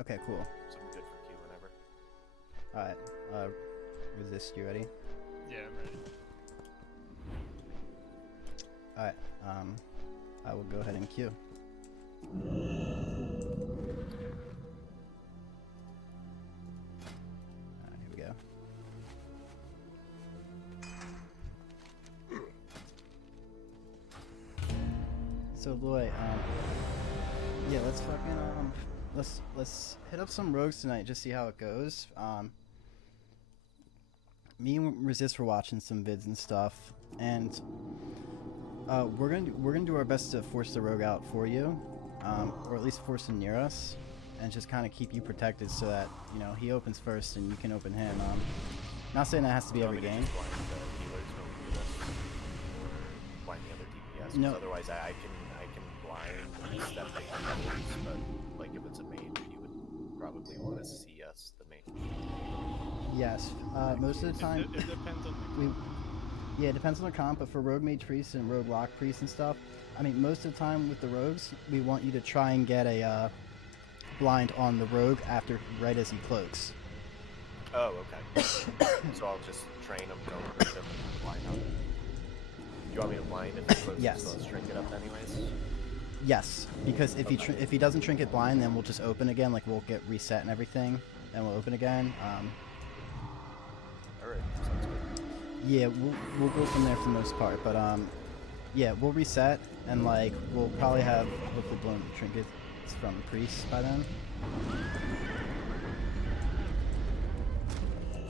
Okay, cool. So I'm good for Q whenever. Alright, resist, you ready? Yeah, I'm ready. Alright, I will go ahead and queue. Alright, here we go. So Loy, yeah, let's fucking let's hit up some rogues tonight, just see how it goes. Me and Resist were watching some vids and stuff, and we're gonna do our best to force the rogue out for you, or at least force him near us, and just kind of keep you protected so that he opens first and you can open him. Not saying that has to be every game. Blind the other DPS. No. Otherwise, I can blind step the heroes, but like if it's a mage, you would probably want to see us the mage. Yes, most of the time. It depends on the Yeah, it depends on the comp, but for Rogue Mage Priest and Rogue Lock Priest and stuff, I mean, most of the time with the rogues, we want you to try and get a blind on the rogue right as he cloaks. Oh, okay. So I'll just train him, don't hurt him, and blind him. You want me to blind if he closes? Yes. So let's shrink it up anyways? Yes, because if he doesn't trinket blind, then we'll just open again, like we'll get reset and everything, and we'll open again. Alright, sounds good. Yeah, we'll go from there for the most part, but yeah, we'll reset, and like we'll probably have hopefully blown trinkets from the priest by then.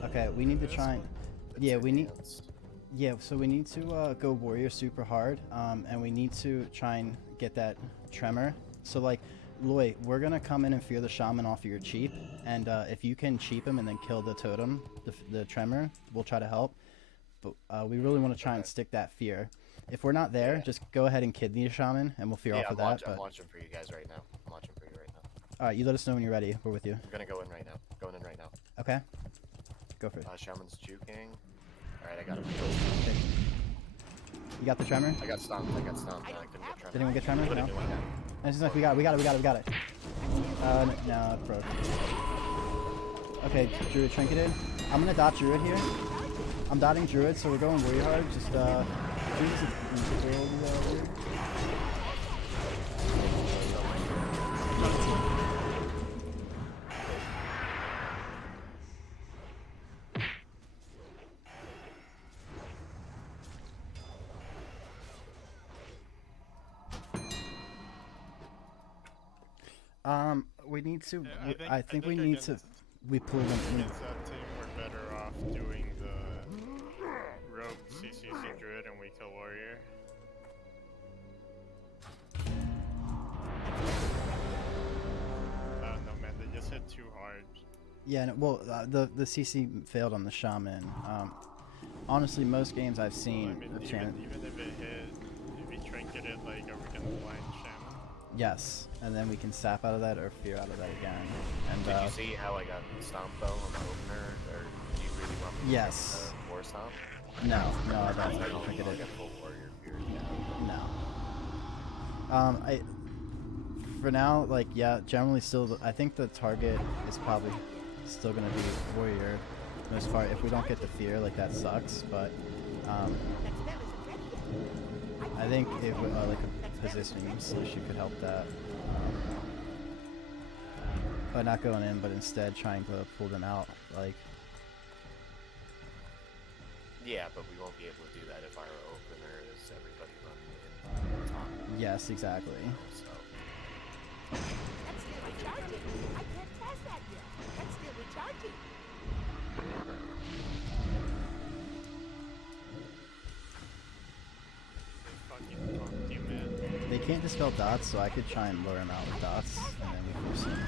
Okay, we need to try and so we need to go warrior super hard, and we need to try and get that tremor. So like, Loy, we're gonna come in and fear the shaman off of your cheap, and if you can cheap him and then kill the totem, the tremor, we'll try to help. But we really want to try and stick that fear. If we're not there, just go ahead and kidney a shaman, and we'll fear off of that. I'm watching for you guys right now. I'm watching for you right now. Alright, you let us know when you're ready. We're with you. I'm gonna go in right now. Going in right now. Okay. Go for it. Shaman's juking. Alright, I got him. Okay. You got the tremor? I got stomped. I couldn't get tremor. Did anyone get tremor? Put it No? in like that. It's just like, we got it. No, it broke. Okay, Druid trinketed. I'm gonna dot Druid here. I'm dotting Druid, so we're going warrior hard. Just, Druid is a warrior. We need to. I think we need to. We pull them. against that team, we're better off doing the rogue CCC druid and we kill warrior. No man, they just hit too hard. Yeah, no, well, the CC failed on the shaman. Honestly, most games I've seen. Well, I mean, even if it hit, if we trinketed, like, are we gonna blind shaman? Yes, and then we can sap out of that or fear out of that again. And Did you see how I got stomped though on the opener? Or do you really want me to yes. War stomp? No, I don't. I I don't don't think it I'll is. get full warrior fear. No. For now, like, yeah, generally still, I think the target is probably still gonna be warrior, most part. If we don't get the fear, like, that sucks. But I think it would like a positioning solution could help that. By not going in, but instead trying to pull them out, like. Yeah, but we won't be able to do that if our opener is everybody running in top. Yes, exactly. So. That's still recharging. I can't test that yet. That's still recharging. Fucking talk to you, man. They can't dispel dots, so I could try and lure them out with dots, and then we force them.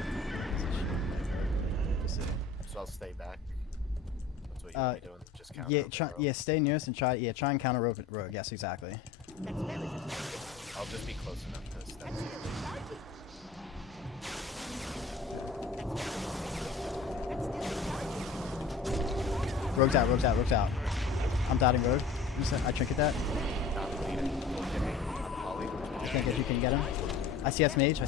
We'll see. So I'll stay back. That's what you'll be doing. Just counter. Yeah, stay near us and try and counter rogue. Yes, exactly. I'll just be close enough to step. Rogue's out. I'm dotting rogue. I trinket that. You can get him. I CS mage.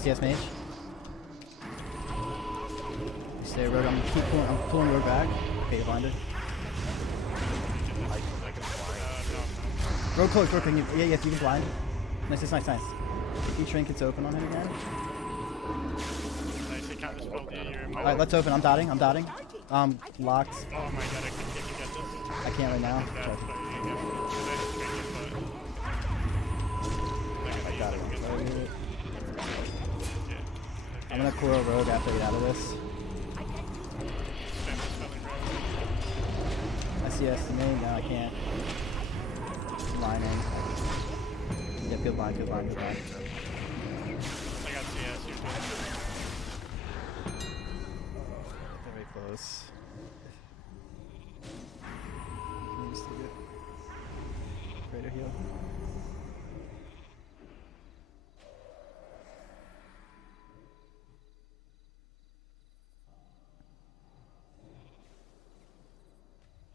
Stay rogue. I'm pulling rogue back. Okay, you're blinded. I can blind. No. Rogue close, rogue can you? Yeah, yes, you can blind. Nice. If you trinkets open on him again. Nice, he counter spelled you. Alright, let's open. I'm dotting. Locked. Oh my god, can you get this? I can't right now. Death, Sorry. but you get I got it. Yeah. I'm gonna coil rogue after I get out of this. Spam the spelling rogue. I see estimate. No, I can't. Lining. Yep, good line. I got CS, you're good. Very close. Can you just do it? Greater heal.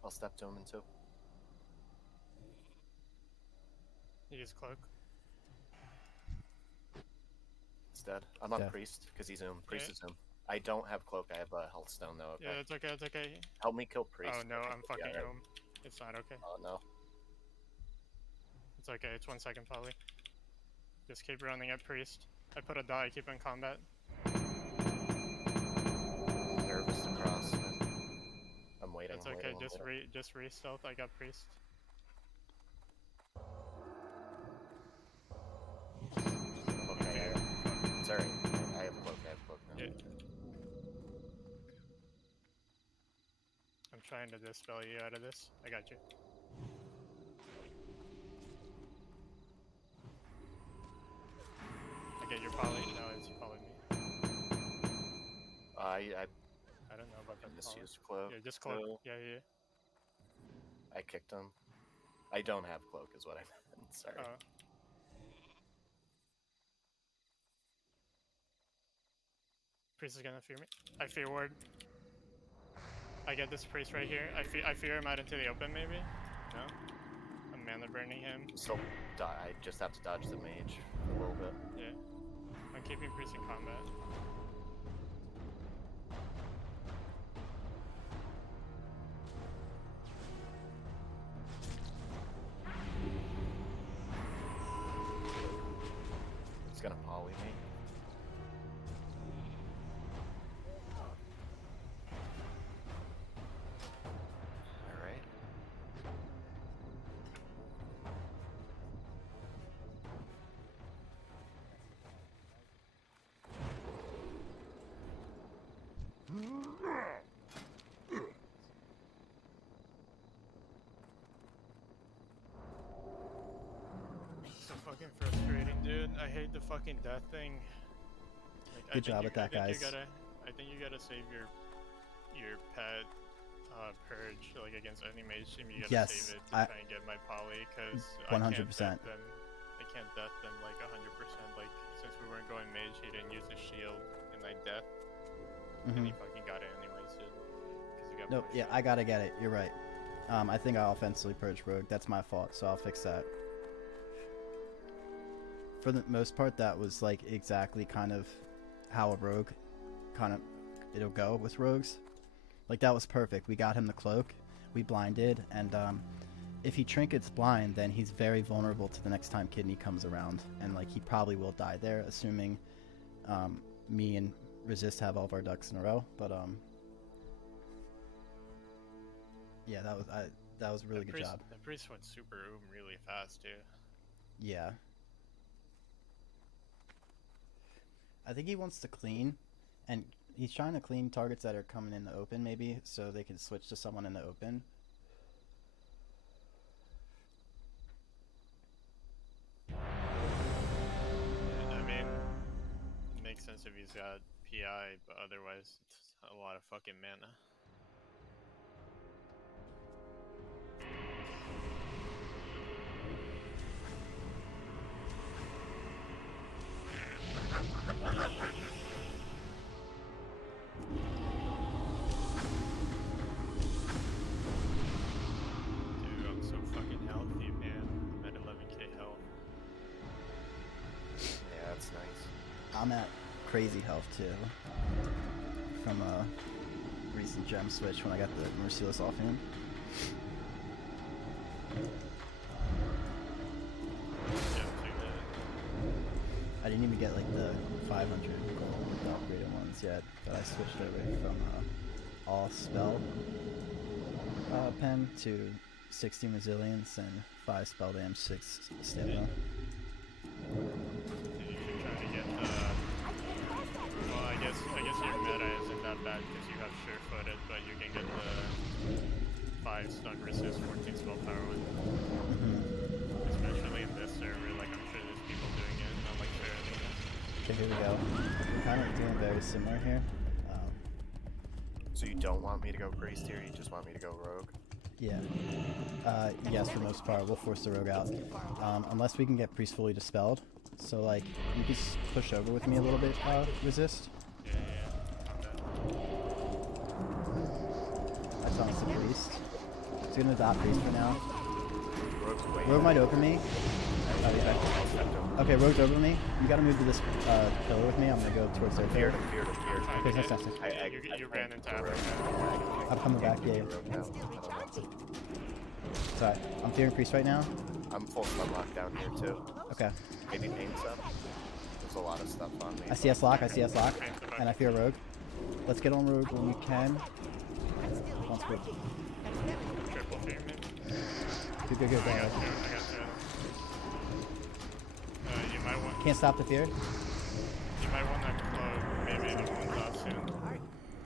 I'll step to him in 2. Use cloak. It's dead. I'm on Dead. priest because he's zoom. Priest Yeah. is zoom. I don't have cloak. I have a health stone though. Okay. Yeah, it's okay. Help me kill priest. Oh no, Okay, I'm fucking yeah, home. It's not okay. Oh no. It's okay, it's 1 second probably. Just keep running at priest. I put a die, keep in combat. Nervous to cross. Man. I'm waiting. It's I'm okay, waiting, just re-stealth, I got priest. Okay. It's alright. I have cloak. Now. Yeah. I'm trying to dispel you out of this. I got you. I get your poly. No, it's you poly me. I I don't know about the poly. misused cloak. Yeah, just cloak. too. Yeah. I kicked him. I don't have cloak, is what I meant. Sorry. Priest is gonna fear me. I fear ward. I get this priest right here. I fear him out into the open maybe? No? I'm mana burning him. So I just have to dodge the mage for a little bit. Yeah. I'm keeping priest in combat. It's gonna poly me. Alright. So fucking frustrating, dude. I hate the fucking death thing. Like, Good job with that, guys. I think you gotta save your pet purge like against any mage team. You gotta Yes, save it to try and get my poly because 100%. I can't death them like 100%. Like since we weren't going mage, he didn't use his shield in like death, and he fucking got it anyways, dude. 'Cause he got Nope, pushed yeah, out. I gotta get it. You're right. I think I offensively purged rogue. That's my fault, so I'll fix that. For the most part, that was like exactly kind of how a rogue it'll go with rogues. Like that was perfect. We got him the cloak, we blinded, and if he trinkets blind, then he's very vulnerable to the next time kidney comes around, and like he probably will die there, assuming me and resist have all of our ducks in a row. But yeah, that was a really good job. The priest went super really fast too. Yeah. I think he wants to clean, and he's trying to clean targets that are coming in the open, maybe, so they can switch to someone in the open. I mean, it makes sense if he's got PI, but otherwise, it's a lot of fucking mana. Dude, I'm so fucking healthy, man. I'm at 11k health. Yeah, that's nice. I'm at crazy health too. From recent gem switch when I got the Merciless offhand. I didn't even get like the 500 gold with the upgraded ones yet, but I switched over from all spell pen to 16 resilience and 5 spell damage, 6 stamina. You should try to get the. Well, I guess your meta isn't that bad because you have sure-footed, but you can get the 5 stun resist, 14 spell power one. Especially in this server, like I'm sure there's people doing it, not like fair arena. Okay, here we go. We're kind of doing very similar here. So you don't want me to go priest here, you just want me to go rogue? Yeah. Yes, for the most part, we'll force the rogue out. Unless we can get priest fully dispelled. So like, you can just push over with me a little bit, resist. Yeah. I saw the priest. He's gonna adopt priest for now. Rogue's way Rogue might over me. Oh, yeah. Okay, rogue's over me. You gotta move to this pillar with me. I'm gonna go towards their Feared pillar. him, feared him, feared him. Okay, that's nice. You ran into Africa. I'm coming back, yeah. Sorry, I'm fearing priest right now. I'm full stun lock down here too. Okay. Maybe pain stuff. There's a lot of stuff on me. I see S lock, and I fear rogue. Let's get on rogue when we can. Once we're... Triple fear, maybe? Good, I go. got two. You might want. Can't stop the fear. You might want to close maybe the wounds off soon.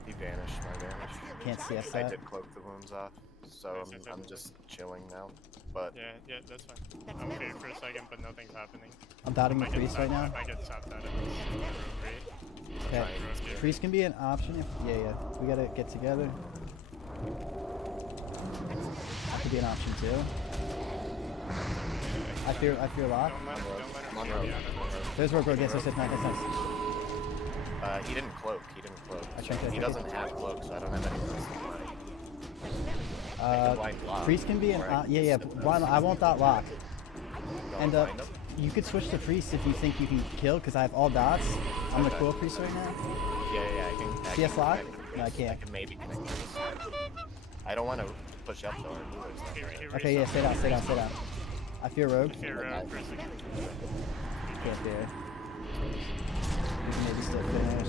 He vanished, my vanish. Can't CS I that. did cloak the wounds off, so I'm just chilling now. But Yeah, that's fine. I'm feared for a second, but nothing's happening. I'm dotting the priest right now. I might get stopped out of this. Okay. Priest can be an option if... Yeah. We gotta get together. That could be an option too. I fear lock. Don't let on him rogue. be on it. There's rogue, yes, that's nice. He didn't cloak. I think He doesn't have cloak, so I don't have any priest. Priest can be an... I won't dot lock. And you could switch to priest if you think you can kill, because I have all dots. I'm the cool priest right now. Yeah, I can. CS lock? No, I can't. I can maybe connect to this side. I don't want to push up though. Okay, yeah, stay down. I fear rogue. Fear rogue for a second. Can't fear. We can maybe still finish.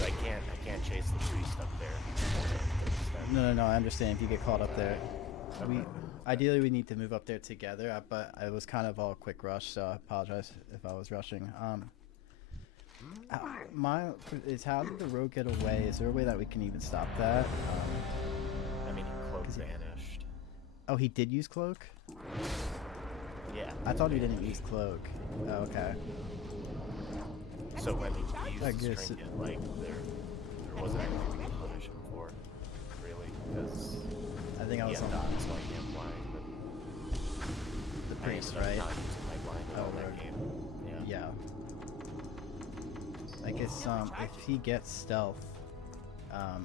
I can't chase the priest up there. No, I understand if you get caught up there. Ideally we need to move up there together, but it was kind of all quick rush, so I apologize if I was rushing. How did the rogue get away? Is there a way that we can even stop that? I mean, cloak vanished. Oh, he did use cloak? Yeah. I thought he didn't use cloak. Oh, okay. So when he used his guess trinket, like there wasn't anything we could punish him for, really, because I think I was on dots, so I can't blind. But the I priest, ended up right? not using my blind at all Oh, that right. game. Yeah. I guess if he gets stealth,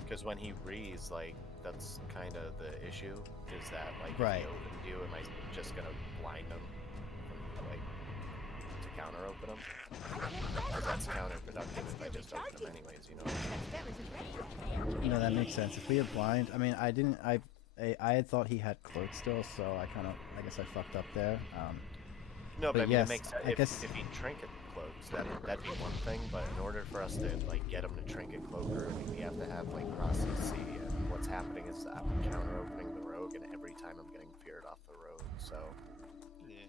Because when he rees, like that's kind of the issue. Is that like Right. if he opened you, am I just gonna blind him from, like to counter open him? Because that's counterproductive if I just open him anyways, you know. no, that makes sense. If we have blind, I mean, I had thought he had cloak still, so I guess I fucked up there. No, but I mean, yes, it makes sense. I guess- If he trinket cloaks, that'd be one thing. But in order for us to like get him to trinket cloak early, we have to have like cross CC. And what's happening is I'm counter opening the rogue, and every time I'm getting feared off the rogue. So Yeah.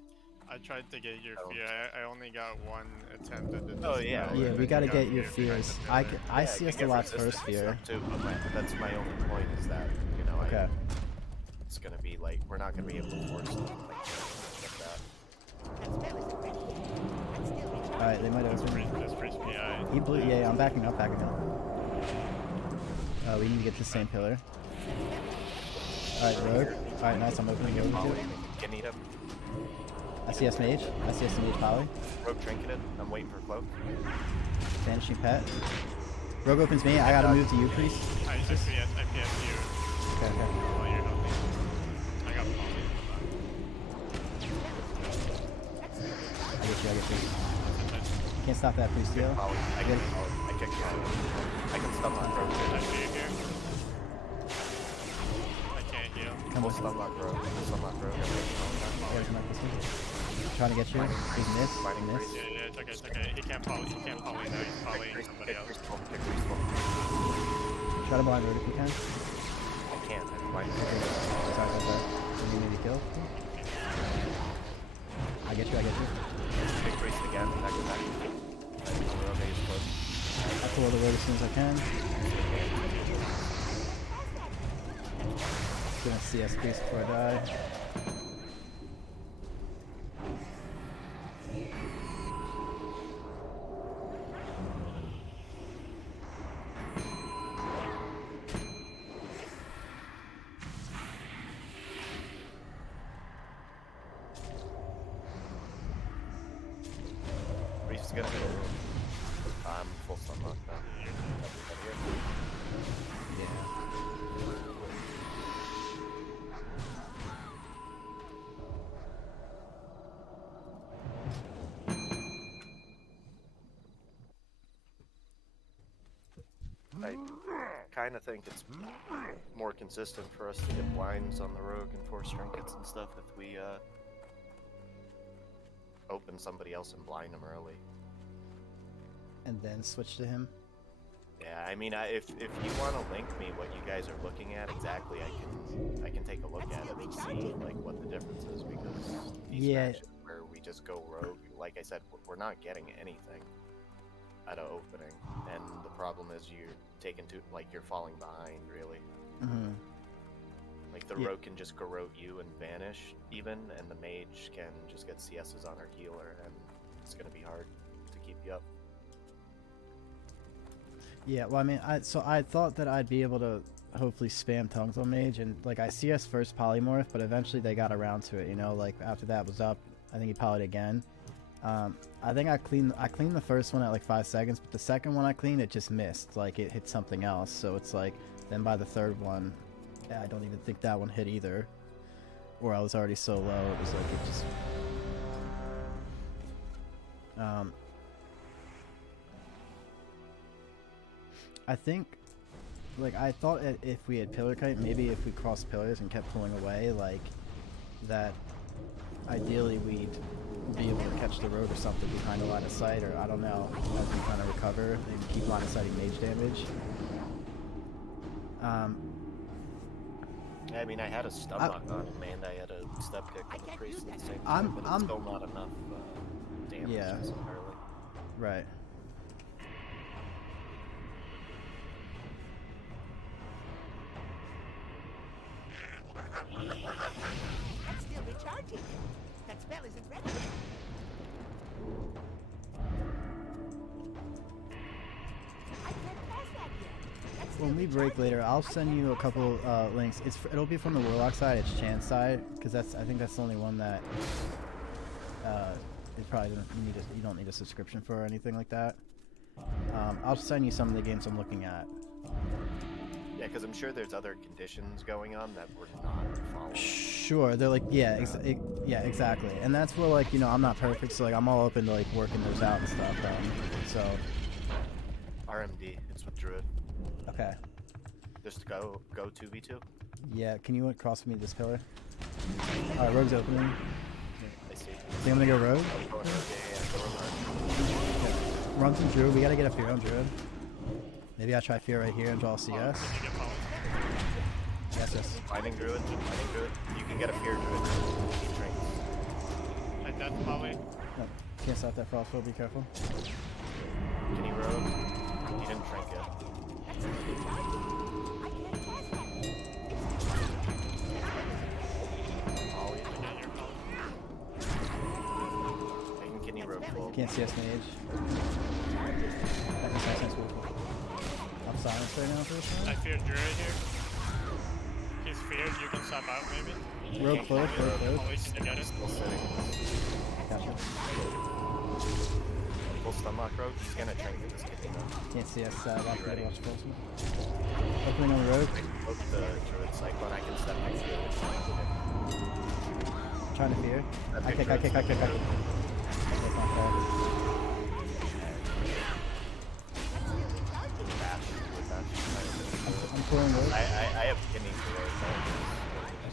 I tried to get your fear. I only got one attempt at the Oh, yeah. dispel, Yeah, and we then gotta you get got your fear behind fears. the I pillar. see us get a lot resistance first and fear. stuff too, but that's my only point is that you know Okay. it's gonna be like we're not gonna be able to force them like that. Alright, they might This open. priest PI. He blew. Yeah, I'm backing up. We need to get the same pillar. Alright, rogue. Alright, nice. I'm opening rogue. Poly, too. can eat him. I see S mage. Poly. Rogue trinketed. I'm waiting for cloak. Vanishing pet. Rogue opens me. I gotta move to you, priest. I PS you. Okay. just can't stop that priest deal. Polly. I can Polly. I kick Polly. I can stun lock rogue. I see you here. I can't heal. Come We'll on. stun lock rogue. We'll stun lock rogue. Where's my pistol? Trying to get you. He's missed. Fighting Missed. Yeah, yeah, it's okay, it's okay. He can't poly now, he's polying somebody else. Kick priest. Try to blind road if you can. I can't. I'm blind. Sorry about that. Did you need to kill? I get you. Kick priest again. Back to back. Okay, he's close. I'll pull the road as soon as I can. Gonna CS priest before I die. Priest is gonna hit a I'm full stun lock now. Yeah. I kind of think it's more consistent for us to get blinds on the rogue and force trinkets and stuff if we open somebody else and blind them early. And then switch to him. Yeah, I mean, if you want to link me what you guys are looking at exactly, I can take a look at it and see like what the difference is, because these Yeah. matches where we just go rogue, like I said, we're not getting anything out of opening, and the problem is you're taking to like you're falling behind really. Mm-hmm. Like the Yeah. rogue can just garrote you and vanish even, and the mage can just get CSs on our healer, and it's gonna be hard to keep you up. Yeah, well, I mean, I thought that I'd be able to hopefully spam tongues on mage, and like I CS first polymorph, but eventually they got around to it. You know, like after that was up, I think he polyed again. I think I cleaned the first one at like 5 seconds, but the second one I cleaned, it just missed. Like it hit something else. So it's like then by the third one, yeah, I don't even think that one hit either, or I was already so low. It was like it just. I think, like, I thought if we had pillar kite, maybe if we crossed pillars and kept pulling away, like, that ideally we'd be able to catch the road or something behind a line of sight, or I don't know, as we kind of recover and keep line of sighting mage damage. I mean, I had a stun lock on him, and I had a step kick on the priest at the same I'm- time, but I'm- it's still not enough damage Yeah. necessarily. Right. That's still recharging. That spell isn't ready yet. I can't pass that yet. That's still When we break recharging. later, I'll send you a couple links. It'll be from the Warlock side. It's Chan's side, because I think that's the only one that it probably doesn't you don't need a subscription for or anything like that. I'll send you some of the games I'm looking at. Yeah, because I'm sure there's other conditions going on that we're not following. Sure, they're like yeah, exactly, and that's where like I'm not perfect, so like I'm all open to like working those out and stuff. So RMD, it's with Druid. okay, Just go 2v2. yeah. Can you cross me this pillar? All right, rogue's opening. I see. Think I'm gonna go rogue. Go rogue, yeah, go rogue. Okay. Run some druid. We gotta get a fear on druid. Maybe I try fear right here and draw CS. Did you get poly? Yes. Finding Druid. You can get a fear Druid. He drinks. I death poly. No, can't stop that frostful. Be careful. Can he rogue? He didn't drink it. That's still recharging. I can't pass that yet. Ollie. I get your poly. Can he rogue full? Can't CS mage. That makes no sense. I'm silenced right now for this I one. fear Druid here. He's feared, you can stop out maybe. Rogue close. Poly, can you get it? Still sitting. Gotcha. Full stun lock rogue. He's gonna trinket this kid, Can't CS. Watch ready. Watch close. Opening on the road. Both the Druid Cyclone, I can step next to it. Trying to fear. I kick. Okay. Bash with that. I'm pulling wood. I have kidney for those.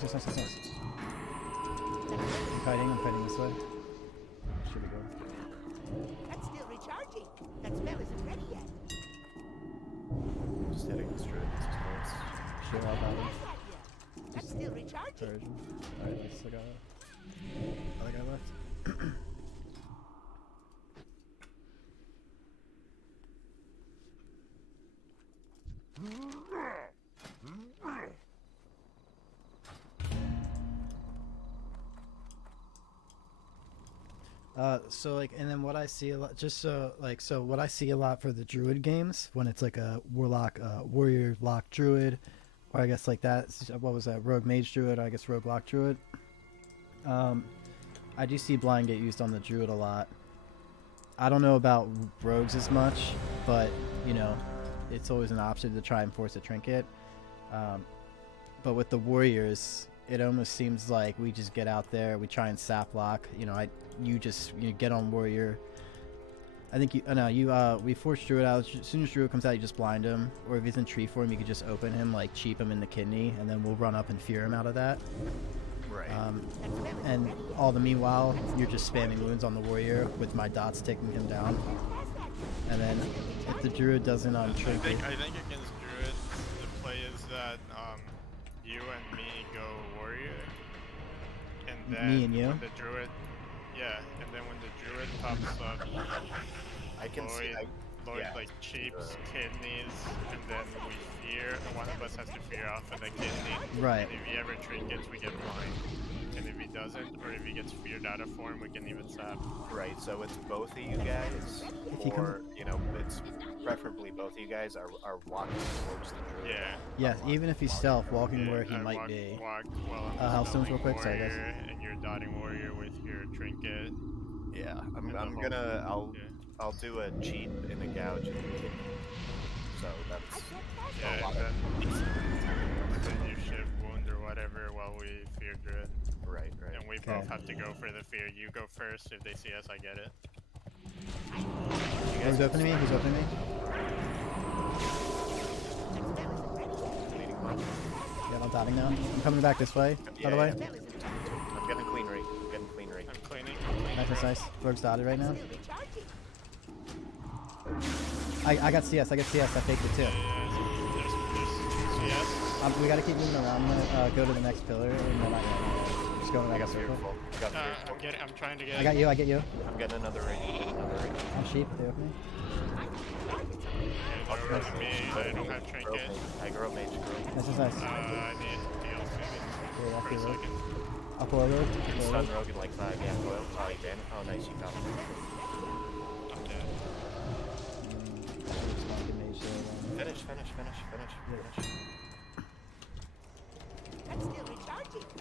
Nice. I'm fighting this way. Should be good. That's still recharging. That spell isn't ready yet. Just hitting this druid. This is close. Sure, I'll battle. Test that yet. That's still recharging. Version. Alright, nice. I got it. Other guy left. So like, and then what I see a lot, so what I see a lot for the druid games, when it's like a warlock, warrior lock druid, or I guess like that, what was that, rogue mage druid, or I guess rogue lock druid. I do see blind get used on the druid a lot. I don't know about rogues as much, but you know, it's always an option to try and force a trinket. But with the warriors, it almost seems like we just get out there, we try and sap lock. You know, you get on warrior. I think we force druid out. As soon as druid comes out, you just blind him, or if he's in tree form, you could just open him, like cheap him in the kidney, and then we'll run up and fear him out of that. Right. And all the meanwhile, you're just spamming wounds on the warrior with my dots taking him down. And then if the druid doesn't trinket, I think against druid, the play is that you and me go warrior, and then Me and you? when the druid, yeah, and then when the druid pops up, I can see. Lloyd yeah. like cheaps kidneys, and then we fear. One of us has to fear off of the kidney. Right. And if he ever trinkets, we get blind. And if he doesn't, or if he gets feared out of form, we can even sap. Right, so it's both of you guys, or, you know, it's preferably both of you guys are walking towards the druid. Yeah. yes, even if he's stealth, walking Yeah, where he I might walk, be. Walk while I'm Healthstones real quick, sorry, guys. warrior, and you're dotting warrior with your trinket. Yeah, And I'll do a cheat and a gouge in the kidney. So that's Yeah, a lot and of then, decent and then you shift wound or whatever while we fear druid. Right. And we Okay. both have to go for the fear. You go first. If they see us, I get it. Who's opening me? Who's opening me? Leading one. Yeah, I'm dotting now. I'm coming back this way, by the way. I'm getting clean rate. I'm cleaning. Nice. Rogue's dotted right now. I got CS. I faked it too. There's CS. We gotta keep moving around. I'm gonna go to the next pillar, and then just go in I that got circle. fearful. I'm trying to get. I get you. I'm getting another ring. I'm sheep. They open me. They're over me. I don't have trinket. I grow mage. Nice. I need heals maybe. Yeah, I'll For a feel it. second. I'll pull a rogue. Stun rogue in like 5. Yeah, go out. Oh, you ban. Oh, nice. You got me. I'm dead. Finish.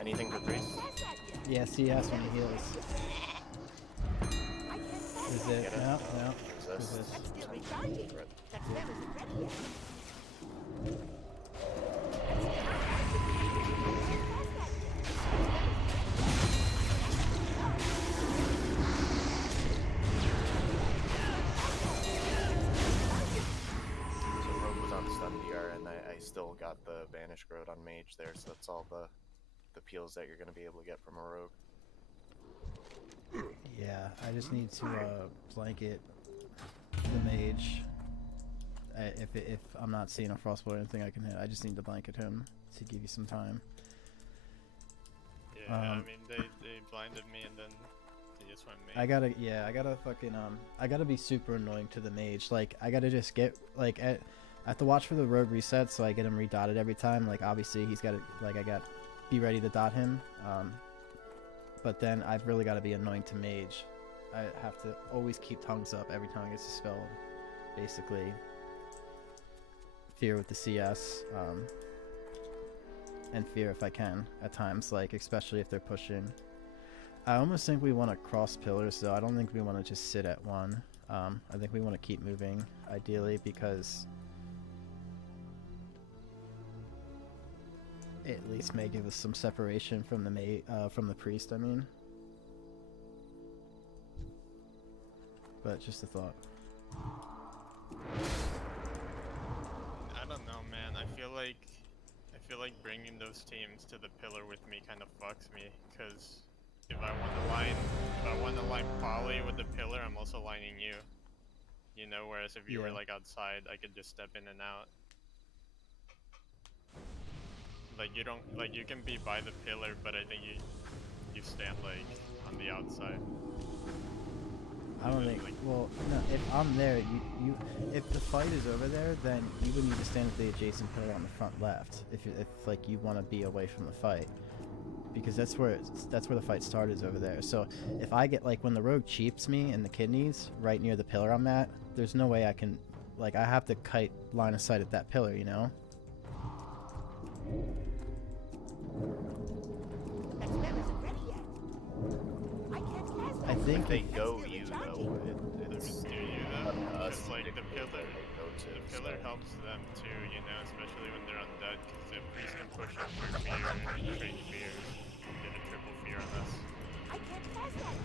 Anything for priest? Yeah, CS when he heals. Is it? Get it? No. Resist. So rogue was on stun DR, and I still got the Vanish Growth on mage there, so that's all the peels that you're going to be able to get from a rogue. Yeah, I just need to blanket the mage. If I'm not seeing a frostbolt or anything I can hit, I just need to blanket him to give you some time. Yeah, I mean they blinded me and then they just went me. I gotta fucking I gotta be super annoying to the mage. Like I gotta just get like I have to watch for the rogue reset, so I get him redotted every time. Like obviously he's got to be ready to dot him. But then I've really got to be annoying to mage. I have to always keep tongues up every time I get a spell. Basically, fear with the CS, and fear if I can at times, like especially if they're pushing. I almost think we want to cross pillars though. I don't think we want to just sit at one. I think we want to keep moving ideally because it at least may give us some separation from the priest. I mean. but just a thought. I don't know, man. I feel like bringing those teams to the pillar with me kind of fucks me, because if I want to line poly with the pillar, I'm also lining you. You know, whereas if you were Yeah. like outside, I could just step in and out. Like you don't, like you can be by the pillar, but I think you stand like on the outside. I don't think. Well, no. If I'm there, if the fight is over there, then you would need to stand at the adjacent pillar on the front left. If like you want to be away from the fight, because that's where the fight started, is over there. So if I get like when the rogue cheeps me in the kidneys right near the pillar I'm at, there's no way I can, like I have to kite line of sight at that pillar, you know. That spell isn't ready yet. I can't cast that. I think If they if- go That's you still though, Do it's you though? us Because like the dictating pillar, who they go to, the pillar so- helps them too, you know, especially when they're undead. Because the priest can push up for fear and trade fears, get a triple fear on us. I can't cast that yet.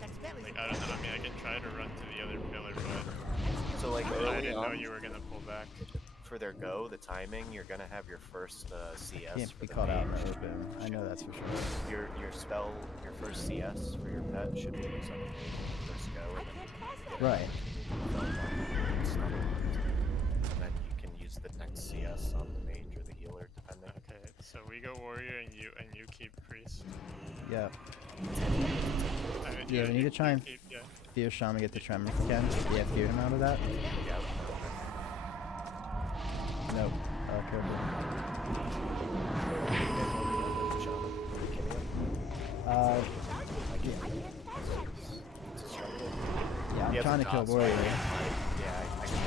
That spell isn't Like I don't know. I mean, I can try to run to the other pillar, but So like I early didn't know on, you were gonna pull back. for their go, the timing, you're gonna have your first CS can't for be the caught out in mage. the open. I know that's for sure. Your spell, your first CS for your pet should be used on the mage when you first go, I and then can't cast that. Right. and then you can use the next CS on the mage or the healer, depending. Okay, so we go warrior and you keep priest. Yeah. I mean, Yeah, we need to try and keep, yeah. fear Shaman, get the tremor if we can. Yeah, fear him out of that. Yeah. Nope. Careful. Uh, yeah, I'm He has trying a to kill dot, so warrior. Yeah, I can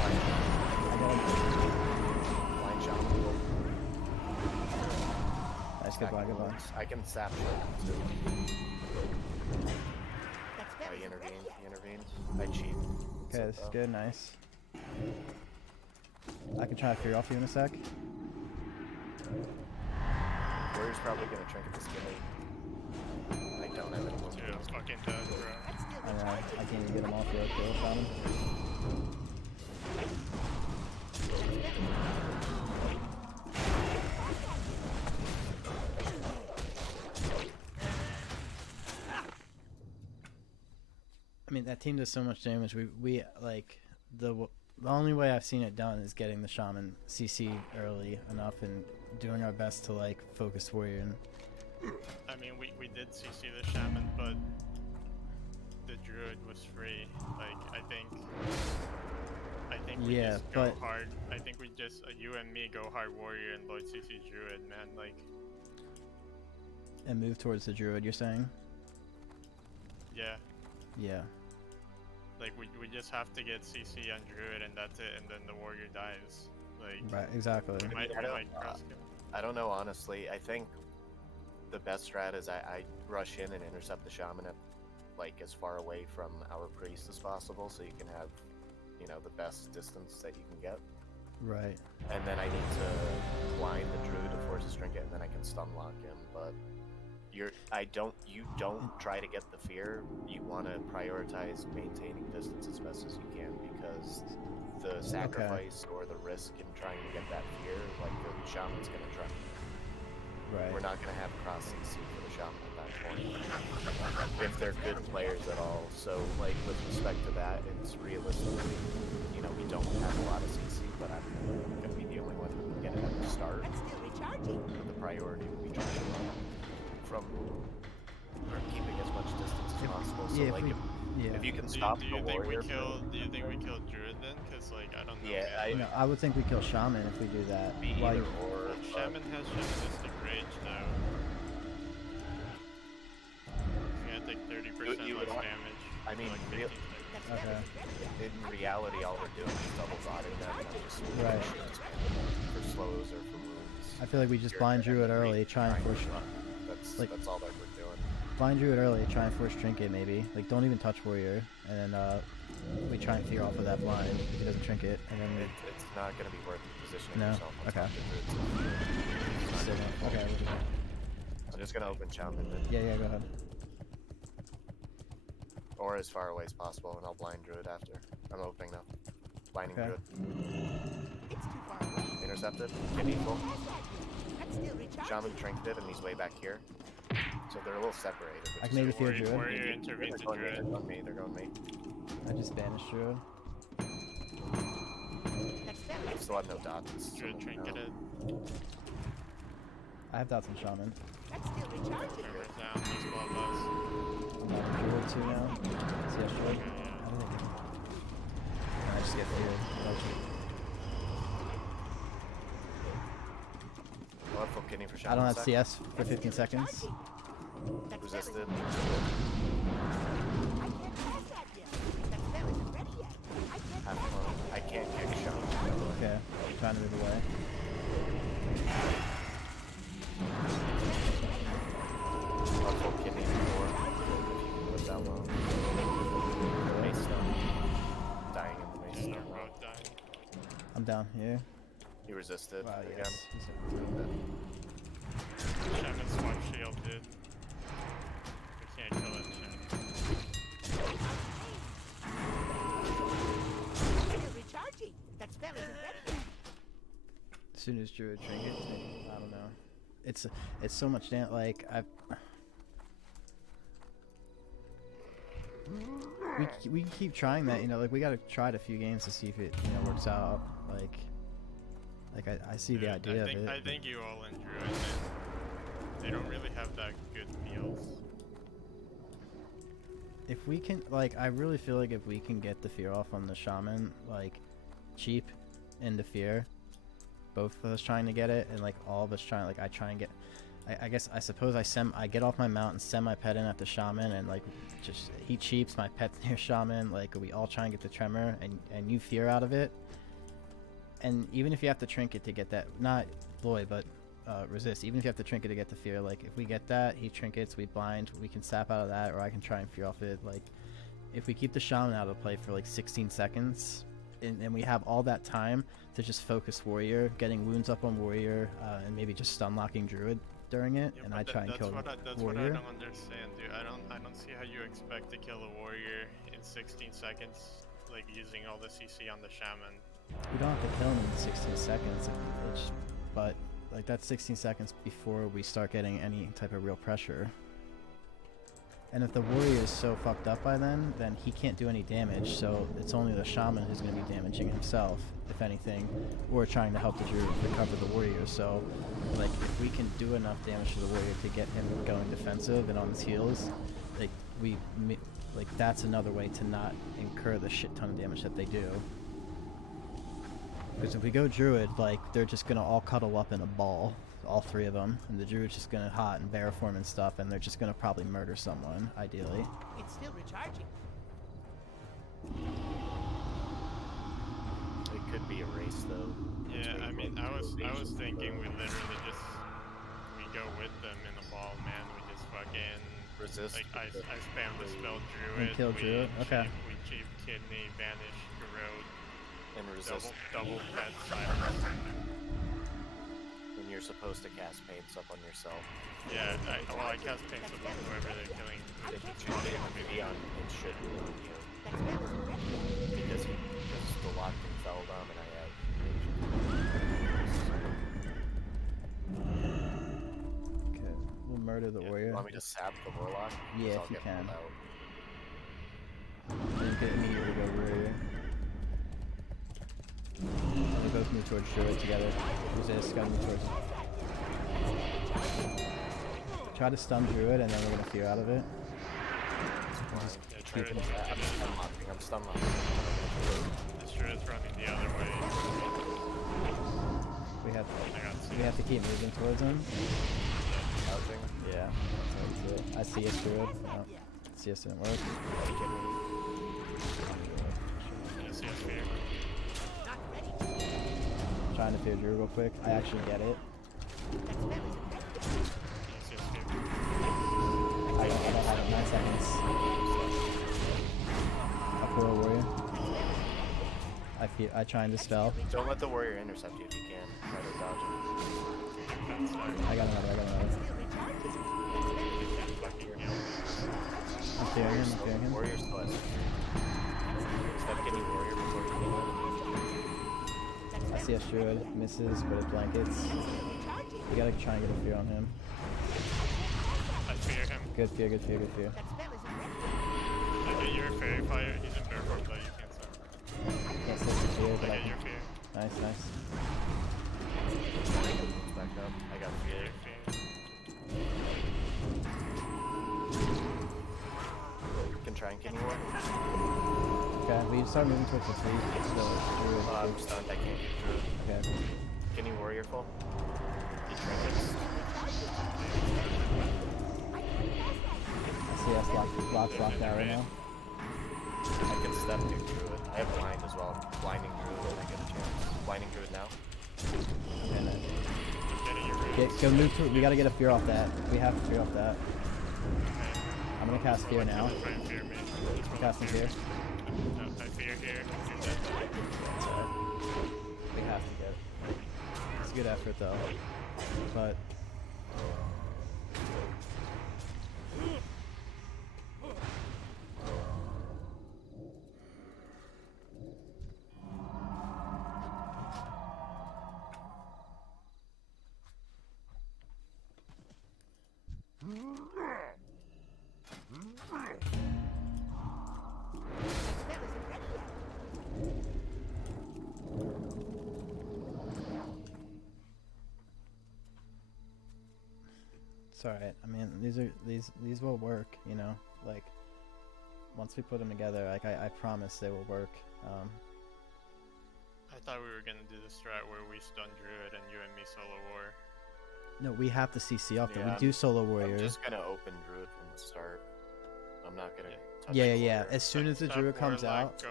blind shaman. Nice, goodbye, goodbye. I can sap shot too. That spell I isn't ready intervened. yet. He intervened. I cheat. Okay, this is good, nice. I can try to fear off you in a sec. Warrior's probably gonna trinket the skinny. I don't have anyone. Dude, I'm fucking dead, bro. That's still I know, I can't even get him off the kill Shaman. I mean, that team does so much damage. We like the only way I've seen it done is getting the Shaman CC early enough and doing our best to like focus warrior and I mean, we did CC the shaman, but the druid was free. Like, I think we Yeah, just go but- hard. I think we just, you and me go hard warrior and Lloyd CC druid, man. Like, and move towards the druid. You're saying? yeah. Yeah. Like, we just have to get CC on druid and that's it, and then the warrior dies. Like, Right. Exactly. we might cross kill. I don't know, honestly. I think the best strat is I rush in and intercept the shaman at like as far away from our priest as possible, so you can have, you know, the best distance that you can get. Right. And then I need to blind the druid to force a trinket, and then I can stun lock him. But you don't try to get the fear. You want to prioritize maintaining distance as best as you can, because the sacrifice or the risk in trying to get that fear, like the shaman's gonna try. Right. We're not gonna have cross CC for the shaman at that point, if they're good players at all. So, like with respect to that, it's realistically, you know, we don't have a lot of CC, but I'm gonna be the only one who can get it at the start. That's still recharging. But the priority would be trying to run from or keeping as much distance as possible. So, Yeah. like, if you can stop do the you think we warrior, kill? Do you think we kill druid then? Cause like I don't know. Yeah, man, No, like, I would think we kill Shaman if we do that. be While either you- or. but shaman has shamanistic rage now. He's gonna take 30% You would less want- damage. I mean, for like real- 15 seconds. That spell Okay. isn't ready yet. in reality, all we're doing is double botting them and just Right. for slows or for wounds. I feel like we just You're blind gonna druid have to early, try and force like- That's all that we're doing. blind druid early, try and force trinket maybe. Like don't even touch warrior, and then we try and fear off of that blind if he doesn't trinket, and then It's not going to be worth positioning No? yourself on Okay. top of the we still don't. Okay. We'll do that. I'm just going to open shaman and Yeah. Go ahead. Or as far away as possible, and I'll blind druid after. I'm opening now. Blinding Okay. druid. It's too far away. Intercepted. Kidney full. Pass that yet. That's still recharging. Shaman trinketed, and he's way back here. So they're a little separated. I can maybe fear druid. Warrior They're intervenes to going me, they're druid. going me, they're going me. I just banished druid. That's I very still have no dots. Druid trinketed. I have dots on shaman. That's still recharging. Armor's down. There's above us. I'm on druid too now. CS druid. Yeah, yeah. How did I get? I just get feared. I'll have full kidney for I Shaman. don't have sec. CS for 15 seconds. That's Resisted. I can't pass that yet. That spell isn't ready yet. I can't Have pass fun. that I can't kick Shaman. Okay, I'm trying to move away. I'll full kidney before. If you can live that low. Mace stone. Dying in the mace Yeah, stone. they're both dying. I'm down here. He resisted Wow, again. yes. Shaman swap shield, dude. We can't kill that shaman. Still recharging. That spell isn't ready yet. As soon as druid trinket, I don't know. It's so much damn like I've. We keep trying that, you know, like we gotta try it a few games to see if it, you know, works out. Like I see the Dude, idea I think, of it. I think you all in druid, they don't really have that good feels. If we can, like, I really feel like if we can get the fear off on the shaman, like, cheap into fear, both of us trying to get it, and like all of us trying, like I try and get, I guess I suppose I get off my mount and send my pet in at the shaman, and like just he cheaps, my pet's near shaman, like we all try and get the tremor, and you fear out of it. And even if you have to trinket to get that, not Lloyd, but resist, even if you have to trinket to get the fear, like if we get that, he trinkets, we blind, we can sap out of that, or I can try and fear off it. Like if we keep the shaman out of play for like 16 seconds, and we have all that time to just focus warrior, getting wounds up on warrior, and maybe just stun locking druid during it, Yeah, and but I try and kill that's warrior. what I don't understand, dude. I don't see how you expect to kill a warrior in 16 seconds, like using all the CC on the shaman. We don't have to kill him in 16 seconds. But like that's 16 seconds before we start getting any type of real pressure. And if the warrior is so fucked up by then he can't do any damage. So it's only the shaman who's going to be damaging himself, if anything, or trying to help the druid recover the warrior. So like if we can do enough damage to the warrior to get him going defensive and on his heels, like that's another way to not incur the shit ton of damage that they do. Because if we go druid, like they're just gonna all cuddle up in a ball, all three of them, and the druid's just gonna hot and bear form and stuff, and they're just gonna probably murder someone, ideally. It's still recharging. It could be a race though. Yeah, between I mean, both I was civilizations, thinking though. we literally just we go with them in a ball, man. We just fucking Resist. like I spam the spell druid. kill druid? Okay. We cheap kidney, vanish, corrode, And resist double pet silence. when you're supposed to cast paints up on yourself. Yeah, I cast paints upon whoever they're killing. If you choose it to be on, it should be on you. That spell isn't ready yet. Because the locked and fell down and I have Okay, we'll murder the Yeah, warrior. You want me to sap the warlock? 'Cause Yeah, I'll if you get can. pulled out. Then you can immediately go warrior. We both move towards druid together. Resist, gotta move towards. Try to stun druid, and then we're gonna fear out of it. We'll just Yeah, keep druid, I'm I'm stun locking. this druid's running the other way. We have I got we have to keep moving towards him. Dodging. Yeah, that's how we do it. I see us druid. No, CS didn't work. Yeah, see us fear. Not ready. Trying to fear druid real quick. I actually get it. That spell isn't ready yet. Yeah, see us fear. I don't have it. 9 seconds. Up for a warrior. I try and dispel. Don't let the warrior intercept you if you can. Try to dodge him. I got another. Still recharging. That spell isn't ready. Fucking yell. I'm fearing him, I'm fearing him. Warrior still has step any warrior before you I see a Druid, misses, but it blankets. We gotta try and get a fear on him. I fear him. Good fear, good fear, good fear. Okay, you're a fairy fire. He's in bear form, though. You can't stop. Can't stick the fear, but I Okay, can. your fear. Nice, nice. back up. I got fear. Your fear. Can try and kill you one. Okay, we start moving towards the tree. Druid. I'm stunned. I can't get through it. Okay. Can you warrior full? He trinkets. I see us locked out right now. I can step through it. I have blind as well. Blinding druid when I get a chance. Blinding druid now. And then I'm getting your roots. go move to. We gotta get a fear off that. We have to fear off that. I'm gonna cast fear now. Try and fear me. Casting fear. No, I fear here. You're dead. That's alright. We have to get it. It's a good effort though. But it's alright. I mean, these will work. You know, like once we put them together, like I promise they will work. I thought we were gonna do the strat where we stun Druid and you and me solo war. No, we have to CC off them. Yeah, We do solo warrior. I'm just gonna open druid from the start. I'm not gonna touch Yeah, the yeah. warrior. As soon as the Stop druid comes Warlock, out, Go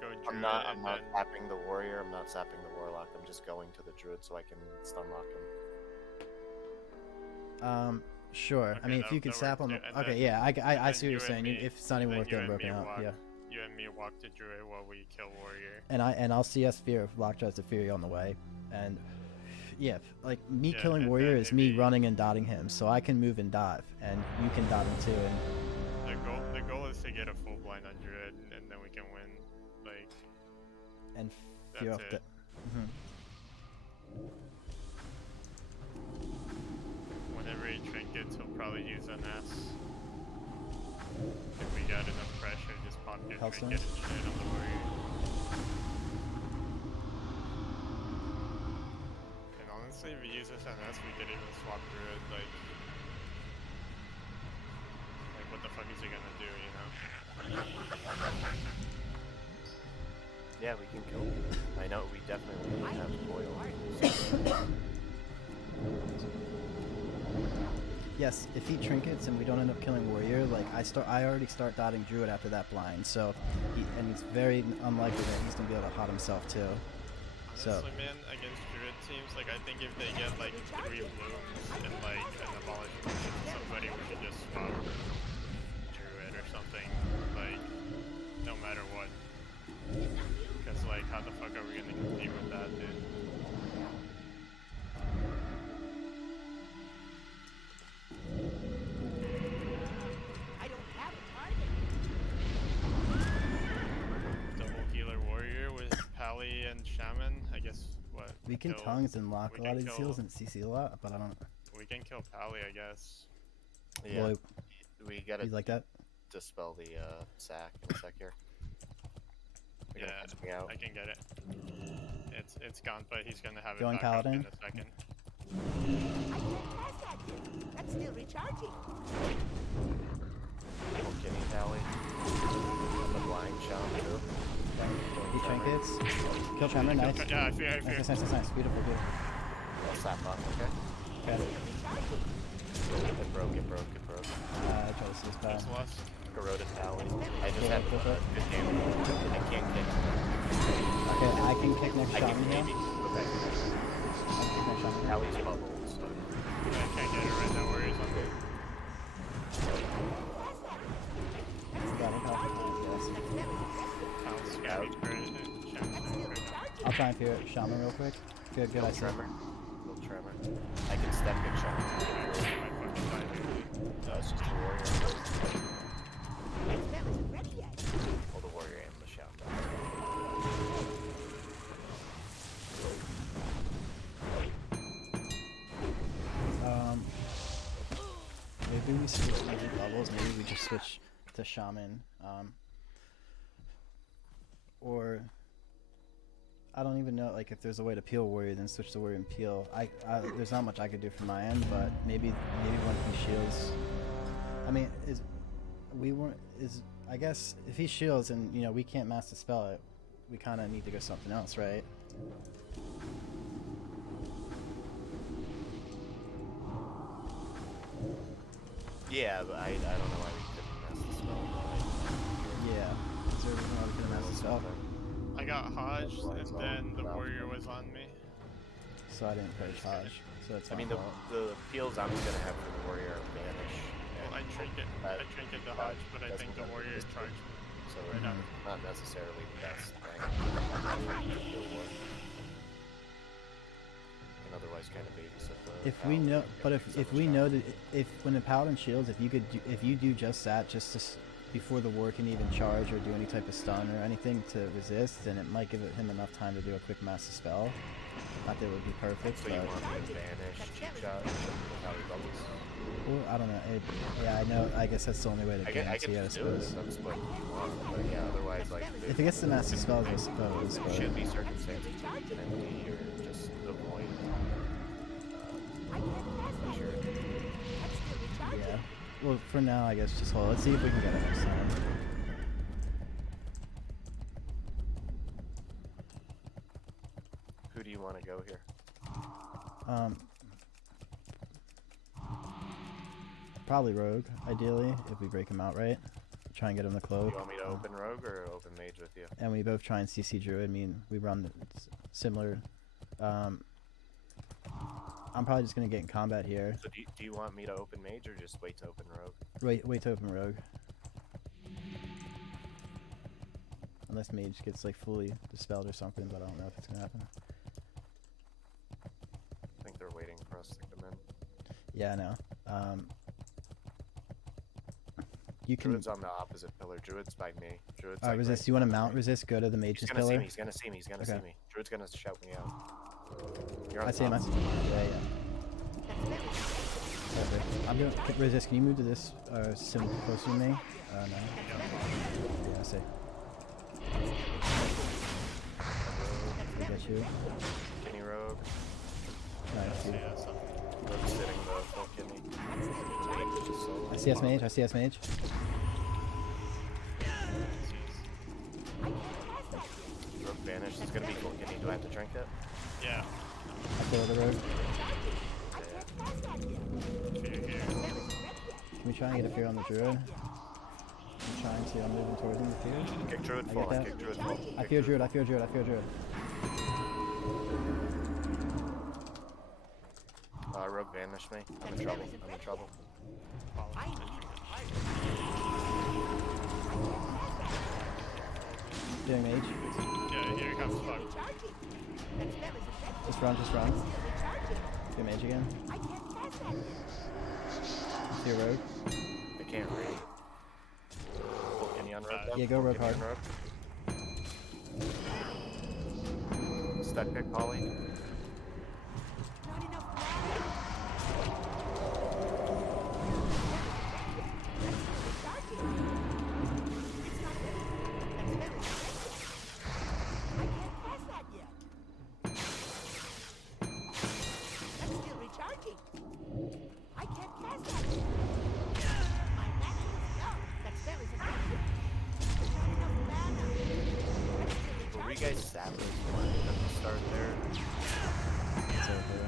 Druid I'm not and then... tapping the warrior, I'm not sapping the warlock, I'm just going to the druid so I can stun lock him. sure. I Okay, mean, if you can that sap works them. too. And Okay, then- yeah. I see then what you you're and saying. me- If it's not even then worth you getting and me broken out, walk- yeah. You and me walk to Druid while we kill warrior. And I'll CS fear if Lock tries to fear you on the way, and yeah, like me Yeah, killing and warrior then is me maybe- running and dotting him, so I can move and dive, and you can dot him too. And The goal is to get a full blind on Druid and then we can win. Like, and fear off That's the. it. Mhm. whenever he trinkets, he'll probably use an S. If we got enough pressure, just pop your Hellstone? trinket and shit on the warrior. And honestly, if we use this on S, we could even swap Druid, like what the fuck is he gonna do, you know? Yeah, we can kill him. I know, we definitely have coil. Yes, if he trinkets and we don't end up killing warrior, like I already start dotting druid after that blind, so and it's very unlikely that he's gonna be able to hot himself too. So Honestly, man, against Druid teams, like I think if they get like 3 blooms and like an abolished somebody, we should just swap Druid or something, like no matter what. Because like, how the fuck are we gonna compete with that, dude? I don't have a target. Double healer warrior with Pally and Shaman. I guess what? we can kill- tongues and lock we a lot can of these kill- heals and CC a lot, but I don't. We can kill Pally, I guess. Yeah, Boy, we gotta he's like that. dispel the sack in a sec here. You're gonna Yeah, catch me out. I can get it. It's gone, but he's gonna have Going it back up in Paladin? a second. I can't pass that yet. That's still recharging. Little kitty tally. I'm the blind shot too. He trinkets. Kill Tremor, nice. Yeah, I fear. Nice, nice. Beautiful, beautiful. I'll slap up, okay? Okay. It broke. I try to see his power. That's lost. Corroded tally. I just Cool, had cool, a cool. good game. I can't kick. Okay, I can kick next I shot can in here. maybe go back. I can kick next shot in here. Tally's bubbles. So. I can't get it right now. Where is it? Got it, got it. Yes. Town scabby credit. I'll try and fear it. Shaman real quick. Good, I see. Tremor. Little tremor. I can step kick shot. My fucking time here. It's just a warrior. maybe we switch maybe levels. Maybe we just switch to shaman. Or I don't even know like if there's a way to peel warrior, then switch to warrior and peel. There's not much I could do from my end, but maybe one of these shields. I mean, I guess if he shields and you know we can't master spell it, we kind of need to go something else, right? Yeah, but I don't know why we couldn't master spell. Yeah. Is there a reason why we couldn't master spell? I got Hodge, and then the warrior was on me. So I didn't purge Hodge. So that's I my mean, fault. the peels I'm gonna have for the warrior are vanish. Well, I trinket the Hodge, but I think the warrior charged me. So Right now. not necessarily the best thing. And otherwise kind of babysit the If we paladin know, and but get if some we shot. know that if when the paladin shields, if you do just that, just to, before the war can even charge or do any type of stun or anything to resist, then it might give him enough time to do a quick master spell. Not that it would be perfect, So you but want me to banish cheap shot without your bubbles? well, I don't know. Yeah, I know. I guess that's the only way to I guarantee can it, I just do it. suppose. That's what you want. But yeah, otherwise like If it gets the master spells, I suppose. there But should be circumstances where you can empty or just avoid sure. yeah. Well, for now, I guess just hold. Let's see if we can get it next time. Who do you want to go here? Probably rogue, ideally, if we break him out right. Try and get him the Do cloak. you want me to open rogue or open mage with you? And we both try and CC druid. I mean, we run the similar. I'm probably just gonna get in combat here. So do you want me to open mage or just wait to open rogue? Wait to open rogue. Unless mage gets like fully dispelled or something, but I don't know if it's gonna happen. I think they're waiting for us to come in. Yeah, I know. You can. Druid's on the opposite pillar. Druid's by me. Druid's like Resist. right You want to behind mount me. resist? Go to the He's mage's gonna see pillar. me. He's gonna see me. He's gonna see Okay. me. Druid's gonna shout me out. You're on I see him. top. I see him. Yeah. Perfect. I'm doing resist. Can you move to this sim closer to me? No. Yeah, I see. We got you. Kidney rogue. Nice. Dude. Yeah, so Rogue's sitting the full kidney. Mage is just solo. I see S mage. I see S mage. Rogue vanished. It's gonna be full kidney. Do I have to drink it? yeah. I kill the rogue. Fear here. Can we try and get a fear on the druid? I'm trying to. I'm moving towards him with fear. Kick druid I full. get that. Kick druid full. I fear druid. I fear druid. I fear druid. Rogue vanished me. I'm in trouble. I'm in trouble. Doing mage. Yeah, here comes fuck. Just run. Just run. Do mage again. Fear rogue. They can't read. Full kidney on rogue. though. Yeah, go Full rogue kidney hard. on rogue. Stun pick Polly. Were we guys sappers at the start there? It's over.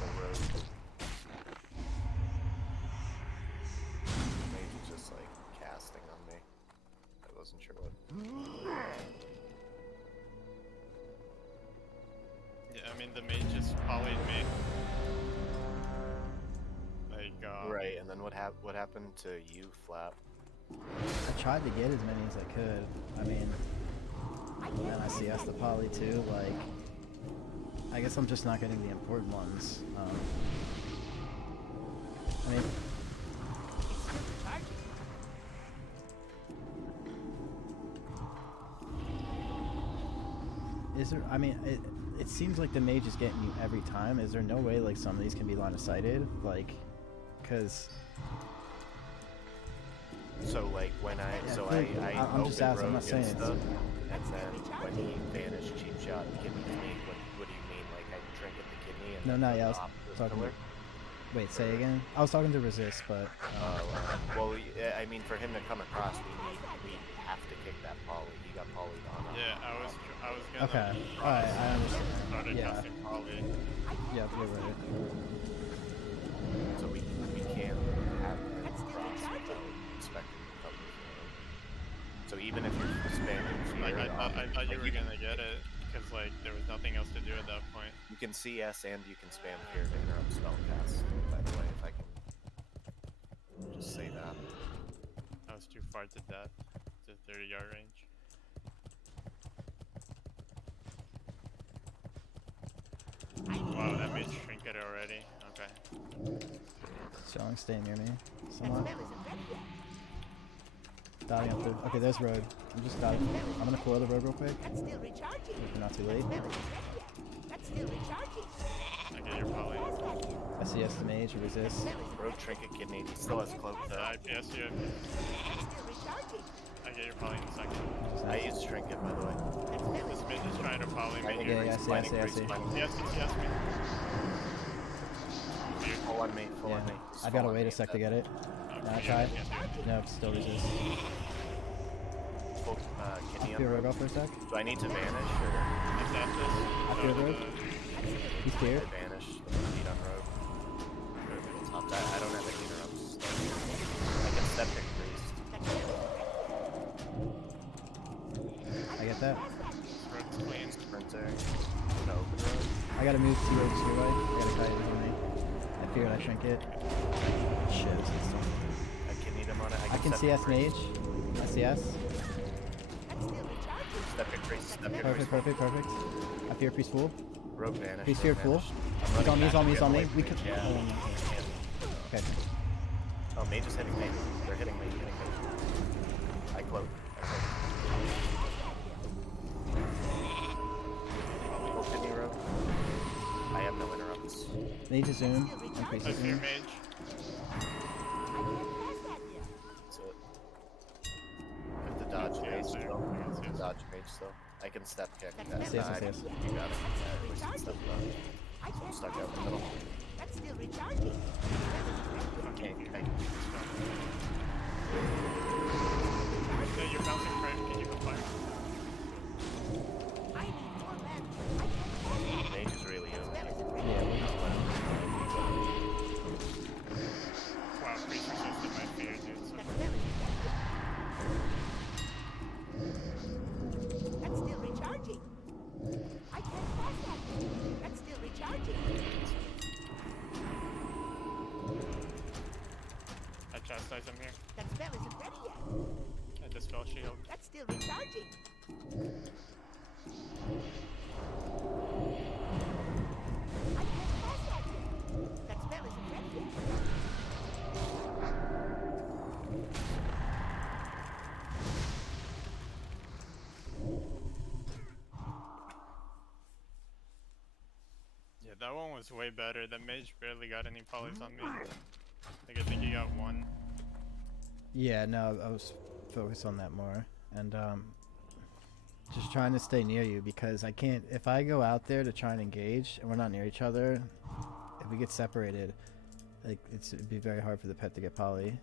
The road. Mage was just like casting on me. I wasn't sure what. Yeah, I mean the mage just polyed me. Like Right, and then what happened to you, Flap? I tried to get as many as I could. I mean, and then I CS the poly too. Like, I guess I'm just not getting the important ones. I mean, is there? I mean, it seems like the mage is getting you every time. Is there no way like some of these can be line of sighted? Like, Because So like when I Yeah, so clearly. I I'm just open asking, I'm not rogue saying and it's- stuff, and then when he vanished cheap shot kidney to me, what do you mean? Like I trinket the kidney and no, then not go yeah. I to was the opposite talking. pillar? Wait, say again. I was talking to resist, but Well, I mean, for him to come across, we have to kick that poly. He got polyed on. Yeah, I was gonna. okay. cross All right, I and understand. Started Yeah. testing poly. Yep, you're right. So we can't have him cross without expecting to come with him. So even if you're spamming fear, Like I thought you like, were gonna get it, cause like there was nothing else to do at that point. you can CS and you can spam fear to interrupt spellcast. By the way, if I can just say that. I was too far to death. To 30-yard range. Wow, that made trinket already. Okay. Strong, stay near me. That Somewhat. spell isn't ready yet. Dotting up through. Okay, there's road. I'm just dotting. I'm gonna coil the road real quick. That's still recharging. If not too That late. spell isn't ready yet. That's still recharging. I get your poly. Pass that yet. I see the mage, resist. Spell isn't Rogue ready trinket yet. kidney still has cloak though. IPS you. That's still recharging. I get your poly in a second. I used trinket by the way. That spell This isn't mid is trying to poly me. Yeah, yeah, I see. Yes, me. Full on me, full on me. Yeah. Just I full gotta on wait me a sec to and get it. Now I try. Nope, still resist. full kidney Feel on rogue rogue. off for a sec. Do I need to vanish or Is that I feel this? rogue. He's here. I vanish? Feet on rogue. Rogue middle top. I don't have any interrupts. I can step pick priest. I get that. Rogue's clean. Sprinter. No open rogue. I gotta move T rogue to your right. I gotta kite it on me. I figured I shrink it. Shit, it's still. I kidneyed him on it. I can step CS pick priest. mage. I CS. That's still recharging. Step pick priest. Step pick Perfect, priest. perfect. I fear priest full. Rogue vanish. Priest rogue fear full. vanished. He's on me, he's on me, he's on me. We We could. Yeah. Oh, no. Okay. Oh, mage is hitting me. They're hitting me. I cloak. Open your rogue. I have no interrupts. Need to zoom. And priest I is fear zoom. mage. I can't pass that yet. That's it. I have to dodge Yeah, mage so still. you can see us. Dodge mage still. I can step kick. That's yes, I- yes, yes. You got it. Yeah, we can step up. I So I'm can't stuck pass out in the that middle. yet. That's still recharging. Okay, okay. Okay, you're bouncing right. Can you go fire? I need more men. I can't pass that. Mage is really That ill. spell isn't ready Yeah, yet. Wow, priest resisted my fear, dude. So That spell isn't ready yet. That's still recharging. I can't pass that yet. That's still recharging. I chastise him here. That spell isn't ready yet. I dispel shield. That's still recharging. I can't pass that yet. That spell isn't ready yet. Yeah, that one was way better. The mage barely got any polys on me. Like I think he got one. Yeah, no, I was focused on that more. And, just trying to stay near you because I can't. If I go out there to try and engage and we're not near each other, if we get separated, like it'd be very hard for the pet to get poly.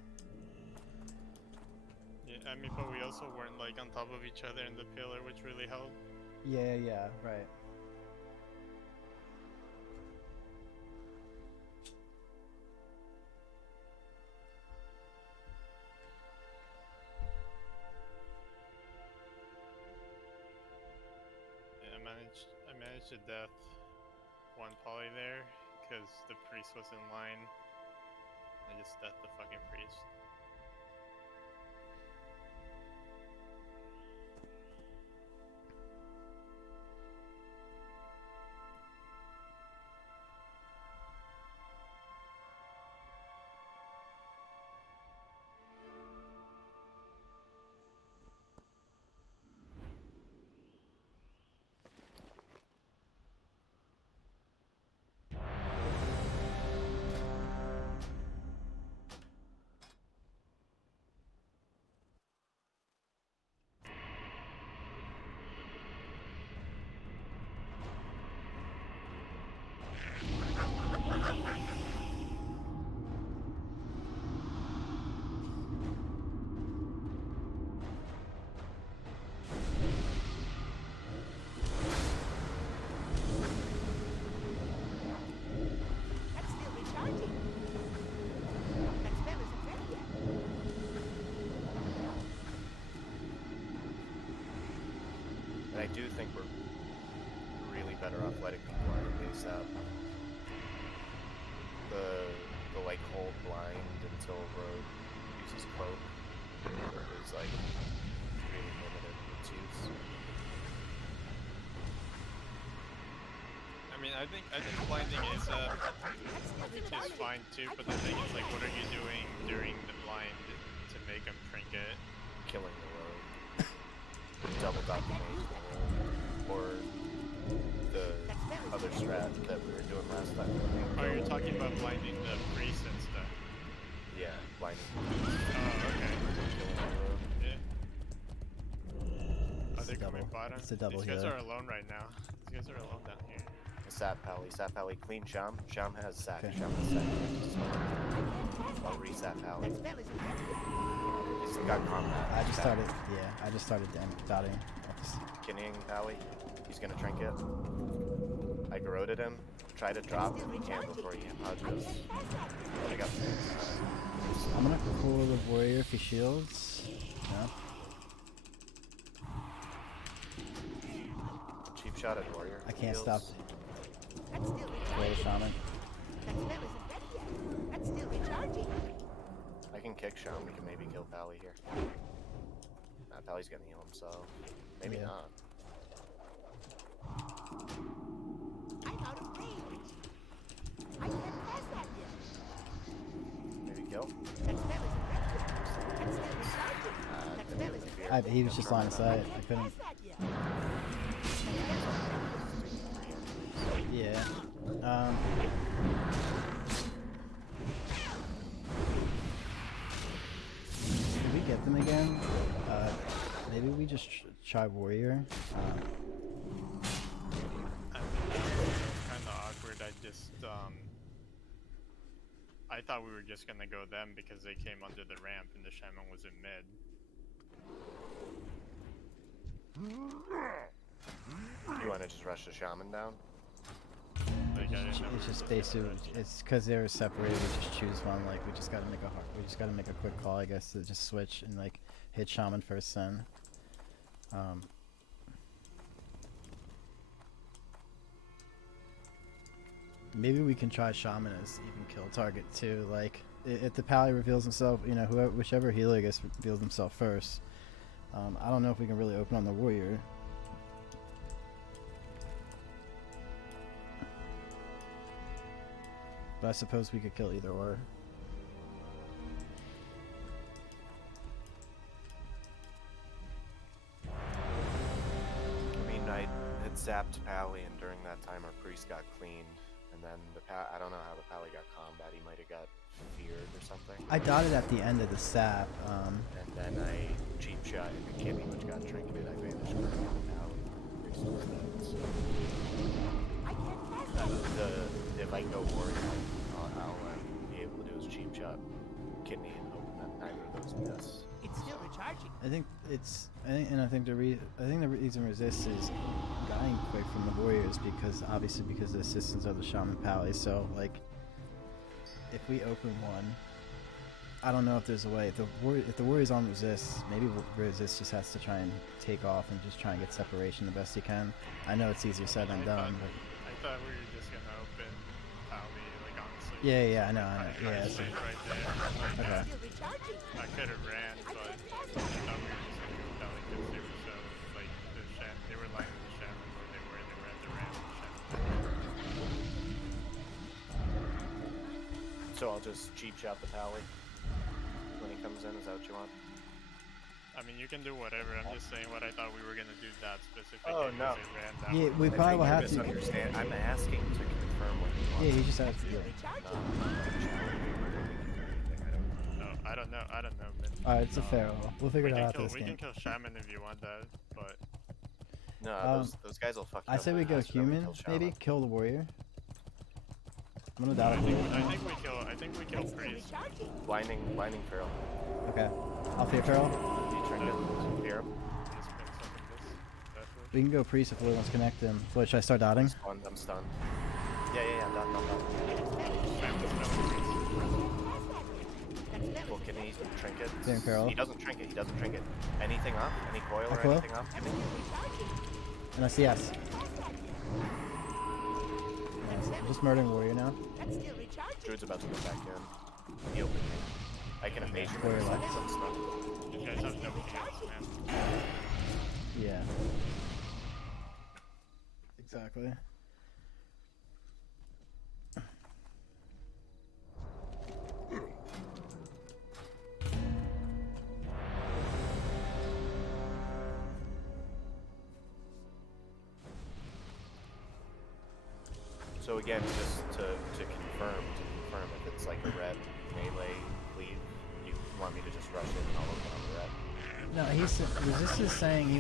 Yeah, I mean, but we also weren't like on top of each other in the pillar, which really helped. Yeah, yeah, right. Yeah, I managed to death one poly there because the priest was in line. I just deathed the fucking priest. do think we're really better off letting people out of ASAP. The like hold blind until Rogue uses cloak is like really limited in its use. I mean, I think blinding is fine too, but the thing is, like, what are you doing during the blind to make them trinket? Killing the Rogue. Double dot the mage or the other strat that we were doing last time. Oh, you're talking about blinding the priest and stuff. Yeah, blinding. Oh, okay. Killing the Rogue. Yeah. Are It's they a coming double. bottom? It's a double These guys healer. are alone right now. These guys are alone down here. Sap Pally, clean Sham. Sham has sack. Okay. Sham has sack. I'll re-sap Pally. He's got combat. I just started. Yeah, I just started dotting. Kinning Pally. He's gonna trinket. I garroted him. Try to drop if he can before he hugs us. I got. I'm gonna cool the warrior if he shields. No. Cheap shot at warrior. I can't Heals. stop. That's still Kill the recharging. shaman. That spell isn't ready yet. That's still recharging. I can kick Sham. We can maybe kill Pally here. Pally's gonna heal himself. Maybe Yeah. not. I'm out of range. I can't pass that yet. Maybe kill. That spell isn't ready yet. That's still recharging. That spell isn't ready. He was just line of sight. I Can't couldn't. pass that yet. Yeah. Did we get them again? Maybe we just try warrior. Kind of awkward. I thought we were just gonna go them because they came under the ramp and the shaman was in mid. You wanna just rush the shaman down? Like, I didn't know we It's were just supposed to basically rush. it's because they were separated. We just choose one. Like we just gotta make a quick call, I guess, to just switch and like hit shaman first, then. Maybe we can try shaman as even kill target too. Like if the pally reveals himself, you know, whichever healer I guess reveals himself first. I don't know if we can really open on the warrior. But I suppose we could kill either or. I mean, I had zapped Pally, and during that time our priest got cleaned, and then I don't know how the Pally got combat. He might have got feared or something. I dotted at the end of the sap. And then I cheap shot into Kimmy, which got trinketed. I vanished from the Pally. Priest was dead, so. I can't pass that. If I go warrior, I'll be able to do his cheap shot kidney and hope that neither of those miss. It's still recharging. I think the reason resist is dying quick from the warriors because the assistants are the shaman pally. So like, if we open one, I don't know if there's a way. If the warrior's on resist, maybe resist just has to try and take off and just try and get separation the best he can. I know it's easier said than done, but. I thought we were just gonna open Pally, like, honestly. Yeah, I know. I Yeah, tried to save right there. Like, Okay. Still recharging. I could have ran, but I thought we were just gonna go Pally because they were so, like, they were lining the shaman where they were at the ramp. So I'll just cheap shot the Pally when he comes in. Is that what you want? I mean, you can do whatever. I'm just saying what I thought we were gonna do that specifically. Oh, no. because they ran that Yeah, way. we I probably think will you have to. misunderstand. I'm asking to confirm what you want. Yeah, he just asked. Still Yeah. recharging. No, I don't know, man. All right, it's a fair roll. We'll figure it out after this We can game. kill shaman if you want that, but No, those guys will fuck you I up say when we it go has to go human, kill maybe Shaman. kill the warrior. I'm gonna dot I it. think we kill Still priest. recharging. Blinding Feral. Okay, I'll fear peril. You trinket. Fear him. Just pin something this. That's what. We can go priest if Floyd wants to connect him. Floyd, should I start dotting? I'm stunned. Yeah. Dot. Well, can he trinket? Fear peril. He doesn't trinket. Anything up? Any coil I or coil. anything up? Still recharging. And I see yes. Nice. I'm just murdering warrior now. That's still recharging. Druid's about to go back in. He opened me. I can evade him. Warrior left. You guys have double kills, man. Yeah. Exactly. So again, just to confirm if it's like a red melee cleave, you want me to just rush in and I'll open on the red? No, Resist is saying he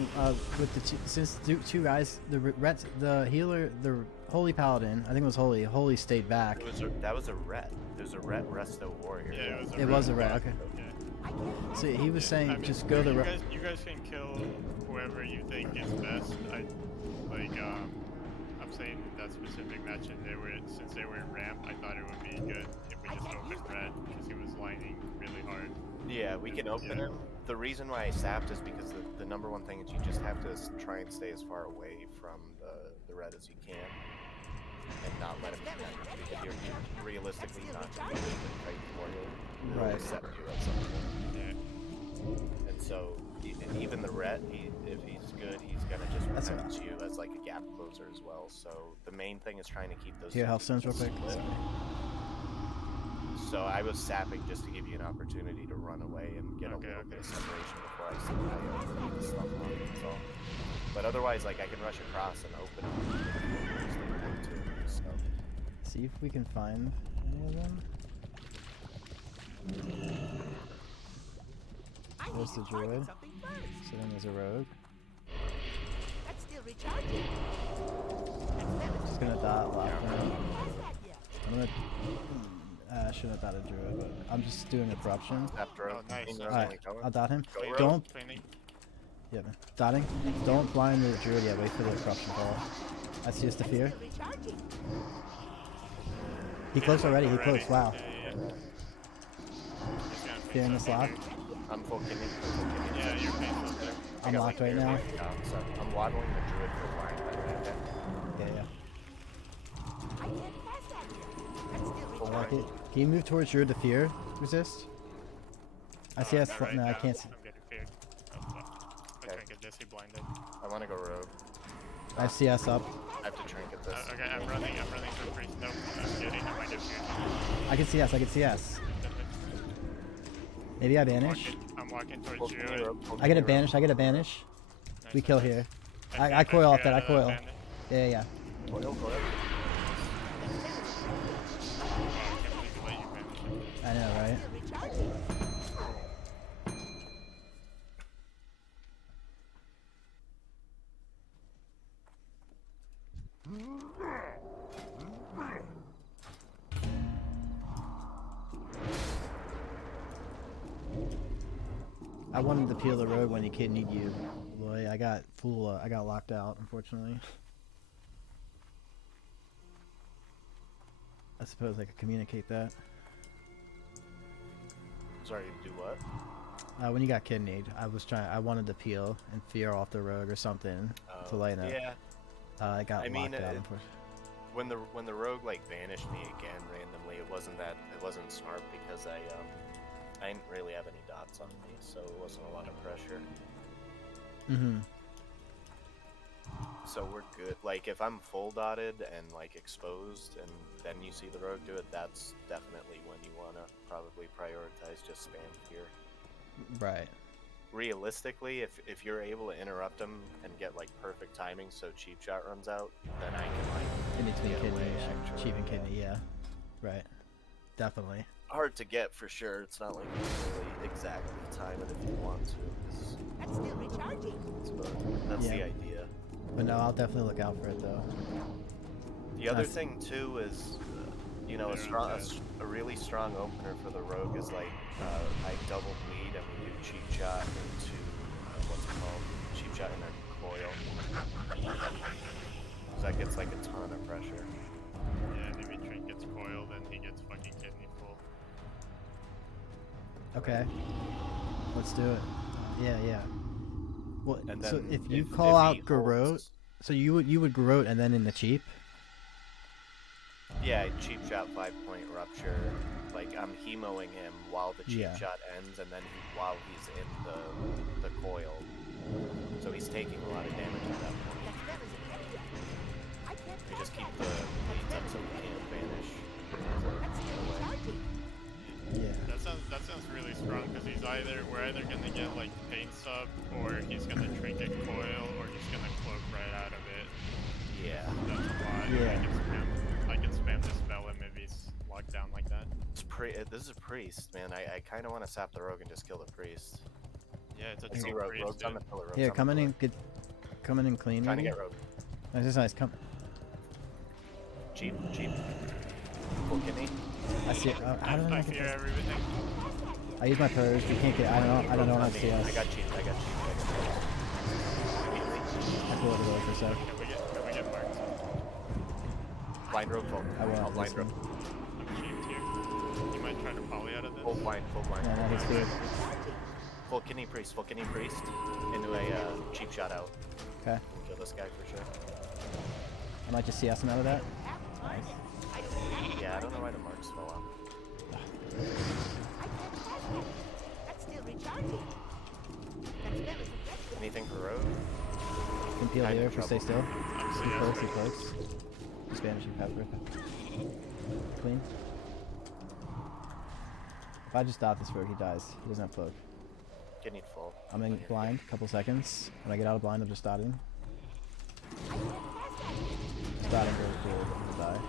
with the since two guys, the healer, the holy paladin, I think it was holy stayed back. That was a red. There's a red resto warrior. Yeah, It was a red. Okay. Yeah. So he was saying I mean, just go the you red. guys can kill whoever you think is best. I'm saying in that specific match, and since they were in ramp, I thought it would be good if we just opened red because he was lining really hard. Yeah, we can open him. The reason why I sapped is because the number one thing is you just have to try and stay as far away from the red as you can, and not let him connect, because you're realistically not going to be able to fight for you. Right. Except you at some point. Yeah. And so even the red, if he's good, he's gonna just That's protect you as like a gap closer as well. So the main thing is trying to keep those. Here, two health stones real quick. split. Sorry. So I was sapping just to give you an opportunity to run away and get a little bit of separation before I open the stuff on. That's all. But otherwise, like I can rush across and open it. So See if we can find any of them. There's the druid sitting as a rogue. That's still recharging. Just gonna dot left. Past that yet. I'm gonna. I shouldn't have dotted druid, but I'm just doing a corruption. after Oh, nice. Alright, I'll dot him. Go rogue. Don't. Cleaning. Yeah, man. Dotting. Don't blind the druid yet. Wait for the corruption call. I see us to fear. Still recharging. He closed already. He Already. closed. Wow. Yeah. He's gonna Fear in face the up slot. here. I'm full kidney. Yeah, you're face up there. I'm locked right now. So I'm waddling the druid for blind. Yeah. I can't pass that yet. That's still I recharging. like it. Can you move towards druid to fear? Resist. I see us. Not right No, I now. can't see. I'm getting feared. Oh, fuck. I Okay. can't get Jesse blinded. I want to go rogue. I see us up. I have to trinket this. Okay, I'm running for free. Nope, I'm getting. I might get feared. I can see us. I can see us. Maybe I banish. I'm walking Full towards kidney you. rogue, full I get a kidney rogue. banish. I get a banish. Nice, We nice, kill nice. here. I I coil off fear that. I out of the coil. bandit. Yeah. Coil. Wow, I can't believe you let you banish. I know, right? Still recharging. I wanted to peel the road when he kidneyed you. Boy, I got I got locked out, unfortunately. I suppose I could communicate that. Sorry, do what? When you got kidneyed, I wanted to peel and fear off the rogue or something to lighten up. Yeah. I got I mean, locked out, unfortunately. When the rogue like vanished me again randomly, it wasn't smart because I didn't really have any dots on me, so it wasn't a lot of pressure. Mm-hmm. So we're good. Like if I'm full dotted and like exposed, and then you see the rogue do it, that's definitely when you wanna probably prioritize just spam fear. Right. Realistically, if you're able to interrupt them and get like perfect timing so cheap shot runs out, then I can like In between get kidney, away, actually, cheap and yeah. kidney, yeah. Right. Definitely. hard to get for sure. It's not like you can really exactly time it if you want to. 'Cause That's still recharging. that's the Yeah. idea. But no, I'll definitely look out for it though. The other That's- thing too is, you know, a really strong opener for the rogue is like I double bleed and we do cheap shot into what's it called? Cheap shot in a coil. So that gets like a ton of pressure. Yeah, and if your drink gets coiled, then he gets fucking kidney full. Okay. Let's do it. Yeah. Well, And so then if you if call he out Garrote, holds- So you would Garrote and then in the cheap? Yeah, cheap shot 5-point rupture. Like I'm hemoing him while the cheap Yeah. shot ends, and then while he's in the coil. So he's taking a lot of damage at that point. That spell isn't ready yet. I can't We just cast keep that the yet. bleeds up so we can't vanish. That's still recharging. Yeah. That sounds really strong because we're either gonna get like pain sub or he's gonna trinket coil or he's gonna cloak right out of it. Yeah. That's a lot. Yeah. I can spam this spell him if he's locked down like that. This is a priest, man. I kind of want to sap the rogue and just kill the priest. Yeah, it's a I see troll rogue. priest, Rogue's on the dude. pillar. Rogue's Here, on the come in pillar. and get, come in and clean. Trying to maybe? get rogue. Nice, nice, nice. Come. Cheap. Full kidney. I see it. How do I I make fear it? everything. I use my purge. We can't get. I don't know how Rogue's to on see me. us. I got cheap. I got cheap. I pull it away for a sec. Can we get marked? Blind rogue full. I won't. I'll blind rogue. I'm cheap here. You might try to poly out of this. Full blind. Full blind. No, no, he's good. Full kidney priest. Full kidney priest. Into a cheap shot out. Okay. Kill this guy for sure. I might just CS him out of that. Nice. Yeah, I don't know why the marks fell out. That's still recharging. That spell isn't ready yet. Anything for rogue? Can peel Kinda here in if we stay still. I'm He CS cloaks. He right cloaks. He's banishing pepper. Clean. If I just stop this rogue, he dies. He doesn't have cloak. Kidney full. I'm in blind. Couple seconds. When I get out of blind, I'm just starting. Starting very cool. He'll die.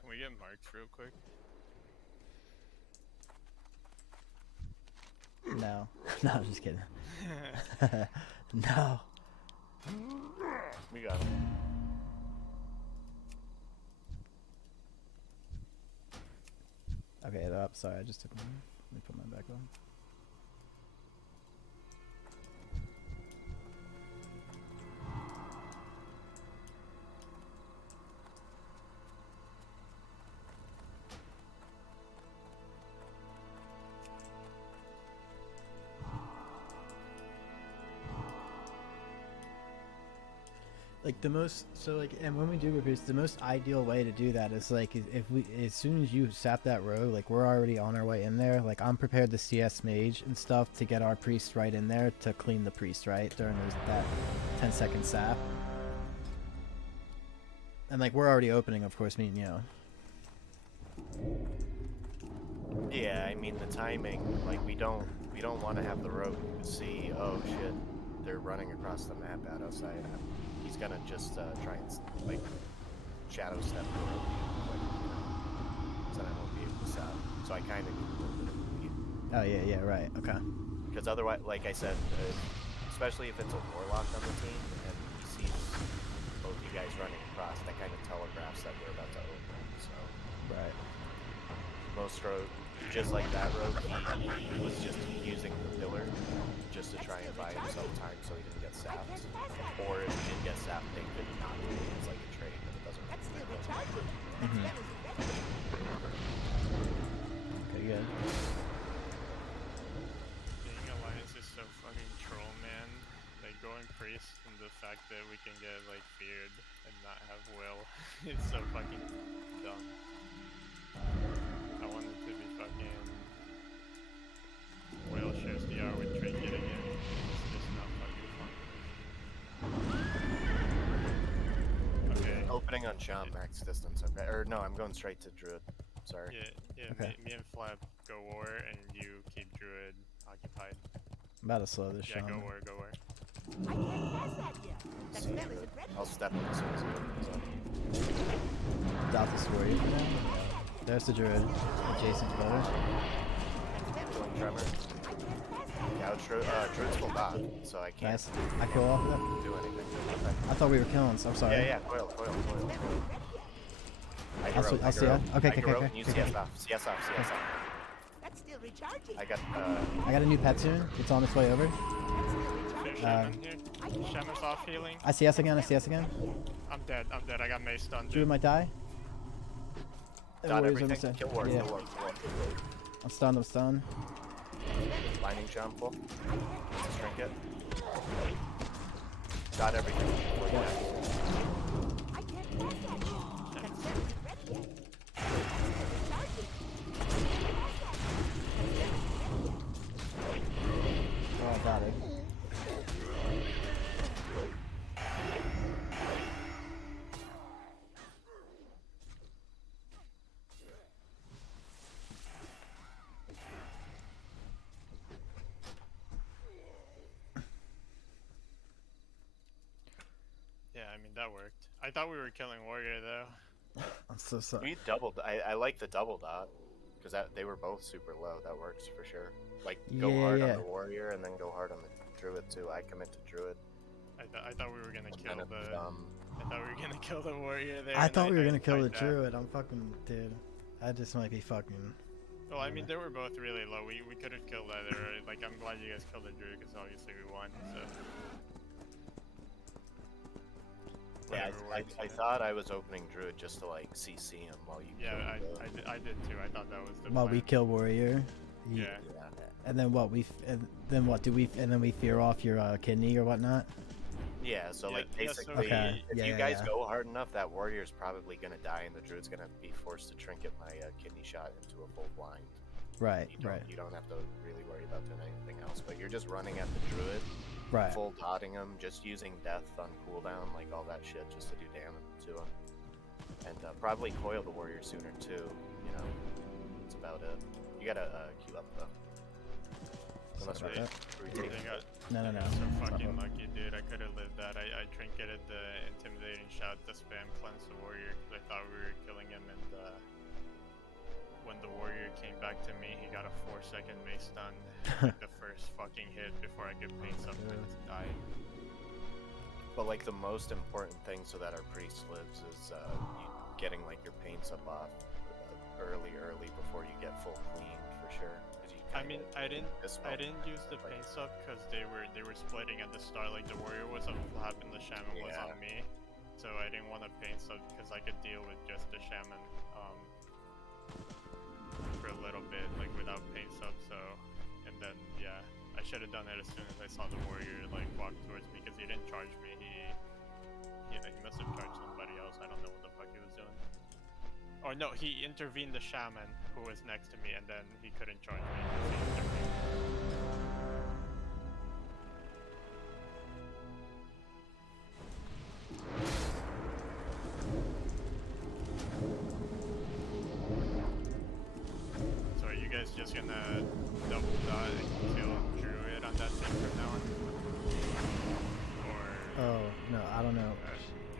Can we get marked real quick? No. No, I'm just kidding. No. We got him. Okay, they're up. Sorry, I just took mine. Let me put mine back on. Like the most, so like, and when we do repeats, the most ideal way to do that is like, if we, as soon as you sap that rogue, like we're already on our way in there. Like I'm prepared to CS mage and stuff to get our priest right in there to clean the priest right during that 10-second sap. And like we're already opening, of course, meaning Yeah, I mean the timing. Like we don't want to have the rogue see. Oh shit, they're running across the map at us. He's gonna just try and like shadow step the rogue, so I won't be able to stop. So I kind of need a little bit of lead. Oh yeah, right, okay. Because otherwise, like I said, especially if it's a warlock on the team and he sees both you guys running across, that kind of telegraphs that we're about to open. So Right. most rogue, just like that rogue, he was just using the pillar just to try and buy himself time so he didn't get sapped. Or if he did get sapped, they could not do it. It's like a trade, but it doesn't That's still really work. recharging. That Mhm. spell isn't ready yet. Okay, good. Being alliance is so fucking troll, man. Like going priest and the fact that we can get like feared and not have will, it's so fucking dumb. I want it to be fucking whale shares DR with trinket again. It's just not fucking fun. Okay. Opening on Sham max distance, okay? Or no, I'm going straight to Druid. Sorry. Yeah, Okay. me and Flap go war and you keep Druid occupied. I'm about to slow this Yeah, shot. go war, go war. I can't cast that yet. That spell isn't ready I'll yet. step in as soon as he opens up. Doubt this warrior for now. There's the druid. Adjacent to butter. Killing Tremor. Yeah, Druid's full dot, so I can't Nice. I kill off of that. do anything. Okay. I thought we were killing, so I'm sorry. Yeah, coil. I I'll Garrote, see ya. Okay, I Garrote, and you okay. CS off. CS off. That's still recharging. I got, I got a new pet soon. It's on its way over. That's still Here, recharging. Shaman here. Shaman's off healing. I CS again. I'm dead. I got maced on, Druid dude. might die. Done Warriors everything. understand. Kill warriors. Yeah. Kill warriors. Kill warriors. I'm stunned. I'm stunned. Binding Sham full. Let's drink it. Got everything. Yeah. I can't pass that yet. That still isn't ready yet. Charging. Oh, got it. Yeah, I mean that worked. I thought we were killing warrior though. I'm so sorry. We doubled. I like the double dot because they were both super low. That works for sure. Like go hard on the warrior and then go hard on the druid too. I commit to druid. I thought we were gonna kill Kind of, the. I thought we were gonna kill the warrior there. I and thought we were gonna I kill the died. druid. I'm fucking dude. I just might be fucking. Well, I mean they were both really low. We could have killed either. Like I'm glad you guys killed the druid because obviously we won. So. Yeah, Whatever works, I thought I was opening druid just to like CC him while you. Yeah, killed I did too. I thought that was the. Well, plan. we kill warrior. Yeah. And then what? And then we fear off your kidney or whatnot. Yeah, so Yeah, like yeah, so basically, Okay. if Yeah, you yeah, guys yeah. go hard enough, that warrior's probably gonna die, and the druid's gonna be forced to trinket my kidney shot into a full blind. Right. You you don't have to really worry about doing anything else, but you're just running at the druid, Right. full dotting him, just using death on cooldown, like all that shit, just to do damage to him, and probably coil the warrior sooner too. You know, that's about it. You gotta queue up though. Unless Sorry we're, about we're They taking got No. so It's not fucking bad. lucky, dude. I could have lived that. I trinketed the intimidating shout to spam cleanse the warrior because I thought we were killing him, and when the warrior came back to me, he got a 4-second mace stun, like the first fucking hit before I could paint something to die. But like the most important thing so that our priest lives is you getting like your paints up off early before you get full clean for sure. 'Cause you I mean, I didn't dispel use the paint sub because they were splitting at the start. Like the warrior was on flap and the shaman was Yeah. on me, so I didn't want to paint sub because I could deal with just the shaman for a little bit, like without paint sub. So, and then yeah, I should have done it as soon as I saw the warrior like walk towards me because he didn't charge me. He must have charged somebody else. I don't know what the fuck he was doing. Or no, he intervened the shaman who was next to me, and then he couldn't charge me because he intervened. So are you guys just gonna double dot and kill druid on that thing from now on? Or Oh no, I don't know.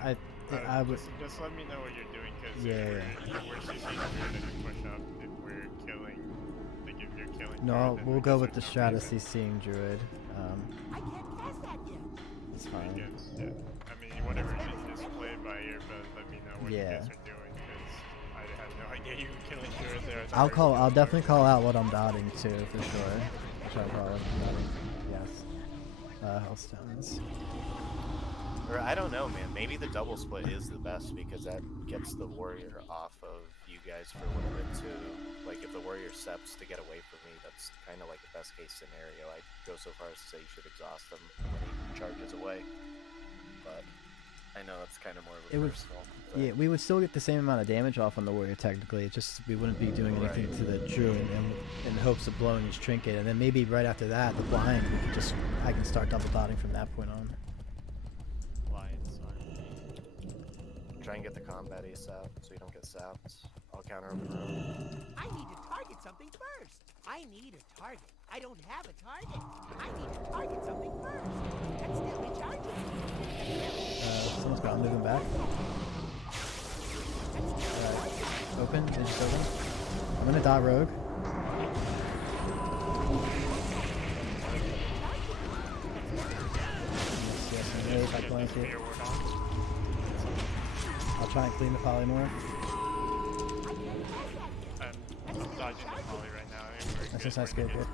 I would. just let me know what you're doing, because Yeah. if we're CCing druid and we push up, if we're killing, like if you're killing No, druid, then we'll we go just with the are not strategy seeing druid. I can't pass that yet. It's I fine. guess, yeah. I mean, whatever it is, just play it by ear, but let me know what you Yeah. guys are doing, because I had no idea you were killing druid there. I thought I'll we were call. I'll killing definitely call out what I'm dotting too for sure. I'll call what I'm dotting. Yes. Hellstones. Or I don't know, man. Maybe the double split is the best because that gets the warrior off of you guys for a little bit too. Like if the warrior steps to get away from me, that's kind of like the best case scenario. I'd go so far as to say you should exhaust him when he charges away. But I know that's kind of more of a It would- personal thing. Yeah, we would still get the same amount of damage off on the warrior technically. It's just we wouldn't be doing anything Right. to the druid in hopes of blowing his trinket, and then maybe right after that, the blind. We could just I can start double dotting from that point on. Lions, sorry. Try and get the combat ASAP so you don't get sapped. I'll counter him. Rogue. I need to target something first. I need a target. I don't have a target. I need to target something first. That's still recharging. Someone's got moving back. Open. It's just open. I'm gonna dot rogue. Yes, if I blank it. Fear ward on. I'll try and clean the polymorph. I'm dodging the poly right now. I mean, we're That's good. just nice, We're good, good.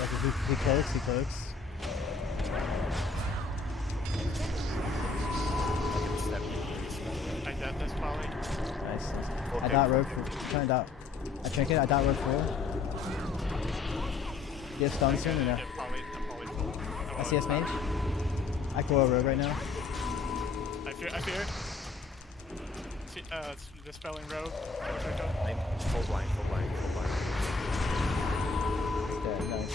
Like if he cloaks, he cloaks. I can step in. I got this poly. Nice. Full I counter dot rogue for trying to dot. I trinket. I dot rogue for. You have stun soon or no? Yeah, probably full. I see us mage. I coil rogue right now. I fear. Dispelling rogue. I'm full blind. Okay, nice.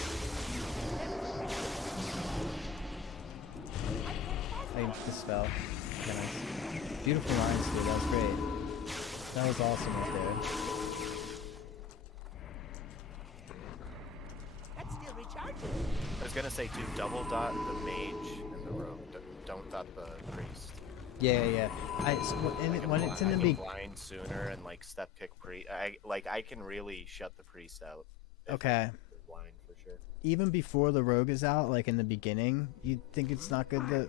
I dispel. Okay, nice. Beautiful lines, dude. That was great. That was awesome right there. That's still recharging. I was gonna say too, double dot the mage and the rogue. Don't dot the priest. Yeah. When it's in the I can big. blind sooner and like step kick I can really shut the priest out. if Okay. he's blind for sure. Even before the rogue is out, like in the beginning, you think it's not good to.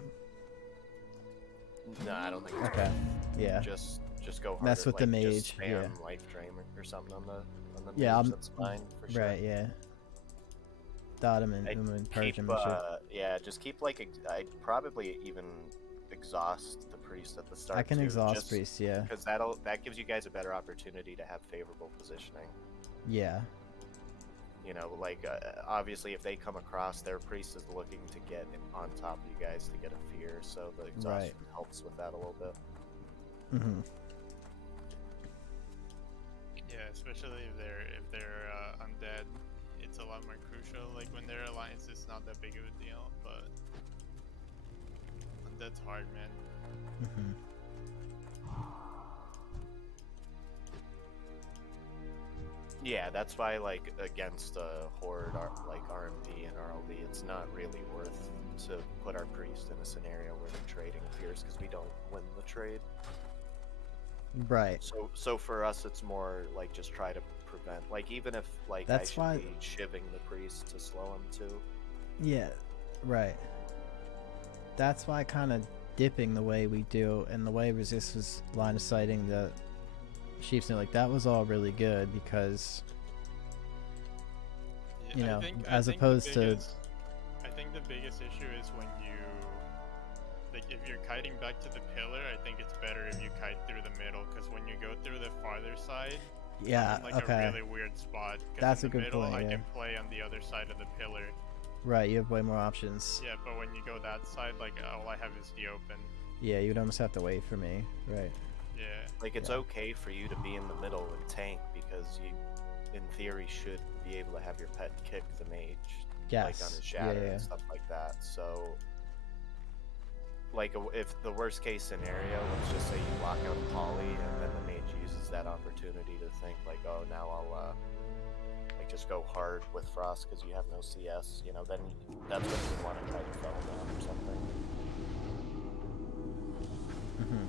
No, I don't think it's Okay. Yeah. Just go harder. Mess with the like, mage, just spam yeah. life drain or something on the Yeah, mage. That's fine for sure. Right. Yeah. Dot him and purge Keep, him and shit. yeah, just keep like I'd probably even exhaust the priest at the start. I can too, exhaust just priest. Yeah. because that gives you guys a better opportunity to have favorable positioning. Yeah. You know, like obviously if they come across, their priest is looking to get on top of you guys to get a fear, so the exhaustion helps with that a little bit. Mhm. Yeah, especially if they're undead, it's a lot more crucial. Like when they're alliance, it's not that big of a deal, but undead's hard, man. Mhm. Yeah, that's why like against a horde like RMP and RLD, it's not really worth to put our priest in a scenario where they're trading fears because we don't win the trade. Right. So for us, it's more like just try to prevent. Like even if like That's I should why- be shivving the priest to slow him too. Yeah. Right. That's why kind of dipping the way we do and the way resist was line of sighting the sheepskin, like that was all really good because Yeah, you know, I as think opposed to I think the biggest issue is when you like if you're kiting back to the pillar. I think it's better if you kite through the middle because when you go through the farther side, yeah. I'm in, like Okay. a really weird spot. 'Cause That's in a the good middle, point, I yeah. can play on the other side of the pillar. Right. You have way more options. Yeah, but when you go that side, like all I have is the open. Yeah. You'd almost have to wait for me. Right. Yeah. Like it's Yeah. okay for you to be in the middle and tank because you, in theory, should be able to have your pet kick the mage, Yes. like on his shatter Yeah. and stuff like that. So, like if the worst case scenario, let's just say you lock out a poly and then the mage uses that opportunity to think like, oh, now I'll like just go hard with frost because you have no CS. You know, then that's when you want to try to fell down or something. Mhm.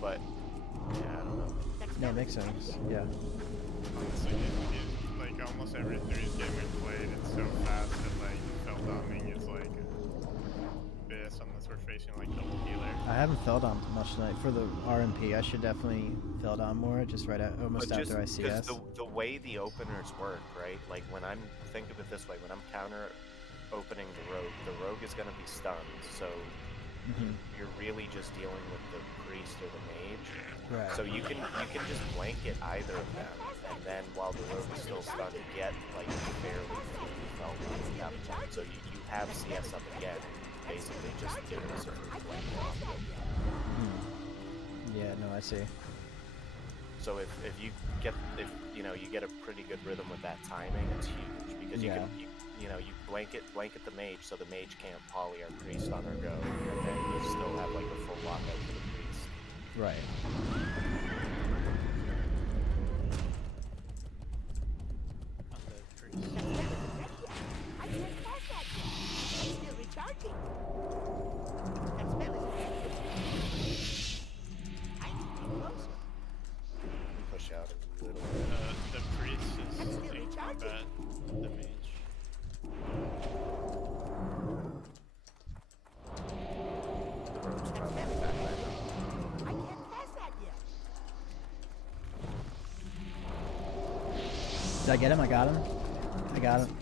But yeah, I don't know. Yeah. Makes sense. Yeah. Honestly, like almost every 3's game we played, it's so fast that like fell doming is like abyss unless we're facing like double healer. I haven't felt on much tonight for the RMP. I should definitely felt on more just right at almost But after I just 'cause CS. the way the openers work, right? Like when think of it this way, when I'm counter opening the rogue is going to be stunned, so Mhm. you're really just dealing with the priest or the mage. Right. So you can just blanket either of them, and then while the rogue is still stunned, get like barely felt on that point. So you have CS up again, basically just doing a sort of blanket off of it. Mhm. Yeah. No. I see. So if you get you get a pretty good rhythm with that timing, it's huge because Yeah. you blanket the mage so the mage can't poly our priest on our go, and then you still have like a full lockout for the priest. Right. Undead priest. That's not ready yet. I can't cast that yet. It's still recharging. That spell isn't ready. I need to be closer. Push out a little. The priest is That's still in recharging. combat. The mage. The rogue's That probably spell back isn't by ready. then. I can't cast that yet. Did I get him? I got him. I got him.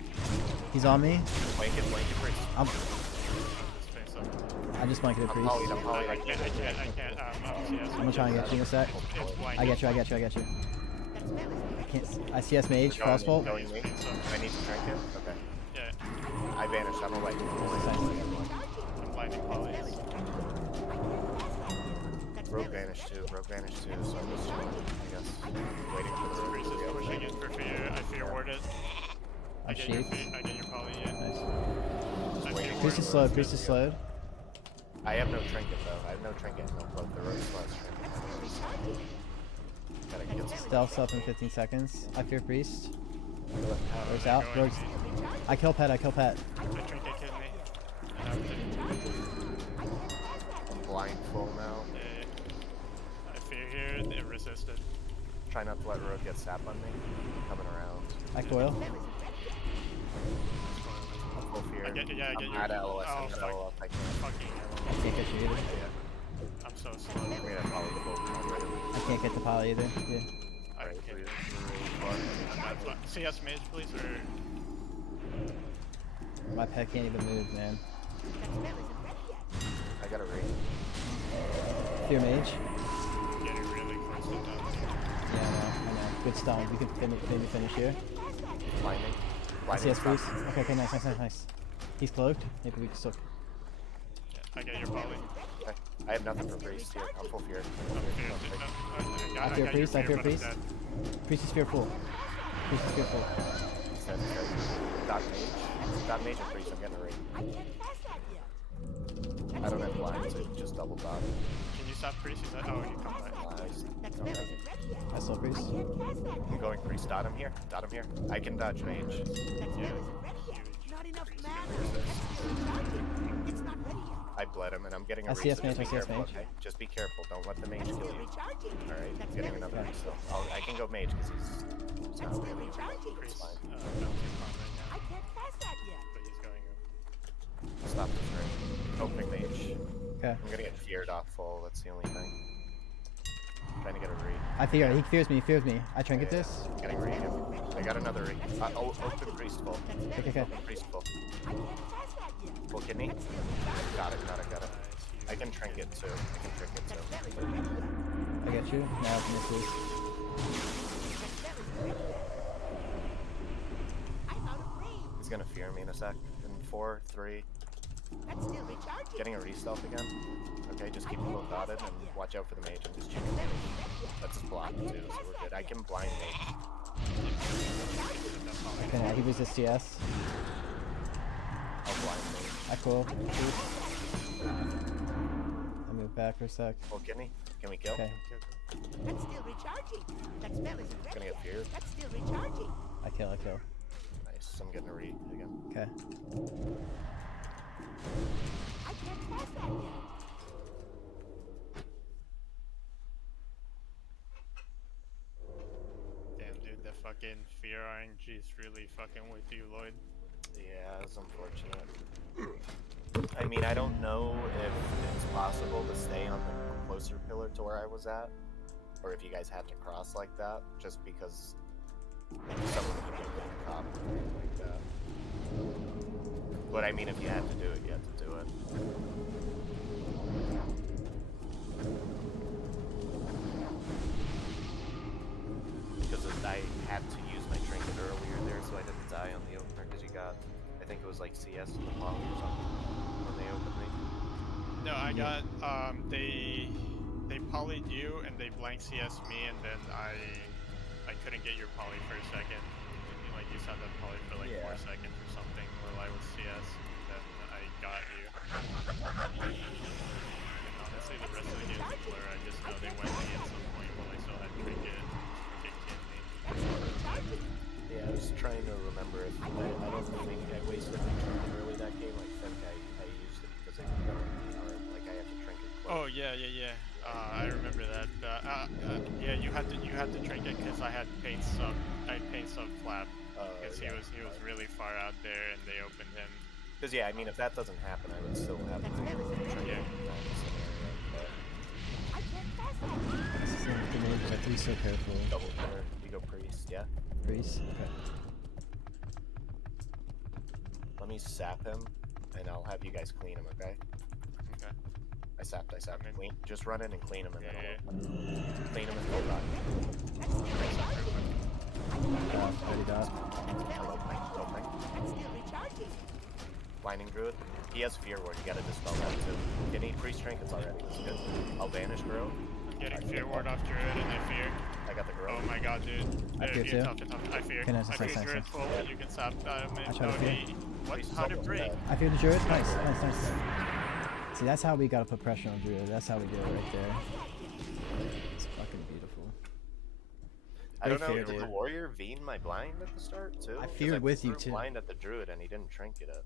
He's on me. Blanket priest. Just face up. I just blanketed I'm priest. polyed, I'm I polyed. can't. CS. I'm gonna try and get you in a sec. It's blank. I get you. I CS mage, crossbolt. Going me. I need to drink it. Okay. Yeah, I vanished. I'm away. I'm blinding polys. Rogue vanished too. Rogue vanished too. So I'm just chilling, I guess. Waiting for the Priest is pushing in for fear. I fear ward it. I I'm get your sheep. I get your poly, yeah. Nice. I fear Priest is ward. slowed. Priest is slowed. I have no trinket though. I have no trinket and no cloak. The rogue still has trinket. Gotta get some. Stealth up in 15 seconds. I fear priest. Rogue's They're out. going Rogue's. me. I kill pet. I kill pet. I trinket kidney. I have it. I'm blind full now. Yeah. I fear here. It resisted. Try not to let rogue get sap on me. Coming around. I coil. I'm full fear. I get your. I'm at LOS. Oh, I'm at fuck. LOS. I can't. Fucking I can't get you either. Yeah. I'm so slow. I'm gonna probably full already. I can't get the poly either. Yeah. I Right, can't. we're- CS mage, please, or My pet can't even move, man. I got a read. Fear mage. getting really close to done. Yeah, I know. Good stone. We can maybe finish here. Blinding. I Blinding. CS stop. priest. Okay, nice. He's cloaked. Maybe we can still. Yeah, I get your poly. Okay. I have nothing for priest here. I'm full fear. I'm fear. I fear got priest, your I fear but I'm priest. dead. Priest is fearful. Priest is fearful. Dot mage. Dot mage and priest. I'm getting a read. I don't have blind, so just double dot. Can you stop priest? Is that? Oh, you come back. Nice. Okay. I saw priest. I'm going priest. Dot him here. Dot him here. I can dodge mage. Not enough mana. It's not ready yet. I bled him and I'm getting a I read. CS so mage, just I be CS careful, mage. okay? Just be careful. Don't let the mage kill you. Recharging. Alright, I'm getting another read. So I can go mage because he's not really. Recharging. It's Priest. fine. Bouncing bomb right I now, can't cast that yet. but he's going up. Stop this ring. Opening mage. Okay. I'm gonna get feared off full. That's the only thing. Trying to get a read. I fear. He fears me. He fears me. I trinket this. Getting read. I got another read. Oh, open priest full. Okay. Open priest full. I can't cast that yet. Full kidney. Got it. I can trinket too. I get you. Now it misses. I'm out of range. He's gonna fear me in a sec. In 4, 3. That's still recharging. Getting a re-stealth again. Okay, just keep him both dotted and watch out for the mage and just check. That's his block too, so we're good. I can blind mage. Okay, now he resists CS. I'll blind mage. I cool. I move back for a sec. Full kidney. Can we kill? Okay. That's still recharging. That spell isn't ready Gonna get yet. feared. That's still recharging. I kill. Nice. I'm getting a read again. Okay. I can't cast that yet. Damn, dude, the fucking fear RNG is really fucking with you, Lloyd. Yeah, it's unfortunate. I mean, I don't know if it's possible to stay on the closer pillar to where I was at, or if you guys had to cross like that, just because someone could be a cop or anything like that. But I mean, if you had to do it, you had to do it. Because I had to use my trinket earlier there, so I didn't die on the opener, because you got, I think it was like CS in the poly or something, when they opened me. No, I got they polyed you and they blank CS me, and then I couldn't get your poly for a second. Like you saw that poly for like 4 seconds or something while I was CS, and then I got you. And honestly, the rest of the game's a blur. I just know they went me at some point while I still had trinket kidney. Yeah, I was trying to remember if I don't think I wasted my trinket early that game. I think I used it because I got or like I had to trinket. Oh yeah. I remember that. Yeah, you had to trinket because I had paint sub flap because he was really far out there and they opened him. Because yeah, I mean if that doesn't happen, I would still have my trinket. Yeah. I can't cast that. This is the mage. I have to be so careful. Double pillar, you go priest, yeah. Priest. Okay. Let me sap him, and I'll have you guys clean him, okay? Okay. I sapped. I'm in. Clean. Just run in and clean him, and then Yeah, I'll clean him and full dot. Ready dot. Hello, Mike. That's still recharging. Blinding Druid. He has Fear Ward. You gotta dispel that too. Didn't he priest trinkets already? That's good. I'll banish Grow. getting fear ward off Druid and I fear. I got the Grow. Oh my god, dude. I fear too. Tough. I fear. Okay, nice, I fear nice. Druid full. You can stop. I try to fear. What? How to break? I fear the druid. Nice. See, that's how we gotta put pressure on druid. That's how we do it right there. It's fucking beautiful. I don't know, fear, did the dude. warrior veen my blind at the start too? I 'Cause feared with you threw too. blind at the druid and he didn't trinket it.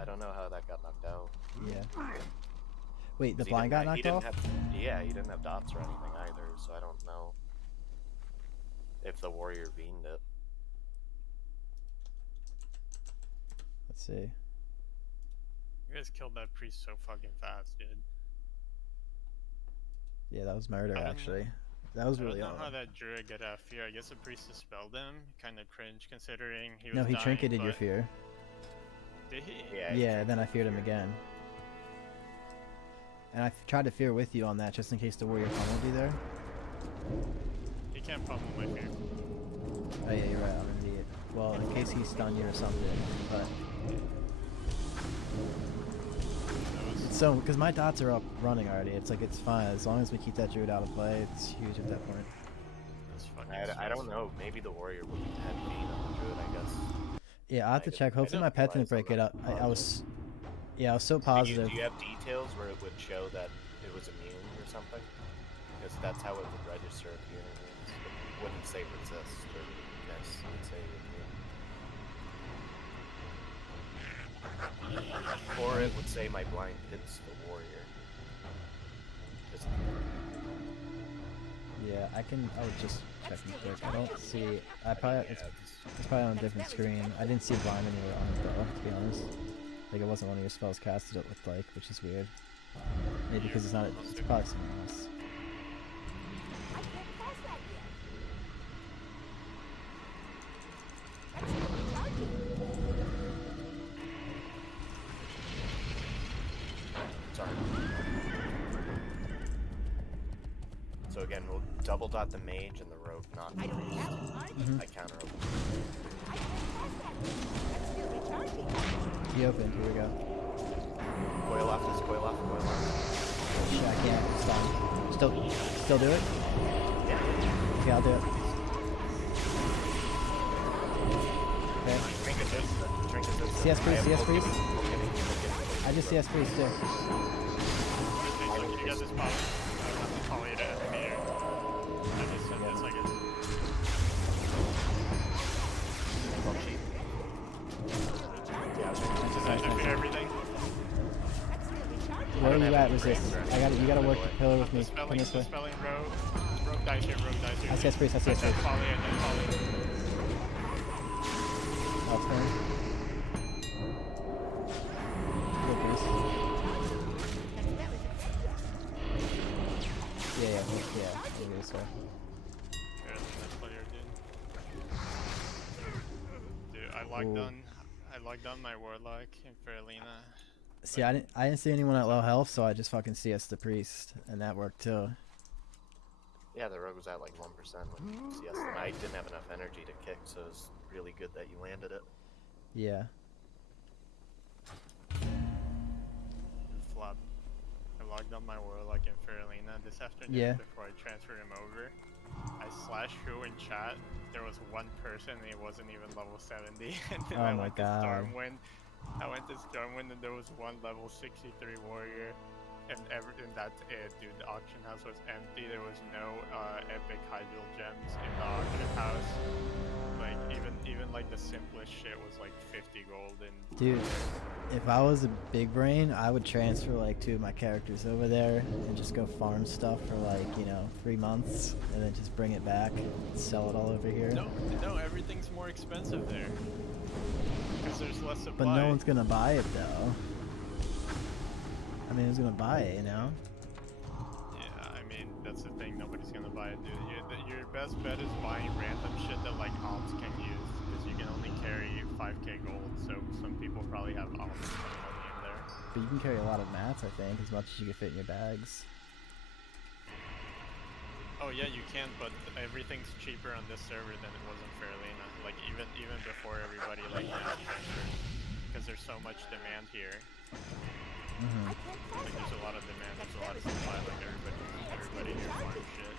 I don't know how that got knocked out. Yeah. Wait, the 'Cause he blind didn't got have- knocked off? Yeah, he didn't have dots or anything either, so I don't know if the warrior veened it. Let's see. You guys killed that priest so fucking fast, dude. Yeah, that was murder I don't actually. That was I really don't know how odd. that druid got out of fear. I guess the priest dispelled him. Kind of cringe considering he was No, he dying, trinketed your but- fear. Did he? Yeah. Yeah, then I feared him again. And I tried to fear with you on that just in case the warrior pummeled you there. He can't pummel my fear. Oh yeah, you're right, I'm an idiot. Well, in case he stunned you or something, but... So, because my dots are up running already, it's like, it's fine. As long as we keep that druid out of play, it's huge at that point. That's fucking I don't know. Maybe the warrior would have veen on the druid, I guess. Yeah, I'll have to I check. Hopefully my didn't pet didn't realize break it up. on I was... Yeah, I was so Do positive. you have details where it would show that it was immune or something? Because that's how it would register if you it wouldn't say resist or miss. It would say immune. Or it would say my blind hits the warrior. Just- Yeah, I would just check real quick. I don't see... It's probably on a different screen. I didn't see blind anywhere on it though, to be honest. Like it wasn't one of your spells casted, it looked like, which is weird. Maybe because it's not... It's probably something else. I can't pass that yet. That's still recharging. Sorry. So again, we'll double dot the mage and the rogue, not the I don't priest. have a target. Mm-hmm. I counter open. I can't pass that yet. That's still recharging. He opened, here we go. Coil off. Shit, I can't. It's fine. Still do it? Okay, I'll do it. Okay. Trinket this. CS priest, I have CS full priest. kitty. I just CS priest too. You got this pop. I'm not the poly to meter. I just said this, I guess. Full sheet. Yeah, I fear everything. That's still recharging. Where are don't you have at, any resist? brains or You gotta work the pillar with me. Dispelling, Come this way. dispelling rogue. Rogue dies here, rogue dies here. I CS priest, I CS priest. Poly, I did poly. I'll turn. Good priest. Yeah. Maybe this way. Better than that player did. Dude, I logged on my warlock in Fairlina. See, I didn't see anyone at low health, so I just fucking CS the priest, and that worked too. Yeah, the rogue was at like 1% when you CS, and I didn't have enough energy to kick, so it was really good that you landed it. Yeah. Flop. I logged on my warlock in Fairlina this afternoon Yeah. before I transferred him over. I slashed who in chat. There was one person and he wasn't even level 70. And then Oh I my went to God. Stormwind. I went to Stormwind and there was one level 63 warrior. And that's it, dude. The auction house was empty. There was no epic hydral gems in the auction house. Like even like the simplest shit was like 50 gold and Dude, if I was a big brain, I would transfer like 2 of my characters over there and just go farm stuff for like, 3 months and then just bring it back and sell it all over here. No, everything's more expensive there. Because there's less supply. But no one's gonna buy it though. I mean, who's gonna buy it, Yeah, I mean, that's the thing. Nobody's gonna buy it, dude. Your best bet is buying random shit that like alts can use, because you can only carry 5k gold. So some people probably have alts money in there. But you can carry a lot of mats, I think, as much as you can fit in your bags. Oh yeah, you can, but everything's cheaper on this server than it was in Fairlena. Like even before everybody like because there's so much demand here. Mm-hmm. Like there's a lot of demand, there's a lot of supply. Like everybody here farms shit.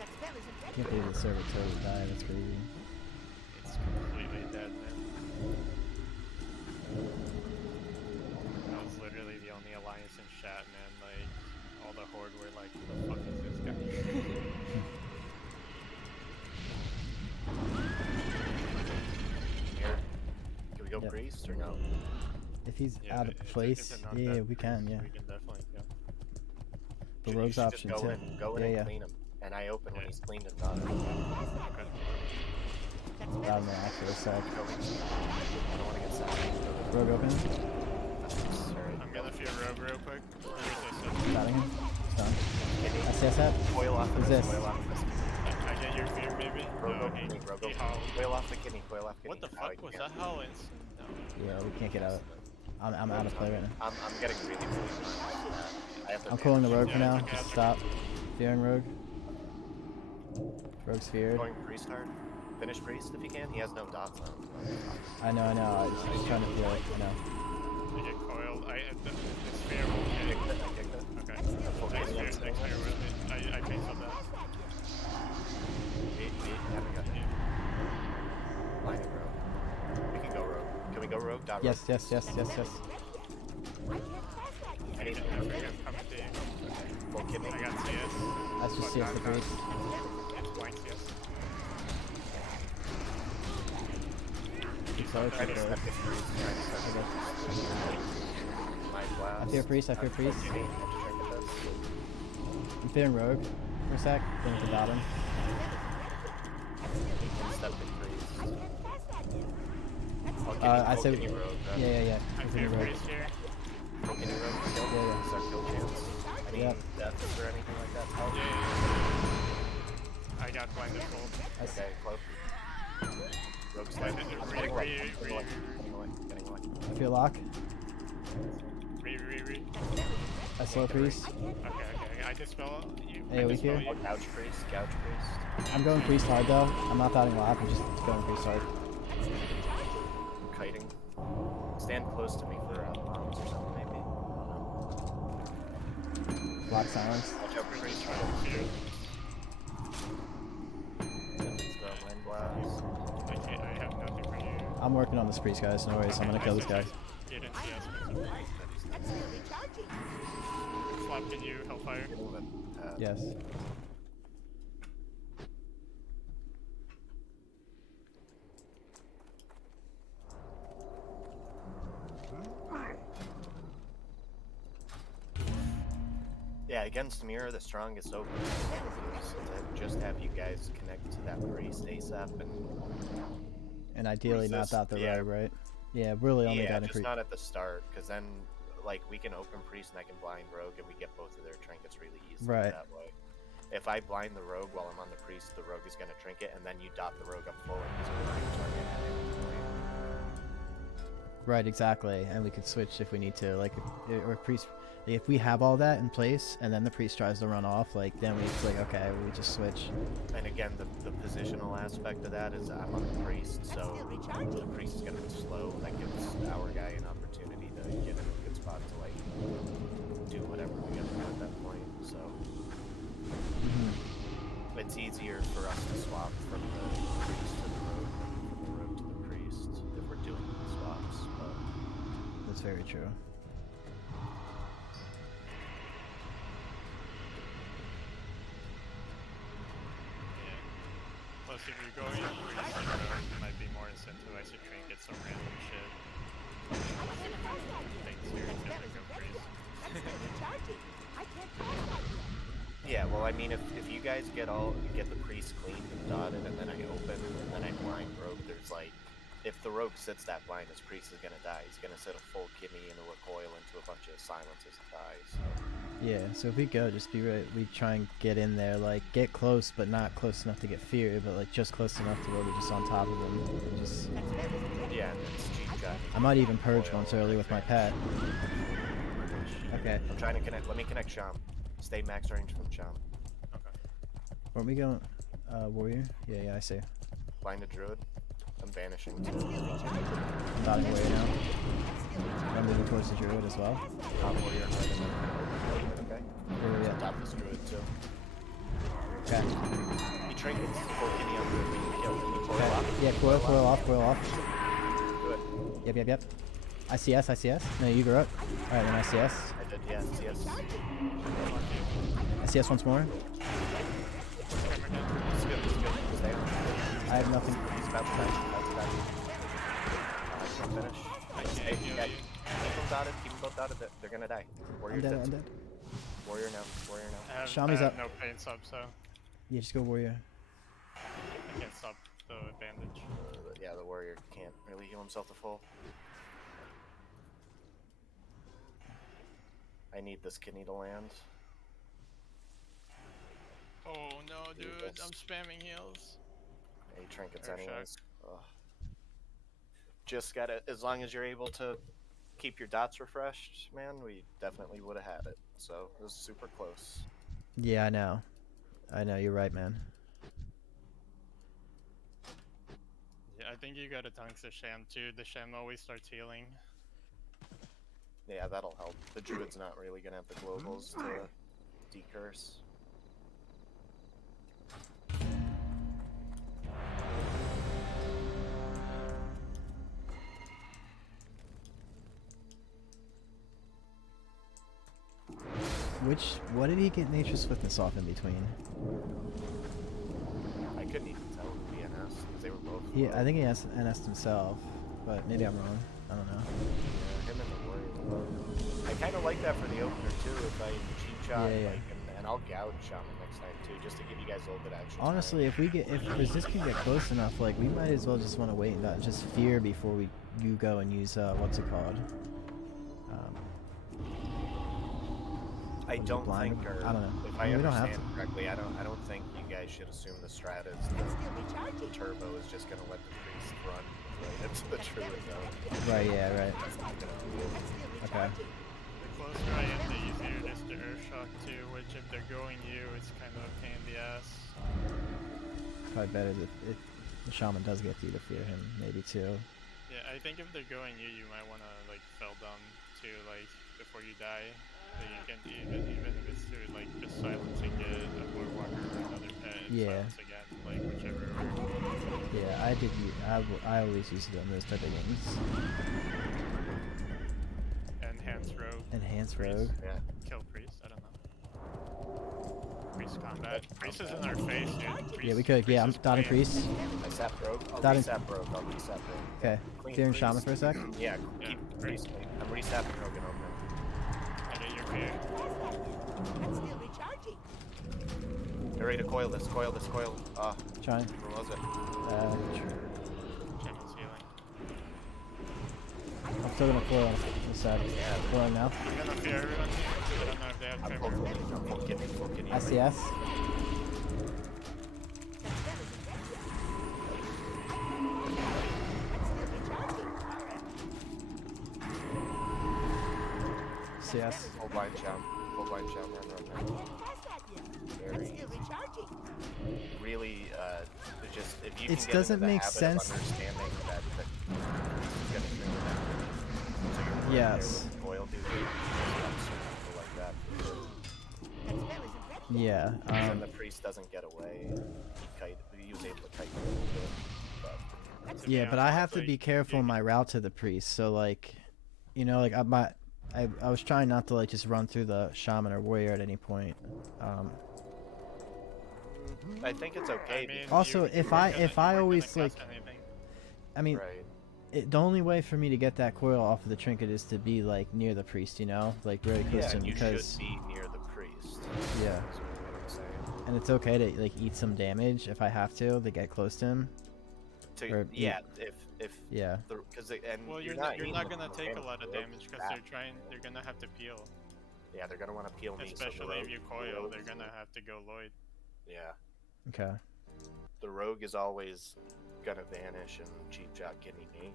I can't believe the server totally died. That's crazy. It's completely dead, man. I was literally the only alliance in chat, man. Like all the horde were like, "Who the fuck is this guy?" Here. Can we go Yep. priest or no? If he's Yeah, out of place, it's a yeah, non-death we can, priest, yeah. We can definitely go. The You rogue's should option just too. go in Yeah, and yeah. clean him. And I open when he's cleaned and done. Okay. Down there after a sec. Go in. I don't want to get sad. Rogue open. I'm gonna fear rogue real quick. Batting him. He's done. I see that. Coil off Who's of this. this? Coil off of this. I get your fear, maybe? Rogue No, open me. Rogue he open. howled. Coil off the kidney. Coil off kidney. What the Now fuck I was can't. that? How instant? No. Yeah, we can't get out. I'm out of play right now. I'm getting really I have to I'm calling the rogue Yeah, for now. it's okay, Just it's stop. Fearing rogue. Rogue's feared. Going priest hard. Finish priest if you can. He has no dots on him. I know. I was just trying to feel it. I know. I get coiled. It's fear will I hit. kicked it. I kicked it. Okay. Full Thanks, kidney. fear. Thanks, fear. I canceled that. Haven't got it. Line it, rogue. We can go rogue. Can we go rogue? Dot Yes. rogue. I need I'm coming to you. full kidney. I got CS. That's just CS the priest. Blank CS. Keep slow, Trying keep to slow. step it priest. Trying to step it. My blast. I fear priest. Full kidney. I have to trinket this. I'm fearing rogue for a sec. Going to bottom. Step it priest. I Full said. kidney rogue. Yeah. I Fearing fear rogue. priest here. Full kidney rogue. Kill. Yeah. Start kill chance. Any Yep. deaths or anything like that? Help. I got blinded full. Okay, cloak. Rogue snipe. Getting away. Getting away. I fear lock. Re. I slow priest. Okay. I dispel you. Hey, I we dispel here? you. Gouge priest. I'm going priest hard though. I'm not batting lock. I'm just going priest hard. I'm kiting. Stand close to me for bombs or something, maybe. I don't know. Lock silence. Watch out for priest. Fear. Land blast. I have nothing for you. I'm working on this priest, guys. No worries. I'm gonna kill this guy. You didn't see us. Flop, can you hellfire? Yes. Yeah, against Mirror, the strongest open is to just have you guys connect to that priest ASAP And ideally not Resist, that the yeah. rogue, right? Yeah, really only yeah, got just increase. not at the start, because then like we can open priest and I can blind rogue and we get both of their trinkets really easily Right. that way. If I blind the rogue while I'm on the priest, the rogue is going to trinket, and then you dot the rogue up full and he's going to target at any point. Right, exactly. And we could switch if we need to, like, or priest. If we have all that in place, and then the priest tries to run off, like, then we like, okay, we just switch. And again, the positional aspect of that is I'm on the priest, so the priest is going to be slow. That gives our guy an opportunity to get in a good spot to like do whatever we got to do at that point. So it's easier for us to swap from the priest to the rogue than from the rogue to the priest if we're doing the swaps. But That's very true. Yeah. Plus, if you're going priest and rogue, you might be more incentivized to trinket some random shit. Thanks, you're gonna go priest. yeah, well, I mean, if you guys get the priest cleaned and dotted, and then I open and then I blind rogue, there's like, if the rogue sits that blind, his priest is gonna die. He's gonna sit a full kidney and a recoil into a bunch of silences and die. So. Yeah, so if we go, just be right. We try and get in there, like, get close, but not close enough to get feared, but like just close enough to where we're just on top of them. And just, Yeah, and it's cheap guy. I might even purge once early with my pet. Okay. I'm trying to connect. Let me connect Sham. Stay max range from Sham. Okay. Weren't we going? Warrior? Yeah, I see. Blind a druid. I'm banishing That's too. still recharging. I'm dotting warrior now. That's still I'm moving towards the druid as well. Top warrior right in there. Okay. Where are we at? Top this druid too. Okay. He trinkets. Full kidney on druid. We can kill. Can you coil Okay. off? Yeah, coil off. Good. Yep. ICS. No, you grew up. Alright, then ICS. I did. Yes. ICS once more. It's good. Stay on. I have nothing. He's about to finish. Can finish. Hey, yeah, keep them dotted. They're gonna die. Warrior I'm dead. dead. Warrior now. I have, Shami's I have up. no pain sub, so Yeah, just go warrior. I can't stop the bandage. Yeah, the warrior can't really heal himself to full. I need this kidney to land. Oh no, dude, Yes. I'm spamming heals. Hey, trinkets Air anyways. Ugh. Just gotta, as long as you're able to keep your dots refreshed, man, we definitely would have had it. So it was super close. Yeah, I know, you're right, man. Yeah, I think you gotta tank the Sham too. The Sham always starts healing. Yeah, that'll help. The druid's not really gonna have the globals to decurse. What did he get Nature's Swiftness off in between? I couldn't even tell the DNS because they were both. I think he has NS'd himself, but maybe I'm wrong. I don't know. Yeah, him and the warrior. I kind of like that for the opener too. If I cheap shot, Yeah. like, and I'll gouge Shaman next time too, just to give you guys a little bit of extra. Honestly, if resist can get close enough, like we might as well just want to wait and not just fear before you go and use what's it called? I don't blind? think, or I don't know. if I I mean, we don't have understand correctly, I don't think you guys should assume the strat is That's still the recharging. turbo is just gonna let the priest run right into the druid though. Right, yeah, right. That's not gonna be it. That's still Okay. recharging. The closer I am, the easier it is to air shock too, which if they're going you, it's kind of a pain in the ass. Probably better if the shaman does get you to fear him, maybe too. Yeah, I think if they're going you, you might want to like fell down too, like before you die. So you can even if it's through like just silencing it, a boardwalker or another pet, and Yeah. silence again, like whichever. Yeah, I always use it on those type of games. Enhance rogue. Enhance Priest. rogue. Yeah. Kill priest. I don't know. Priest combat. Priest is in our face, dude. Yeah, we could. Yeah, I'm is dotting clean. priest. I sap rogue. I'll Dotting- resap rogue. Okay. Clean Fearing priest. shaman for a sec. Yeah, Yeah, keep great. priest clean. I'm resapping rogue and opener. I get your fear. That's still recharging. Get ready to coil this. Ah, Trying. where was it? Shaman's healing. I'm still gonna coil on this side. Coiling now. I'm gonna fear everyone here. I don't know if they have I'm tremor. full kidney. ICS. CS. Full blind sham, run. Past that yet. Very That's still recharging. really, it's just if you It can get doesn't into the make habit sense- of understanding that it's gonna trigger that. So you're Yes. Oil dude, people like that. That spell isn't ready. Yeah. Then the priest doesn't get away. He was able to kite a little bit, but That's Yeah, but I have to like, be careful in my route to the priest. So like, you know, like I was trying not to like just run through the shaman or warrior at any point. I think it's okay. I mean, Also, you if weren't I- gonna- if you I weren't always, gonna cast like- anything. I mean, right. the only way for me to get that coil off of the trinket is to be like near the priest, you know, like very close Yeah, to him you because should be near the priest. yeah, Is what I'm saying. and it's okay to like eat some damage if I have to get close to him. Or Yeah, if Yeah. because and Well, you're not not eating gonna the take a damage, lot of the rogue damage is because fat. they're gonna have to peel. Yeah, they're gonna want to peel me. so the Especially if rogue- you the coil, rogue they're is- gonna have to go Lloyd. Yeah, Okay. the rogue is always gonna vanish and cheap shot kidney me,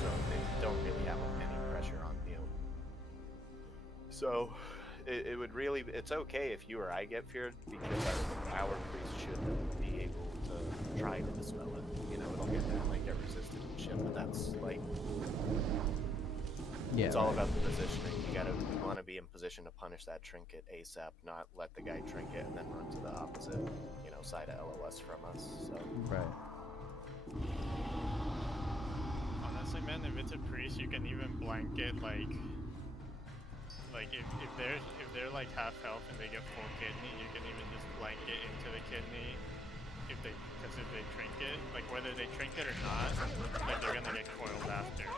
so they don't really have any pressure on you. So, it would really, it's okay if you or I get feared, because our priest should be able to try to dispel it. You know, it'll get down, like, get resistant and shit, but that's, like, Yeah. it's all about the positioning. You want to be in position to punish that trinket ASAP, not let the guy trinket and then run to the opposite, you know, side of LOS from us, so. Right. Honestly, man, if it's a priest, you can even blanket like if they're like half health and they get full kidney, you can even just blanket into the kidney because if they trinket, like whether they trinket or not, like they're gonna get coiled after.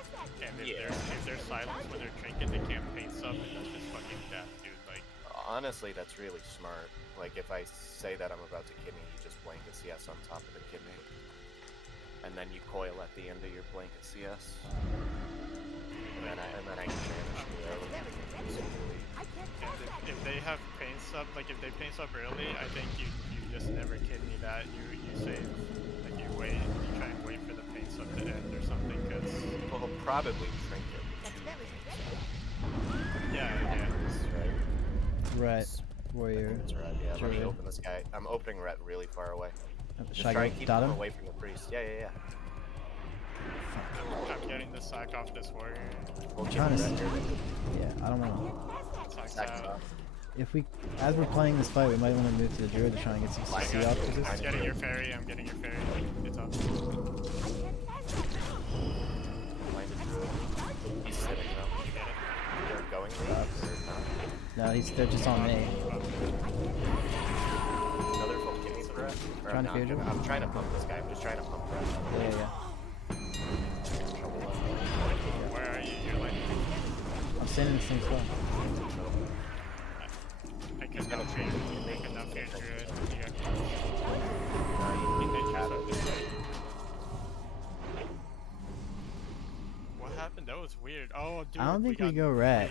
And if they're silenced when they're trinket, they can't paint sub, and that's just fucking death, dude. Like Honestly, that's really smart. Like if I say that I'm about to kidney, you just blanket CS on top of the kidney, and then you coil at the end of your blanket CS. And then I can banish the arrow. if they have paint sub, like if they paint sub early, I think you just never kidney that. You save, like you try and wait for the paint sub to end or something, because Well, he'll probably trinket. yeah. Right. Warrior. That's right. Yeah, let me Druid. open this guy. I'm opening ret really far away. Should Just I try go and keep dot him him? away from the priest. Yeah. I'm getting the sack off this warrior. We'll keep Trying him to ret s- here. Yeah, I don't want Sack's Sack's out. off. If we, as we're playing this fight, we might want to move to the druid to try and get some Fine, CC guys. off of I'm this. getting your ferry. I'm getting your ferry. It's up. Behind the druid. He's sitting though. You get it? They're going left or not. No, they're just on me. Another full kidney threat? Or Trying to feed him. I'm trying to pump this guy. I'm just trying to pump ret. Yeah. Where are you? You're like I'm standing in the same spot. I cannot fear. I cannot fear druid. You got He did have it. What happened? That was weird. Oh, dude. I don't think we got, go rat.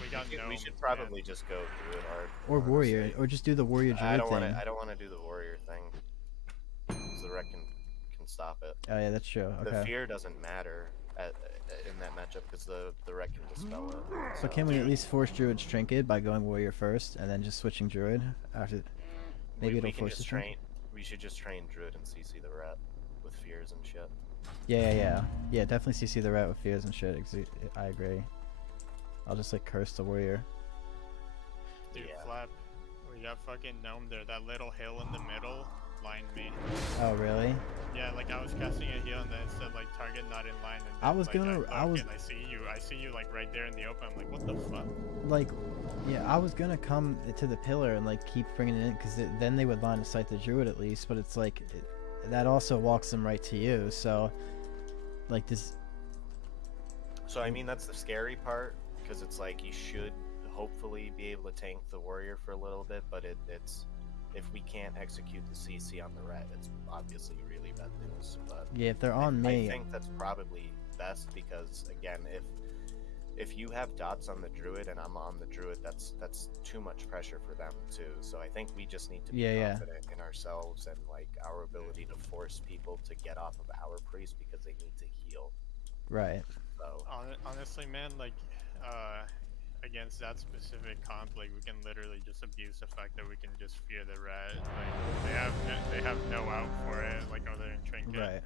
We got We gnomed, should man. probably just go through it hard. Or warrior, honestly. or just do the warrior I druid don't thing. want to do the warrior thing. 'Cause the wreck can stop it. Oh yeah, that's true. The Okay. fear doesn't matter in that matchup because the wreck can dispel it. So can we at least force druid's trinket by going warrior first and then just switching druid after? Maybe we it'll can force just the train. trinket. We should just train druid and CC the rat with fears and shit. Yeah. Definitely CC the rat with fears and shit. I agree. I'll just like curse the warrior. Dude, Yeah. Flap. We got fucking gnome there. That little hill in the middle lined me. Oh really? Yeah, like I was casting a heal and then it said like target not in line. And then, I was like, gonna- look and I see you like right there in the open. I'm like, what the fuck? Like, yeah, I was gonna come to the pillar and like keep bringing it in because then they would line of sight the druid at least. But it's like that also walks them right to you. So, like this. So I mean that's the scary part because it's like you should hopefully be able to tank the warrior for a little bit, but it's if we can't execute the CC on the rat, it's obviously really bad news. But Yeah, if they're on me. I think that's probably best because again, if you have dots on the druid and I'm on the druid, that's too much pressure for them too. So I think we just need to be Yeah. confident in ourselves and like our ability to force people to get off of our priest because they need to heal. Right. So Honestly, man, like against that specific comp, like we can literally just abuse the fact that we can just fear the rat. Like they have no out for it, like other than trinket. Right.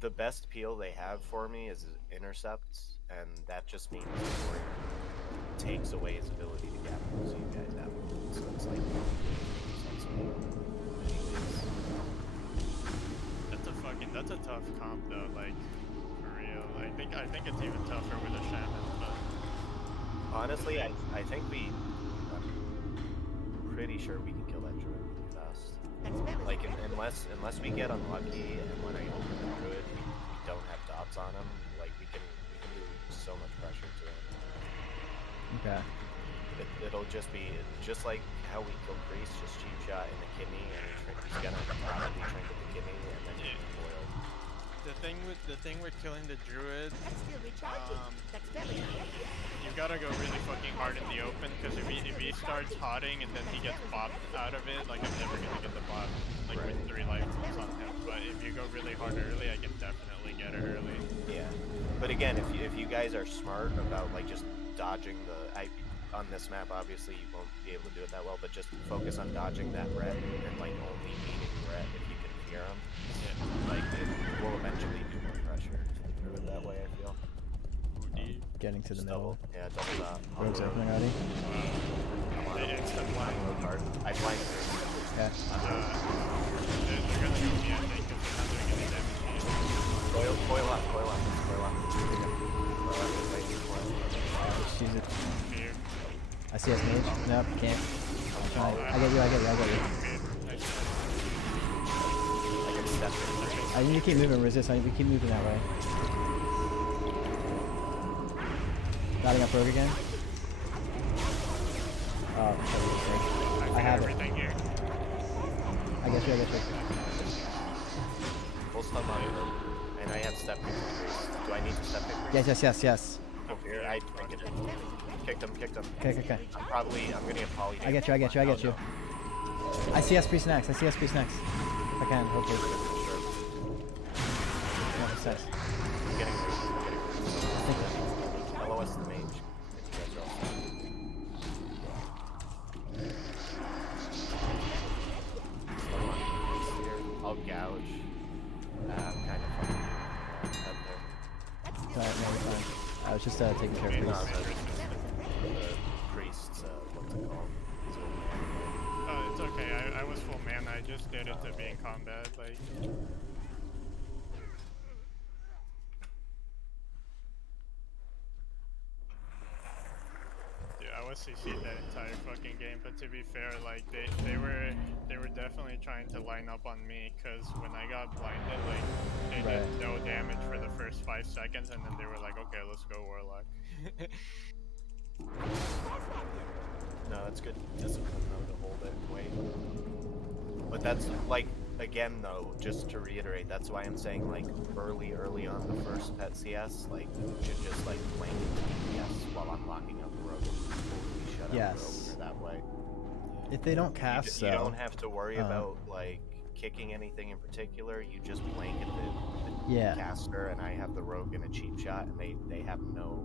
the best peel they have for me is intercepts, and that just means the warrior takes away his ability to gap, so you guys have it. So it's like that's a tough comp though, like for real. I think it's even tougher with a shaman, but honestly, I think I'm pretty sure we can kill that druid really fast. Like unless we get unlucky and when I open the druid we don't have dots on him, like we can do so much pressure to him. Okay. It'll just be just like how we kill priest, just cheap shot in the kidney, and he's gonna probably trinket the kidney and then get boiled. the thing with killing the druid, That's still recharging. That's very you gotta go really fucking hard in the open, because if he starts hotting and then he gets bopped out of it, like I'm never gonna get the bop like with 3 life points on him. But if you go really hard early, I can definitely get it early. Yeah, but again, if you guys are smart about like just dodging the on this map, obviously you won't be able to do it that well, but just focus on dodging that red and like only beating red if you can fear him. Like it will eventually do more pressure through it that way. I feel. Getting to the Just middle. double, yeah, double dot. Rogue's opening already. They instant blind. Rogue hard. I blind through. Okay. They're gonna go me, I think, because they're not doing any damage to you. Coil up, coil up, coil up. Just use it. Fear. I see us mage. Nope, can't. I'm trying. I get you. Fear. Nice. I can step in. I need to keep moving, resist. I need to keep moving that way. Dotting up rogue again. Oh, I have it. Everything here. I get you. Full stun on it. And I have step pick. Do I need to step pick? Yes. Oh, here, I get it. Kicked him. Okay. I'm gonna get poly. I get you. I see us priest next. I can, hopefully. No, success. I'm getting LOS the mage. If you guys are all set. I'll gouge. Kind of funny. No, you're fine. I was just taking care of The priest. priest's, what's it called? Oh, it's okay. I was full mana. I just did it to be in combat. Like. Dude, I was CC'd that entire fucking game, but to be fair, like they were definitely trying to line up on me, cause when I got blinded, like they did no damage for the first 5 seconds, and then they were like, okay, let's go Warlock. No, that's good discipline though to hold it and wait. But that's like, again though, just to reiterate, that's why I'm saying like early on the first pet CS, like you should just like blank DPS while I'm locking up the rogue. Totally shut up the rogue that way. If they don't cast, you don't have to worry about like kicking anything in particular. You just blanket the caster, and I have the rogue in a cheap shot, and they have no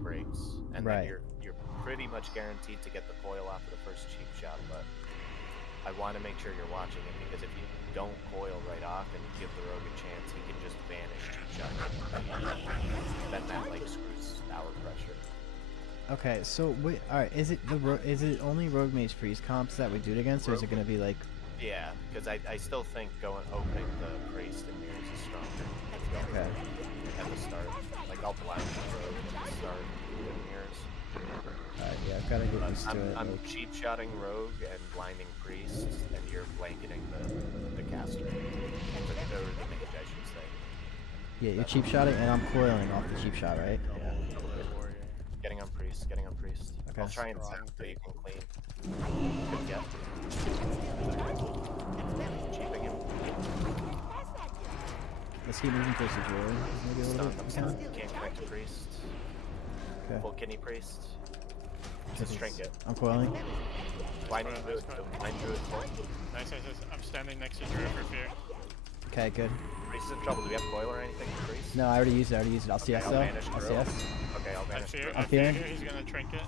breaks, and then you're pretty much guaranteed to get the coil off of the first cheap shot. But I want to make sure you're watching it, because if you don't coil right off and you give the rogue a chance, he can just vanish cheap shot. Then that like screws our pressure. Okay, so wait, all right. Is it only rogue mage priest comps that we do it against, or is it gonna be like? Yeah, because I still think opening the priest in mirrors is stronger. Okay. At the start, like I'll blind the rogue at the start in mirrors. Alright, yeah, I've gotta get used to it. I'm cheap shotting rogue and blinding priests, and you're blanketing the caster. Or the mage, I should say. Yeah, you're cheap shotting, and I'm coiling off the cheap shot, right? Yeah. Getting on priest. Okay. I'll try and send so you can clean. Good get. Cheaping him. Let's keep moving towards the druid. Maybe a little bit. Can't connect to priest. Okay. Full kidney priest. Just trinket. I'm coiling. Blind druid. Nice. I'm standing next to Drew for fear. Okay, good. Priest is in trouble. Do we have coil or anything for priest? No, I already used it. I'll CS though. I'll CS. Okay, I'll vanish. I fear here. He's gonna trinket.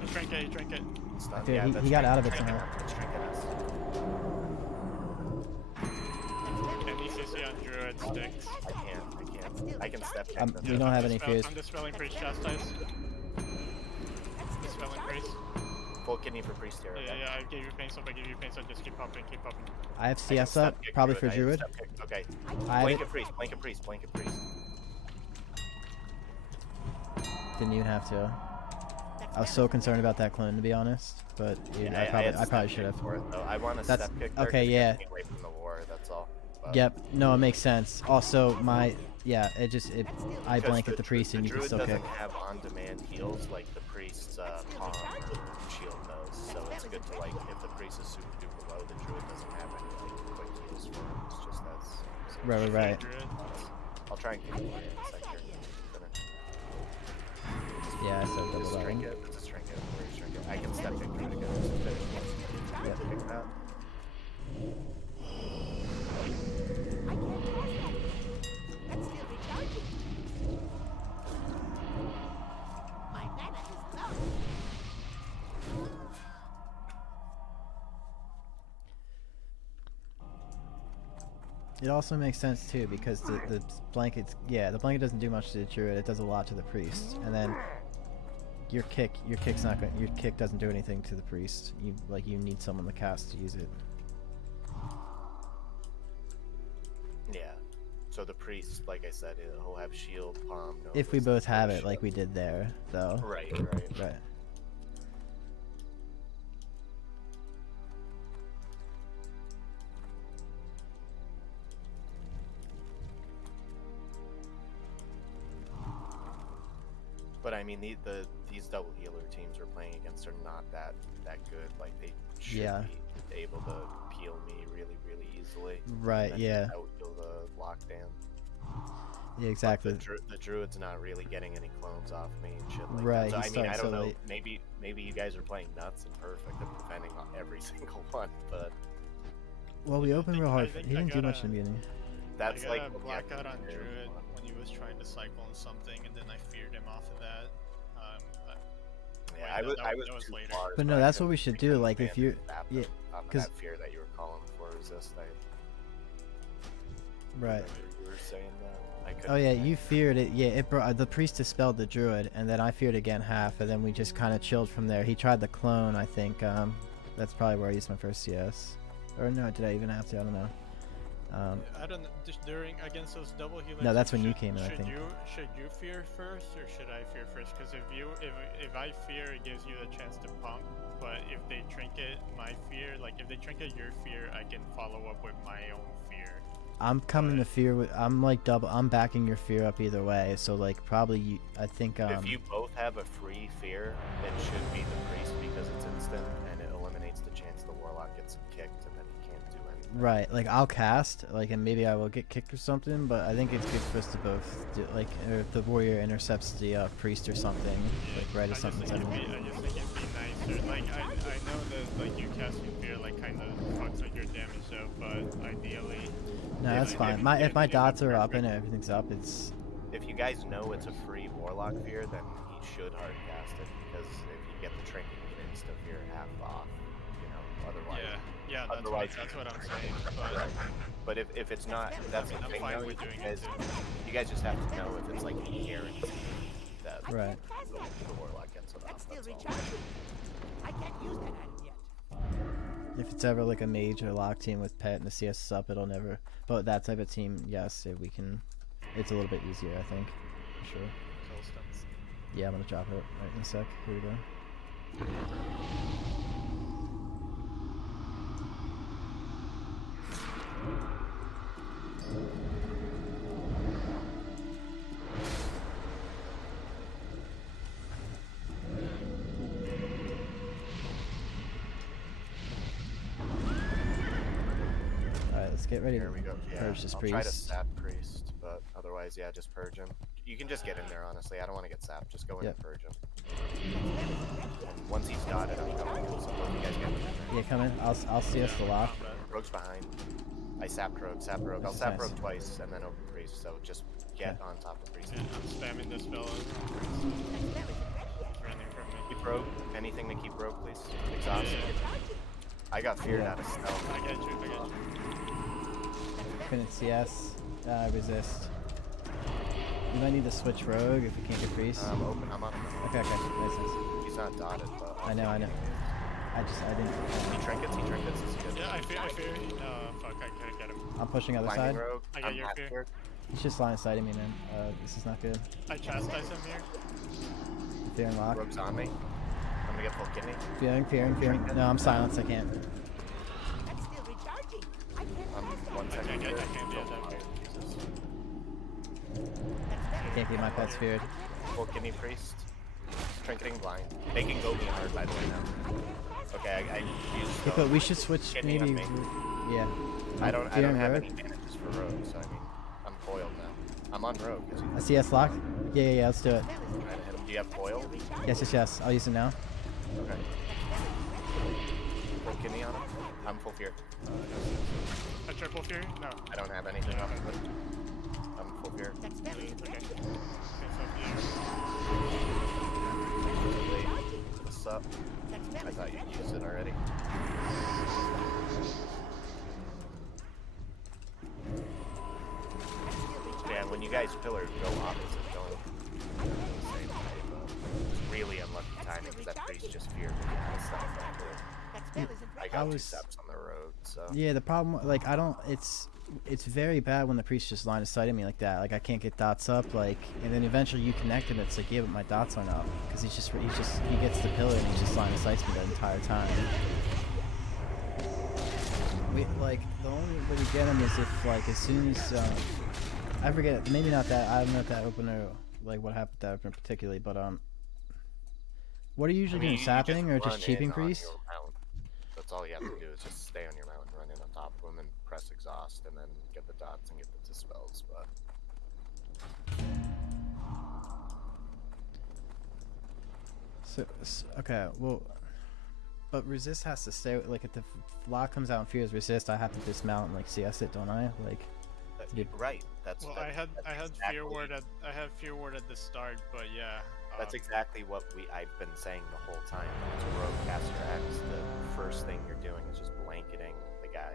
He's trinket. I fear he got out of it somehow. Can you CC on Druid sticks? I can't. I can step back. We don't have any fears. I'm dispelling priest chastise. Dispelling priest. Full kidney for priest here. Okay? Yeah, I gave you pain, so just keep popping. I have CS up, probably for druid. Okay. Blanket priest. Didn't even have to. I was so concerned about that clone, to be honest, but yeah, I probably should have. I want to step kick. Okay, yeah. Away from the war, that's all. But Yep. No, it makes sense. Also, I blanket the priest and you can still kick. The druid doesn't have on-demand heals like the priest's palm or shield does, so it's good to like if the priest is super duper low, the druid doesn't have any like quick heals for him. It's just that's Right. I'll try and kick him in a second. Yeah, I said double Just that. trinket. Just trinket. Where's trinket? I can step in druid again. Just finish once. Yep. Pick that. My mana is low. It also makes sense too because the blankets, the blanket doesn't do much to the druid. It does a lot to the priest, and then your kick's not going. Your kick doesn't do anything to the priest. You need someone to cast to use it. Yeah. So the priest, like I said, he'll have shield, palm. No If we resist, both no have it, shield. like we did there, though. Right. Right. But I mean, these double healer teams we're playing against are not that good. Like they should be able to peel me really easily. Right. And Yeah. Out-heal the lockdown. Yeah. Exactly. The druid's not really getting any clones off me and shit like Right, that. So he I mean, I starts don't so know. late. Maybe you guys are playing nuts and perfect and preventing every single one, but Well, we opened real hard. I think He I didn't do got much in the beginning. that's I like got a what we blackout on actually do. Druid when he was trying to cycle on something, and then I feared him off of that. Yeah, wait, I was that was too later. far, But so no, I that's what couldn't- we should I do, couldn't like, if stand you're- off yeah, of 'cause- that fear that you were calling for resist. Right. You were saying that. I couldn't Oh yeah, stand you it. feared it. Yeah, it brought the priest dispelled the druid, and then I feared again half, and then we just kind of chilled from there. He tried the clone, I think. That's probably where I used my first CS. Or no, did I even have to? I don't know. I don't know. Just during against those double healers. No, that's when you came in, I think. Should you fear first, or should I fear first? Because if I fear, it gives you the chance to pump. But if they trinket my fear, like if they trinket your fear, I can follow up with my own fear. I'm coming to fear with. I'm like double. I'm backing your fear up either way. So like probably you. I think. If you both have a free fear, it should be the priest because it's instant and it eliminates the chance the warlock gets kicked and then he can't do anything. Right, like I'll cast, like, and maybe I will get kicked or something, but I think it's good for us to both do, like, or if the warrior intercepts the priest or something, like right as I just something's think happening. I just think it'd be nicer. Like I know that like you casting fear like kind of fucks with your damage though, but ideally. No, that's fine. If my dots are up and everything's up, it's. If you guys know it's a free warlock fear, then he should hard cast it because if you get the trinket, you can insta fear half off. You know, otherwise. Yeah, Otherwise, that's what I'm saying. But if it's not, that's the I'm thing. fine Though, with doing you guys, it too. you guys just have to know if it's like guaranteed that Right. the warlock gets it That's off. still That's all. recharging. I can't use that item yet. If it's ever like a mage or lock team with pet and the CS is up, it'll never. But that type of team, yes, if we can. It's a little bit easier, I think, for sure. Kill stunts. Yeah, I'm gonna drop it right in a sec. Here we go. Alright, let's get ready Here to we go. Yeah, purge this I'll priest. try to sap priest, but otherwise, yeah, just purge him. You can just get in there, honestly. I don't want to get sapped. Just go in Yep. and purge him. And once he's got it, I'm going to. So both you guys get in there. Yeah, come in. I'll CS the lock. Rogue's behind. I sapped Rogue. Sap Rogue. I'll Nice, sap nice. Rogue twice and then over priest. So just get Okay. on top of priest. Yeah, I'm spamming this fellow. Running from me. Keep Rogue. Anything to keep Rogue, please. Exhaust. I got feared Yeah. out of stealth. I got you. Couldn't CS. Resist. You might need to switch rogue if you can't get priest. I'm open. I'm up. Okay, nice, nice. He's not dotted, but I know. I didn't. He trinkets. He trinkets. It's good. Yeah, I fear. Fuck, I can't get him. I'm pushing other Blinding side. Rogue. I got I'm your not fear. feared. He's just line of sighting me, man. This is not good. I chastise him here. Fear and lock. Rogue's on me. I'm gonna get full kidney. Fearing. No, I'm silenced. I can't. That's still recharging. I can't I'm pass that. 1 second. I can't feared. do that. Can't keep my pets feared. Full kidney priest. Trinketing blind. They can go me hard by the way now. Okay, I used. Okay, but we should switch Kidney on maybe. me. Yeah. I don't Fear and have rogue. any manages for rogue, so I mean, I'm foiled now. I'm on rogue. Is he A CS lock. Yeah. Let's do it. trying to hit him? Do you have foil? Yes. I'll use it now. Okay. Full kidney on him. I'm full fear. A triple fear? No. I don't have anything on him, but I'm full fear. Okay. What's up? I thought you used it already. priest just feared me and stuff. That spell isn't I ready. got two was- steps on the road, so. Yeah, the problem, like, I don't, it's very bad when the priest just line of sighted me like that. Like, I can't get dots up, like, and then eventually you connect and it's like, yeah, but my dots aren't up. Because he gets the pillar and he just line of sights me the entire time. Like, the only way to get him is if, like, as soon as, I forget, maybe not that, I don't know if that opener, like, what happened with that opener particularly, but, what are you usually doing, sapping or just cheaping priest? That's all you have to do is just stay on your mount and run in on top of them and press exhaust and then get the dots and get the dispels, but... So, okay, well, but resist has to stay, like, if the lock comes out and fears resist, I have to dismount and, like, CS it, don't I? Like, right, that's... Well, that's I had exactly, fear ward at the start, but yeah. That's exactly what I've been saying the whole time. It's Rogue Caster X, the first thing you're doing is just blanketing the guy.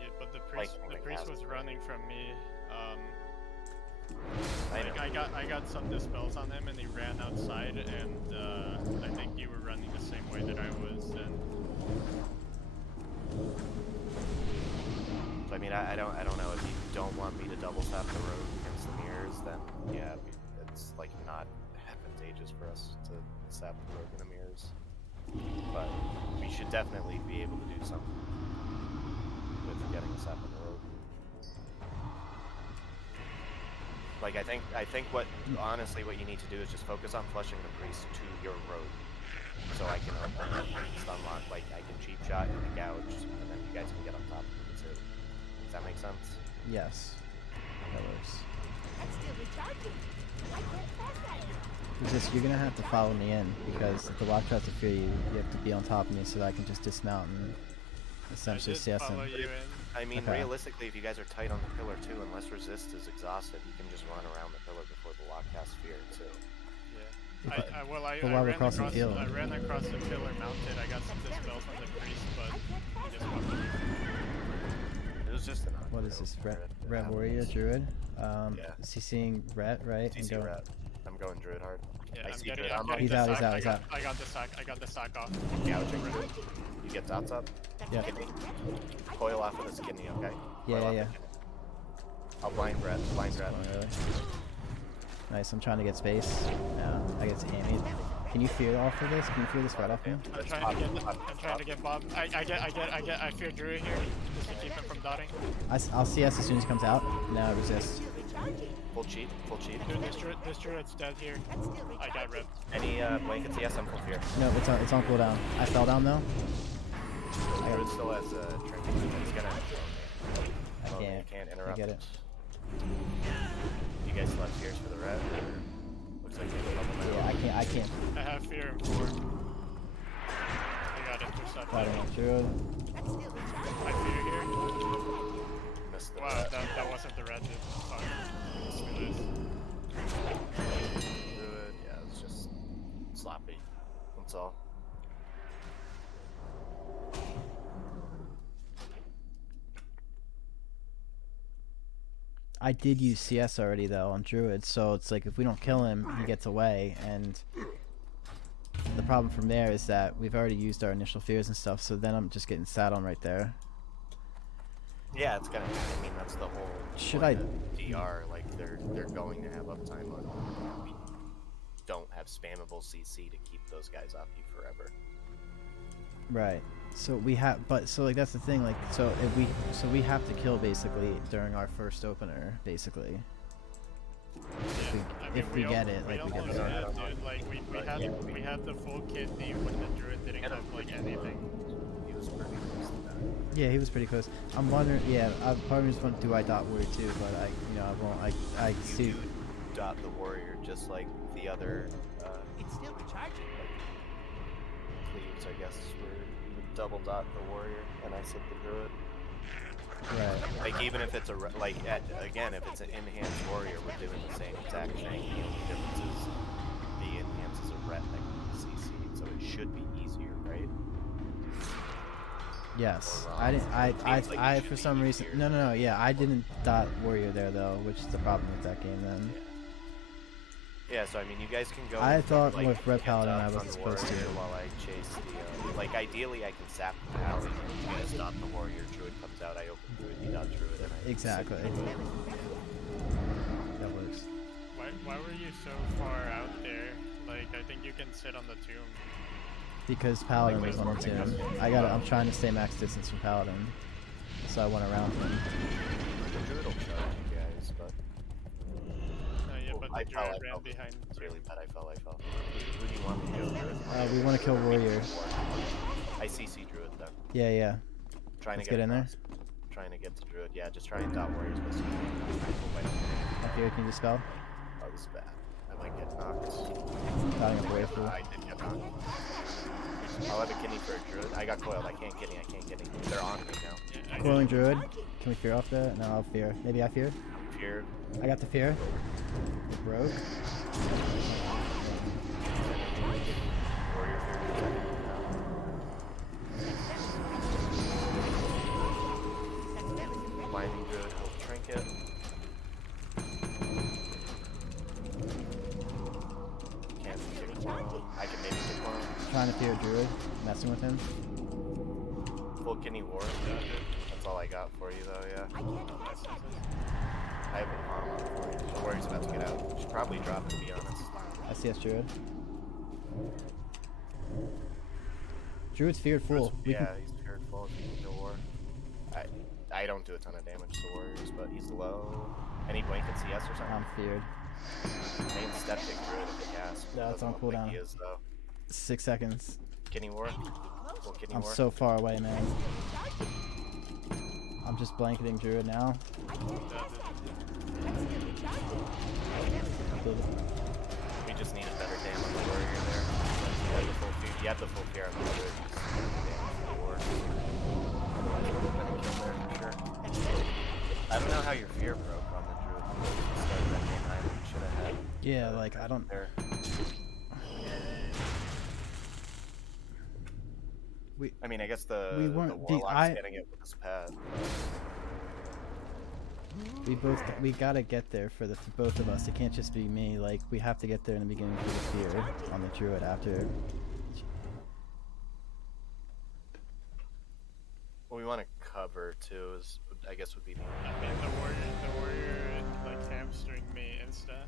Yeah, but the priest was running from me. I got some dispels on him and he ran outside, and I think you were running the same way that I was. And so I mean, I don't know if you don't want me to double tap the road against the mirrors, then yeah, it's like not advantageous for us to sap the road in the mirrors. But we should definitely be able to do something with getting a sap on the road. Like I think what honestly what you need to do is just focus on flushing the priest to your road, so I can unlock, like I can cheap shot and gouge, and then you guys can get on top of it too. Does that make sense? yes, that works. That's still recharging. I can't pass that now. Resist, you're gonna have to follow me in, because if the lock tries to fear you, you have to be on top of me so that I can just dismount and essentially CS him. follow you in. I mean, Okay. realistically, if you guys are tight on the pillar too, unless resist is exhausted, you can just run around the pillar before the lock casts fear too. Yeah. I But while we're ran crossing across, field. I ran across the pillar mounted. I got some dispels from the priest, but he just walked away. It was just an What is this? Red Warrior Druid? Yeah. Is he seeing red, right? And DC go- ret. I'm going druid hard. Yeah, I I'm see getting, druid. I'm I'm getting He's the out, he's sack. out, he's out. I got the sack off. gouging. You get dots up. Yeah. Kidney. Coil off of this kidney, okay? Yeah, Coil off yeah. the kidney. I'll blind red. Blind red. Oh, really? Nice, I'm trying to get space. No, I get hammied. Can you fear off of this? Can you fear this right off me? I'm trying to get Bob. I fear Drew here just to keep him from dotting. I'll CS as soon as he comes out. Now resist. Still recharging. Full cheat. Full cheat. Dude, this Druid's dead here. That's still I got recharging. ripped. Any blankets? Yes, I'm full fear. No, it's on cooldown. I fell down though. Druid still has a trinket. It's gonna. I Oh, can't. you can't I interrupt. get it. You guys still have fears for the red? Or looks like you have a couple now. Yeah, I can't. I have fear in 4. I got intercepted. Fighting with Druid. That's still recharging. I fear here. Missed the Wow, red. that wasn't the red dude. Fuck. Screw this. Druid, yeah, it's just sloppy. That's all. I did use CS already though on Druid, so it's like if we don't kill him, he gets away, and the problem from there is that we've already used our initial fears and stuff, so then I'm just getting sat on right there. Yeah, it's gonna. I mean, that's the whole. Should point I- of DR, like they're going to have uptime on. We don't have spammable CC to keep those guys off you forever. Right. So we have, but so like that's the thing, like so we have to kill basically during our first opener, basically. If we get it, like we get almost the had, dude. Like we had the full kidney when the Druid didn't have like anything. He was pretty close to that. Yeah, he was pretty close. I'm wondering, yeah, part of me just want to do I dot warrior too, but I won't. I You see. do dot the warrior just like the other It's still recharging. cleaves, I guess, where you would double dot the warrior, and I said the druid. Right. Like even if it's a again, if it's an enhanced warrior, we're doing the same exact thing. The only difference is the enhance is a ret that can CC, so it should be easier, right? Yes. Or I didn't. seems like it I should for be some reason. easier. No. Yeah, I didn't dot warrior there though, which is the problem with that game then. Yeah, so I mean, you guys can go. I and, thought like, with Red get, Paladin I run wasn't the supposed to. warrior while I chase the. Like, ideally, I can sap the pally. You guys stop the warrior. Druid comes out. I open druid. You dot druid, and I. Exactly. sit druid. That works. Why were you so far out there? Like, I think you can sit on the tomb. Because Paladin Like, was wait on the for him to tomb. come in. I'm trying to stay max distance from Paladin. So I went around him. The druid will charge you guys, but. No, yeah, Oh, but I the fell. druid I ran fell. behind It's tomb. really bad. I fell. Who do you want me to go, druid? We want to kill warrior. I CC druid then. Yeah, yeah. Trying Let's to get in there. across. Trying to get to druid. Yeah, just try and dot warriors. But Up here, can you dispel? that was bad. I might get knocked. Dotting up away through. I did get knocked. I'll have a kidney for a druid. I got coiled. I can't kidney. They're on me now. Yeah, I Coiling druid. Can we fear off that? No, I'll fear. Maybe I fear. Fear. I got the fear. Rogue. Warrior fear. Blinding druid. Health trinket. Can't kick clone. I can maybe kick clone. Trying to fear druid. Messing with him. Full kidney war. That's all I got for you though. Yeah. I have a palm for you. The warrior's about to get out. Should probably drop, to be honest. I see us druid. Druid's feared full. Yeah, he's feared full. If he can kill war. I don't do a ton of damage to warriors, but he's low. Any blanket CS or something? I'm feared. Main step kick druid if he casts. Yeah, it's Doesn't on look like cooldown. He is though. 6 seconds. Kidney war. Full kidney I'm war. so far away, man. I'm just blanketing druid now. We just need a better dam on the warrior there. You have the full fear on the druid. Just damage the war. Otherwise, we're gonna kill there for sure. I don't know how your fear broke on the druid. You started that game high. You should have had. Yeah, like, I don't... There. I mean, I guess we weren't- the warlock's getting it with his pad. We gotta get there for both of us. It can't just be me. Like, we have to get there in the beginning for the fear on the druid after. What we want to cover too is, I guess, would be the. I mean, the warrior like hamstring me insta.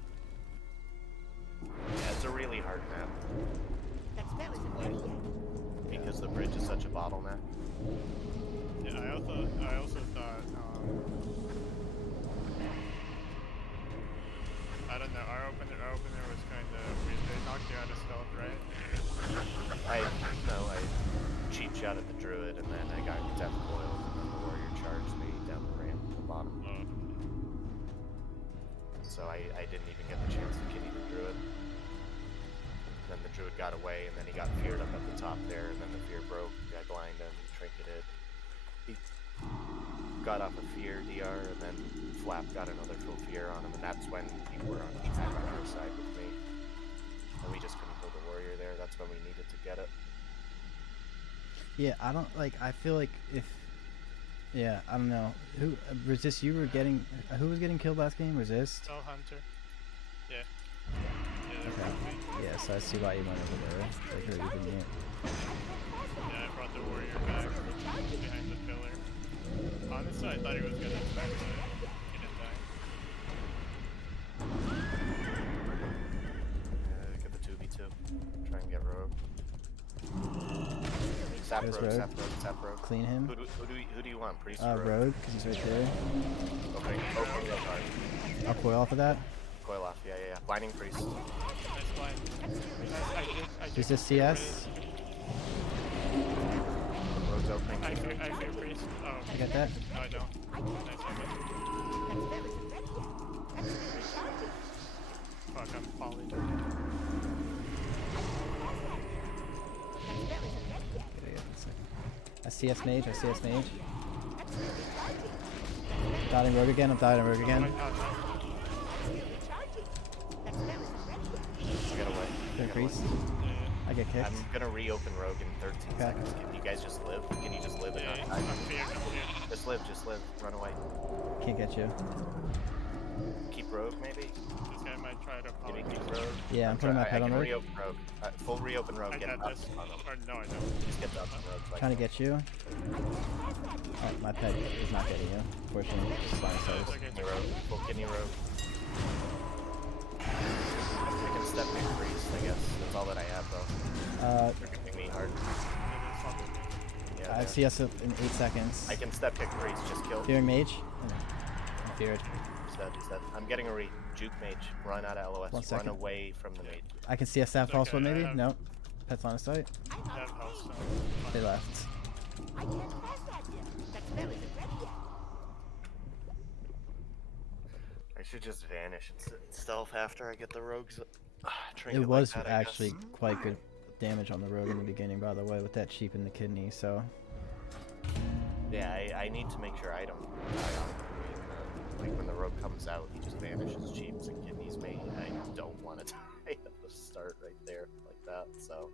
Yeah, it's a really hard map because the bridge is such a bottleneck. Yeah, I also thought, I don't know, our opener was kind of weird. They knocked you out of stealth, right? I cheap shot at the druid and then I got death coiled and then the warrior charged me down the ramp at the bottom. So I didn't even get the chance to kidney the druid. Then the druid got away and then he got feared up at the top there and then the fear broke. I blinded him, trinketed. He got off a fear DR and then Flap got another full fear on him and that's when you were on the other side with me. And we just couldn't kill the warrior there. That's when we needed to get it. Yeah, I don't like. I feel like if. Yeah, I don't know. Who resist? You were getting. Who was getting killed last game? Resist. Cell Hunter. Yeah. Okay. Yeah, so I see why you went over there. Like, or you didn't. Yeah, I brought the warrior back behind the pillar. Honestly, I thought he was gonna attack, but he didn't die. Get the 2v2. Try and get rogue. Sap There's rogue, rogue. sap rogue. Clean him. Who do you want? Priest or rogue? Rogue, because he's right there. Okay. Oh, sorry. I'll coil off of that. Coil off. Yeah. Blinding priest. Nice blind. I did Resist CS. Rogue's opening. I fear priest. Oh. I got that. No, I don't. Nice one. Fuck, I'm poly. I CS mage. Dotting rogue again. I'm dotting rogue again. I got away. Good priest. I get kicked. I'm gonna reopen rogue in 13 Okay. seconds. Can you guys just live? Can you just live and Yeah, not die? I'm feared. Just live. Run away. Can't get you. Keep rogue, maybe? This guy might try to Maybe poly. keep rogue? Yeah, I'm putting my pet on I can rogue. reopen rogue. Full reopen rogue. I Get got dots this. on him. Or no, I don't. Just get dots on rogue. So I Trying to can- get you. Oh, my pet is not getting you. Fortunately, just line It's sight. okay. Kidney rogue. Full kidney rogue. I can step big priest, I guess. That's all that I have, though. They're giving me hard. Yeah, I have CS in 8 seconds. I can step pick priest. Just kill. Fearing mage. I'm feared. He's dead. He's dead. I'm getting a re. Juke mage. Run out of LOS. 1 second. Run away from the mage. I can CS that false Okay, one maybe? I have- No. Pet's line of sight. I have house stone. They left. I can't pass that yet. That spell isn't ready yet. I should just vanish and sit stealth after I get the rogues. Trinket It was like that, I actually guess. quite good damage on the rogue in the beginning, by the way, with that cheap in the kidney, so. Yeah, I need to make sure I don't die on the like when the rogue comes out, he just vanishes cheeps and kidneys me. I don't want to die at the start right there like that. So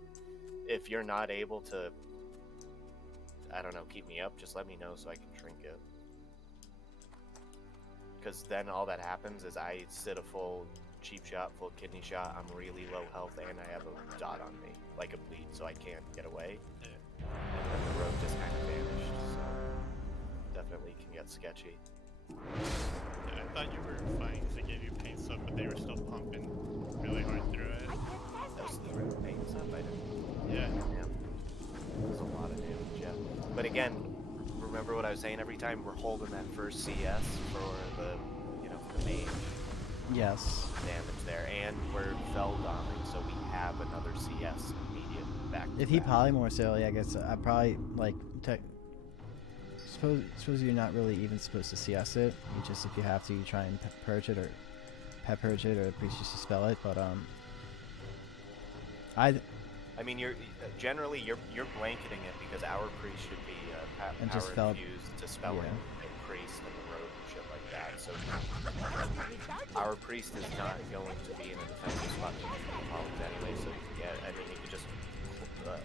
if you're not able to, I don't know, keep me up, just let me know so I can trinket. Because then all that happens is I sit a full cheap shot, full kidney shot, I'm really low health, and I have a dot on me, like a bleed, so I can't get away. Yeah. And then the rogue just kind of vanished, so definitely can get sketchy. Yeah, I thought you were fine because they gave you paint stuff, but they were still pumping really hard through it. That was the rogue pain stuff, I didn't. Yeah. Yeah. There's a lot of damage, yeah. But again, remember what I was saying, every time we're holding that first CS for the, you know, for the main Yes. damage there, and we're fell bombing, so we have another CS immediate back to If he back. polymorphs early, I guess I probably, like, suppose you're not really even supposed to CS it. You just, if you have to, you try and purge it, or pet purge it, or priest just spell it, but, I mean, you're generally you're blanketing it because our priest should be And power just spell- infused to spelling yeah. and priest and the rogue and shit like that. So our priest is not going to be in a defensive spot to problems anyway. So yeah, I mean, you could just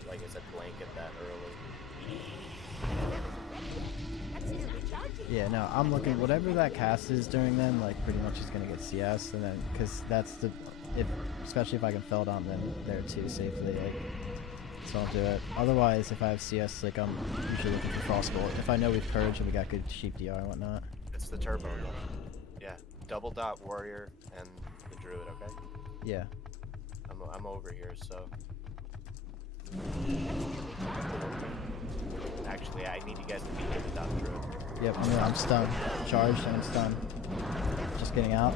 like I said, blanket that early. yeah, no, I'm looking, whatever that cast is during then, like, pretty much is gonna get CS, and then, because that's the, especially if I can fell down them there too safely, like, so I'll do it. Otherwise, if I have CS, like, I'm usually looking for Frostbolt. If I know we've purged and we got good sheep DR and whatnot. It's the turbo. Yeah, double dot warrior and the druid. Okay, Yeah. I'm over here. So actually, I need you guys to beat the dot druid. Yep, I'm stunned. Charged and I'm stunned. Just getting out.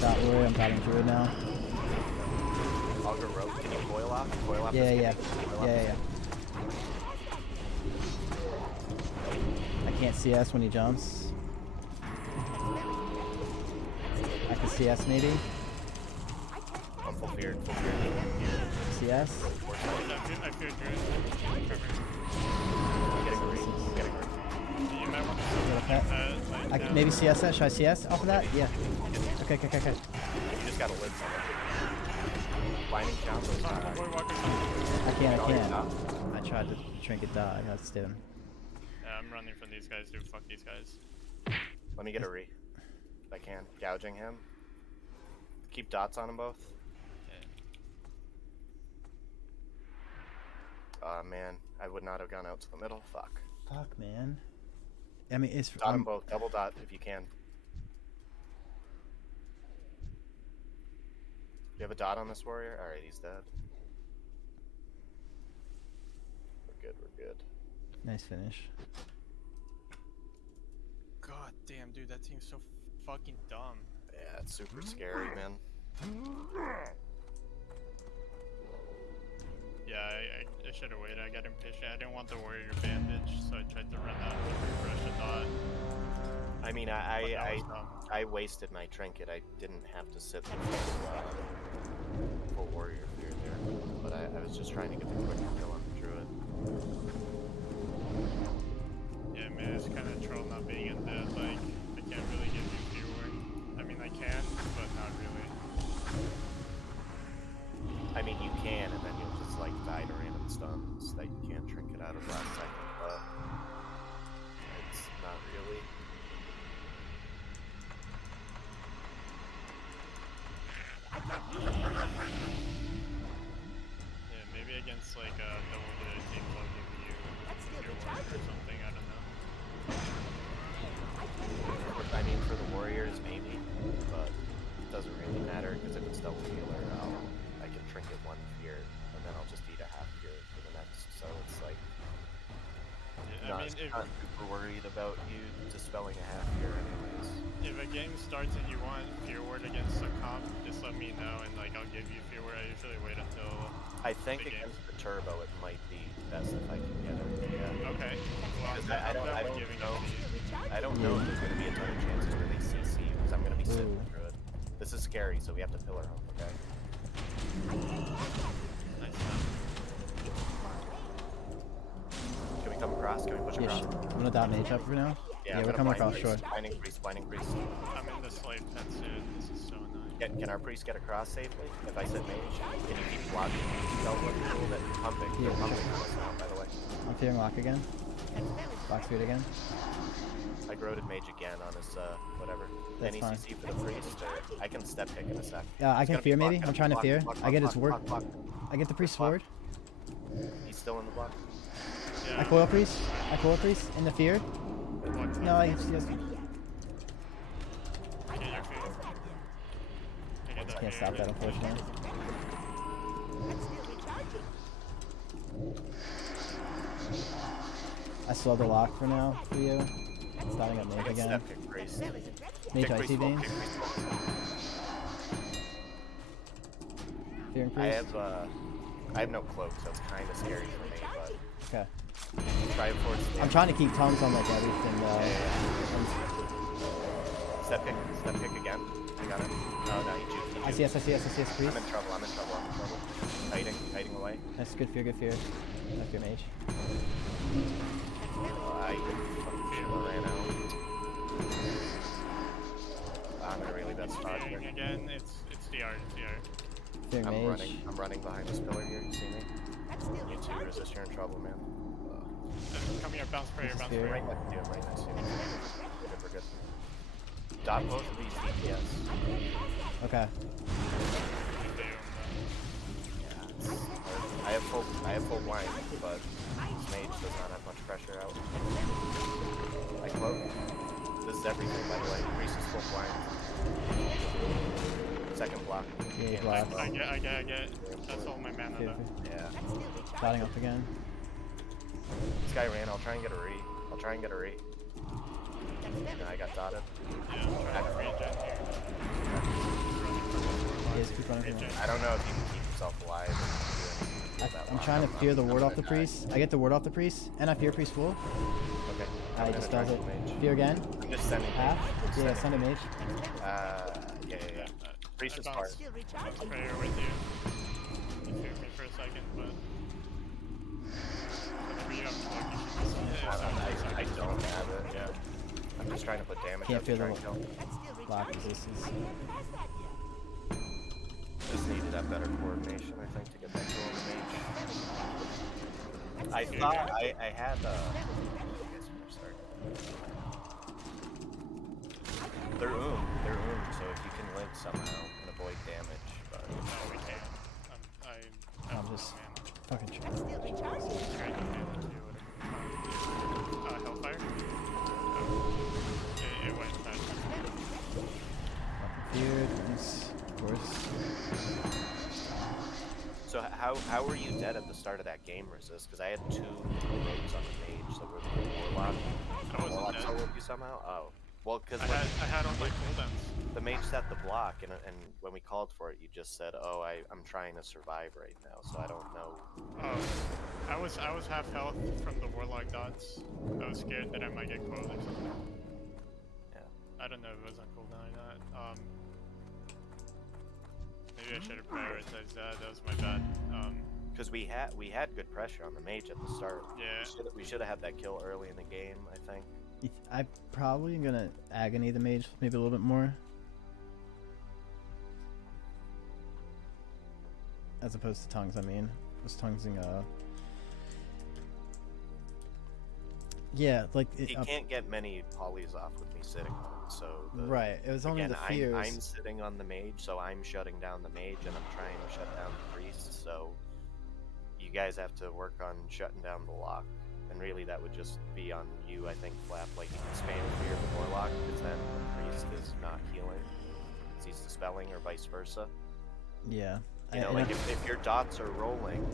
Dot warrior, I'm dotting druid now. Auger rope. Can you coil off? Coil off. Yeah, this yeah. kidney? Coil off Yeah, this yeah. kidney? I can't CS when he jumps. I can CS maybe. I'm full feared. Full feared. CS. I fear druid. Perfect. I'm getting ready. I'm getting ready. You might want to Is that a pet? like, I can maybe CS that. Should I CS off of that? Yeah. Okay. You just gotta live somewhere. Blinding count. I can't. I tried to trinket die. I got stim. Yeah, I'm running from these guys, dude. Fuck these guys. Let me get a re. If I can. Gouging him. Keep dots on them both. Man, I would not have gone out to the middle. Fuck. Fuck, man. I mean, it's. Dot them both. Double dot if you can. Do you have a dot on this warrior? Alright, he's dead. We're good. Nice finish. God damn, dude, that team's so fucking dumb. Yeah, it's super scary, man. Yeah, I should have waited. I got impatient. I didn't want the warrior bandage, so I tried to run out to refresh the dot. I mean, But that was dumb. I wasted my trinket. I didn't have to sit the full warrior fear there. But I was just trying to get the quick kill on the druid. Yeah, man, it's kind of troll not being in dead. Like, I can't really give you fewer. I mean, I can, but not really. I mean, you can, and then you'll just like die to random stuns that you can't trinket out of last second, but it's not really. like double the team cloaking you That's still your warrior or recharging. something. I don't know. I mean, for the warriors, maybe, but it doesn't really matter because if it's double healer, I can trinket one fear, and then I'll just eat a half fear for the next. So it's like, Yeah, I mean, not super worried about you dispelling a half fear, anyways. if a game starts and you want Fear Ward against a comp, just let me know and like I'll give you Fear Ward. I usually wait until. I think the against games. the turbo, it might be best if I can get it. Yeah. Okay. Well, Because I'm down I with don't giving know. it to you. I don't know if there's going to be a ton of chances where they CC because I'm going to be sitting through it. This is scary, so we have to pillar him, okay? Nice stuff. Can we come across? Can we push Yeah, across? I'm gonna dot mage up for now. Yeah, I'm we're gonna coming across, blind sure. priest, blinding priest. I'm in the slave pen soon. This is so annoying. Can our priest get across safely? If I said mage, can you keep blocking? Don't look a little bit pumping. Yeah, They're pumping on us now, by the way. I'm fearing lock again. Lock speed again. I groated mage again on his whatever. That's Any fine. CC for the priest? Or I can step kick in a sec. Yeah, I It's can gonna be fear block, maybe. gonna I'm be trying to block, fear. block, I get block, his word. block. I get the priest Block. forward. He's still in the block. Yeah. I coil priest. In the fear. Block No, I just Get your fear. I get that can't fear, stop that, get the fear. unfortunately. I still have the lock for now for you. Starting up mage again. Step kick priest. Mage Kick icy priest full, veins. kick priest full. Fearing I priest. have no cloak, so it's kind of scary for me, but Okay. try and force I'm trying to keep tongues on like everything though. Step kick again. I got it. No, no, he juked. I see us priest. I'm in trouble. Hiding away. That's good fear. I fear mage. I ran out. I'm in a really bad spot here. Fearing again, it's DR. Fearing mage. I'm running behind this pillar here. You see me? You two resist. You're in trouble, man. Come here, bounce prayer, bounce fear. prayer. Right next to you. Right next to you. We're good. Dot both of these DPS. Okay. I have full blind, but mage does not have much pressure out. I cloak. This is everything, by the way. Priest is full blind. Second block. Yeah, Can't block. block. I get. That's all my mana Fear. though. Yeah. Dotting up again. This guy ran. I'll try and get a re. No, I got dotted. Yeah, I'm trying to regen here. Yes, keep running from him. I don't know if he can keep himself alive. And do anything with that I'm lock. trying to fear the I'm ward off gonna the die. priest. I get the ward off the priest, and I fear priest full. Okay. I I'm just gonna does try it. mage. Fear again. I'm just sending Half. mage. Yeah, send a mage. Yeah. Priest is I hard. bounce prayer with you. You fear me for a second, but whenever you have cloak, you should just I don't have it. Yeah. I'm just trying to put damage Can't up feel to try the and kill. block resistance. Just needed that better coordination, I think, to get that kill on the mage. I thought I had sorry. They're so if you can live somehow and avoid damage, but no, we can't. I I'm have just no mana. fucking trying. Trying to mana too, whatever. Hellfire? Oh. It went past. Feared. Nice. Of course. So how were you dead at the start of that game, Resist? Because I had 2 rogues on the mage, so we're the warlock. I wasn't Warlock dead. soloed you somehow? Oh. Well, because I had on my cooldowns. the mage set the block, and when we called for it, you just said, "Oh, I'm trying to survive right now, so I don't know." Oh, I was half health from the warlock dots. I was scared that I might get coiled or something. Yeah. I don't know if it was on cooldown or not. Maybe I should have prioritized that. That was my bad. Because we had good pressure on the mage at the start. Yeah. We should have had that kill early in the game, I think. I probably am gonna agony the mage maybe a little bit more. As opposed to tongues, I mean. Just tonguesing yeah, like He can't get many polys off with me sitting on him, so right. It was only again, the fears. I'm sitting on the mage, so I'm shutting down the mage, and I'm trying to shut down the priest. So you guys have to work on shutting down the lock. And really, that would just be on you, I think, Flap. Like, you can spam Fear the Warlock, because then the Priest is not healing. He's dispelling, or vice versa. Yeah. You know, like, if your dots are rolling...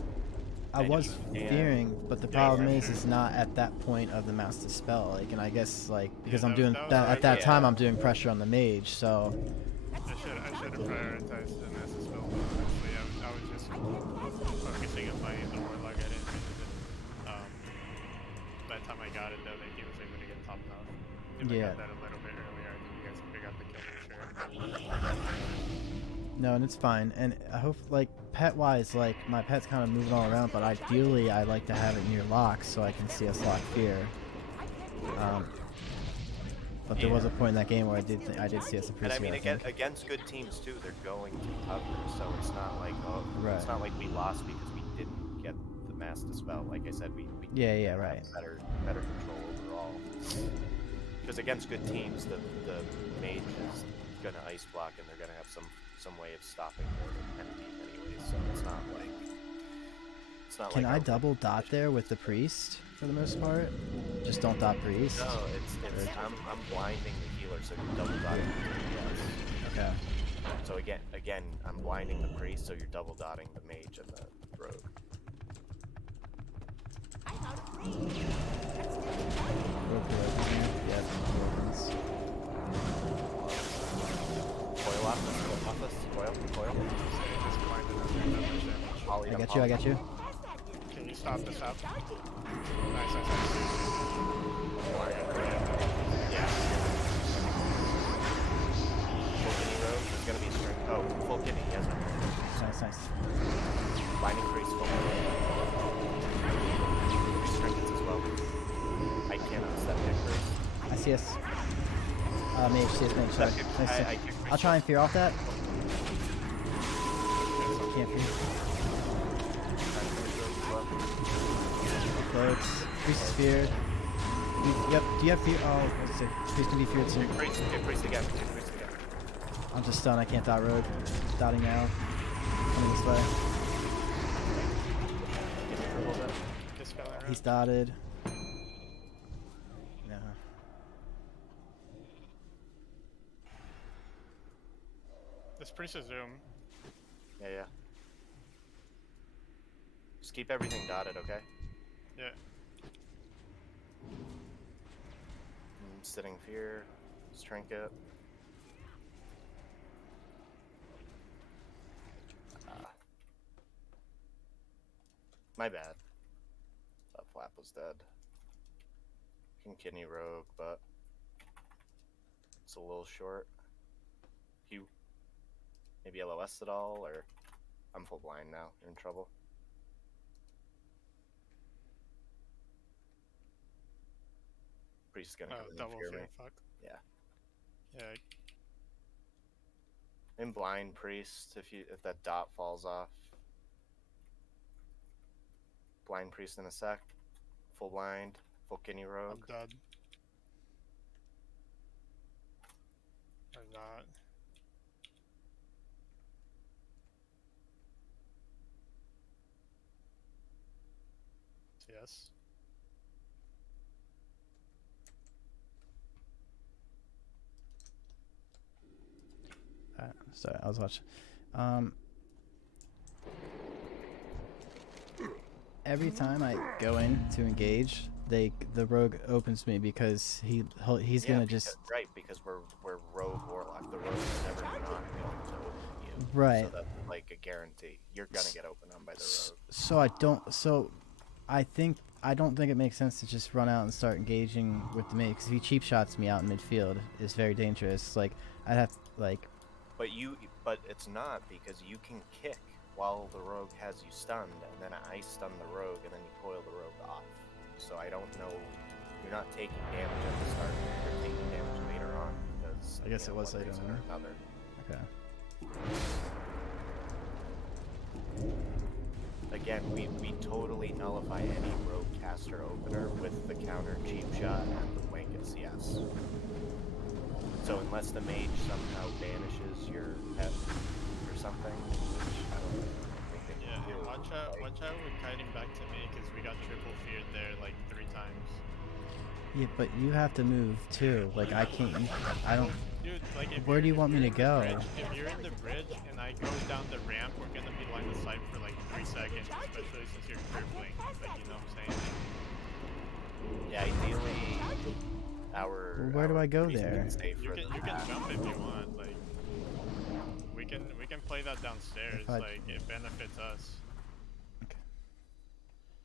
I was fearing, but the problem is not at that point of the Mass Dispel. Like, and I guess, like, because I'm doing that at that time, I'm doing pressure on the mage, so... I should have prioritized the Mass Dispel, but honestly, I was just focusing on fighting the Warlock. I didn't use it. By the time I got it, though, like, he was able to get top enough. If I got that a little bit earlier, I think you guys would have got the kill for sure. No, and it's fine. And I hope, like, pet-wise, like, my pet's kind of moving all around, but ideally I like to have it near lock so I can see us lock Fear. But there was a point in that game where I did see us a pretty. And I mean, against good teams too, they're going to cover, so it's not like it's not like we lost because we didn't get the Mass Dispel. Like I said, we right. better control overall. Because against good teams, the mage is gonna ice block, and they're gonna have some way of stopping their enemy anyway. So it's not like Can I double dot there with the priest for the most part? Just don't dot priest. No, it's I'm blinding the healer, so you're double dotting the DPS. Okay. So again, I'm blinding the priest, so you're double dotting the mage and the rogue. Yeah, Coil off us, coil. I got you. Can you stop this up? Nice. Yeah. Full kidney rogue is gonna be strength. Oh, full kidney, yes. Nice. Binding priest full strengthens as well. I cannot step kick priest. I see us. Mage, sorry. Nice. I'll try and fear off that. Can't fear. Close. Priest is feared. Yep. Do you have fear? Oh, let's see. Priest can be feared soon. Priest again. I'm just stunned. I can't dot road. Dotting now. Coming this way. He's dotted. No. This priest is zoom. Yeah. Just keep everything dotted, okay? Yeah. Sitting fear, trinket. My bad. Thought Flap was dead. Can kidney rogue, but it's a little short. You maybe LOS at all, or I'm full blind now. You're in trouble. Priest is gonna come in double and fear me. fuck. Yeah. Yeah. In blind priest, if that dot falls off. Blind priest in a sec. Full blind. Full kidney rogue. I'm dead. Or not. Yes. Sorry, I was watching. Every time I go in to engage, the rogue opens me because he's gonna just because we're rogue warlock. The rogue is never not going to open you. Right. So that's like a guarantee. You're gonna get opened on by the rogue. So I don't think it makes sense to just run out and start engaging with the mage, because if he cheap shots me out in midfield, it's very dangerous. Like I'd have to, like. But it's not, because you can kick while the rogue has you stunned, and then I stun the rogue, and then you coil the rogue off. So I don't know. You're not taking damage at the start. You're taking damage later on, because I guess it was later on. Another. Okay. Again, we totally nullify any rogue caster opener with the counter cheap shot and the blanket CS. So unless the mage somehow banishes your pet or something, which I don't think they can do. watch out with kiting back to me, because we got triple feared there like 3 times. Yeah, but you have to move too. Like I can't. I don't. Dude, like if Where do you want me to go? If you're in the bridge and I go down the ramp, we're gonna be line of sight for like 3 seconds, especially since you're crippling. Like, you know what I'm saying? Yeah, ideally, our. Where do our I go reason there? to stay You for can the path. jump if you want. Like, we can play that downstairs. If I- Like, it benefits us.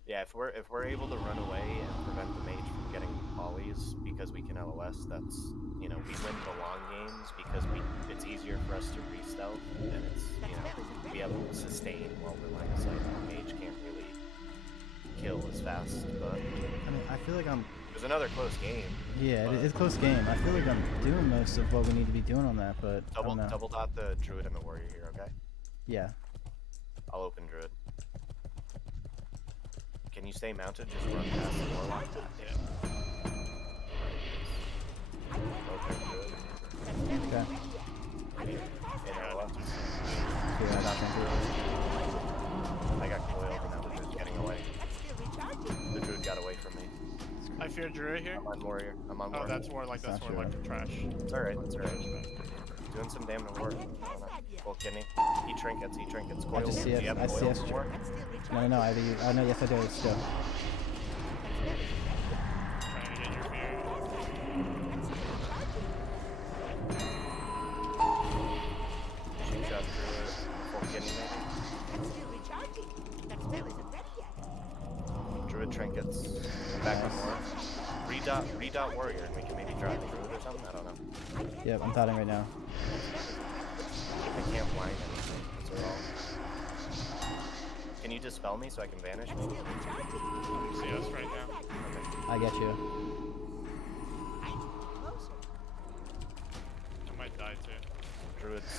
Yeah, if we're able to run away and prevent the mage from getting polys because we can LOS, that's, you know, we win the long games because it's easier for us to re-stealth and it's, you know, we have sustain while we're line of sight. The mage can't really kill as fast, but I mean, I feel like I'm. there's another close game. Yeah, but it's a close game. I feel like I'm doing most of what we need to be doing on that, but I don't know. double dot the druid and the warrior here, okay? Yeah. I'll open druid. Can you stay mounted? Just run past the warlock. Yeah. Okay, druid. Okay. In LOS. Yeah, I got I got coiled and now the druid's getting away. The druid got away from me. I fear Druid here. I'm on warrior. I'm on Oh, warrior. that's Warlock. That's It's not Warlock. Trash. It's alright, it's alright. Doing some damn to warrior. Well, can he trinkets, I coils. just Do you have I coils CS. more? No, I do. Oh no, yes I do. Still. Trying to get your fear. Cheap shot druid. Full kidney maybe? Druid trinkets. Back on more. Redot warrior and we can maybe drive the druid or something? I don't know. Yep, I'm thoughting right now. I can't blind anything. Those are all. Can you dispel me so I can vanish maybe? You see us right now? Okay. I get you. I might die too. Druid's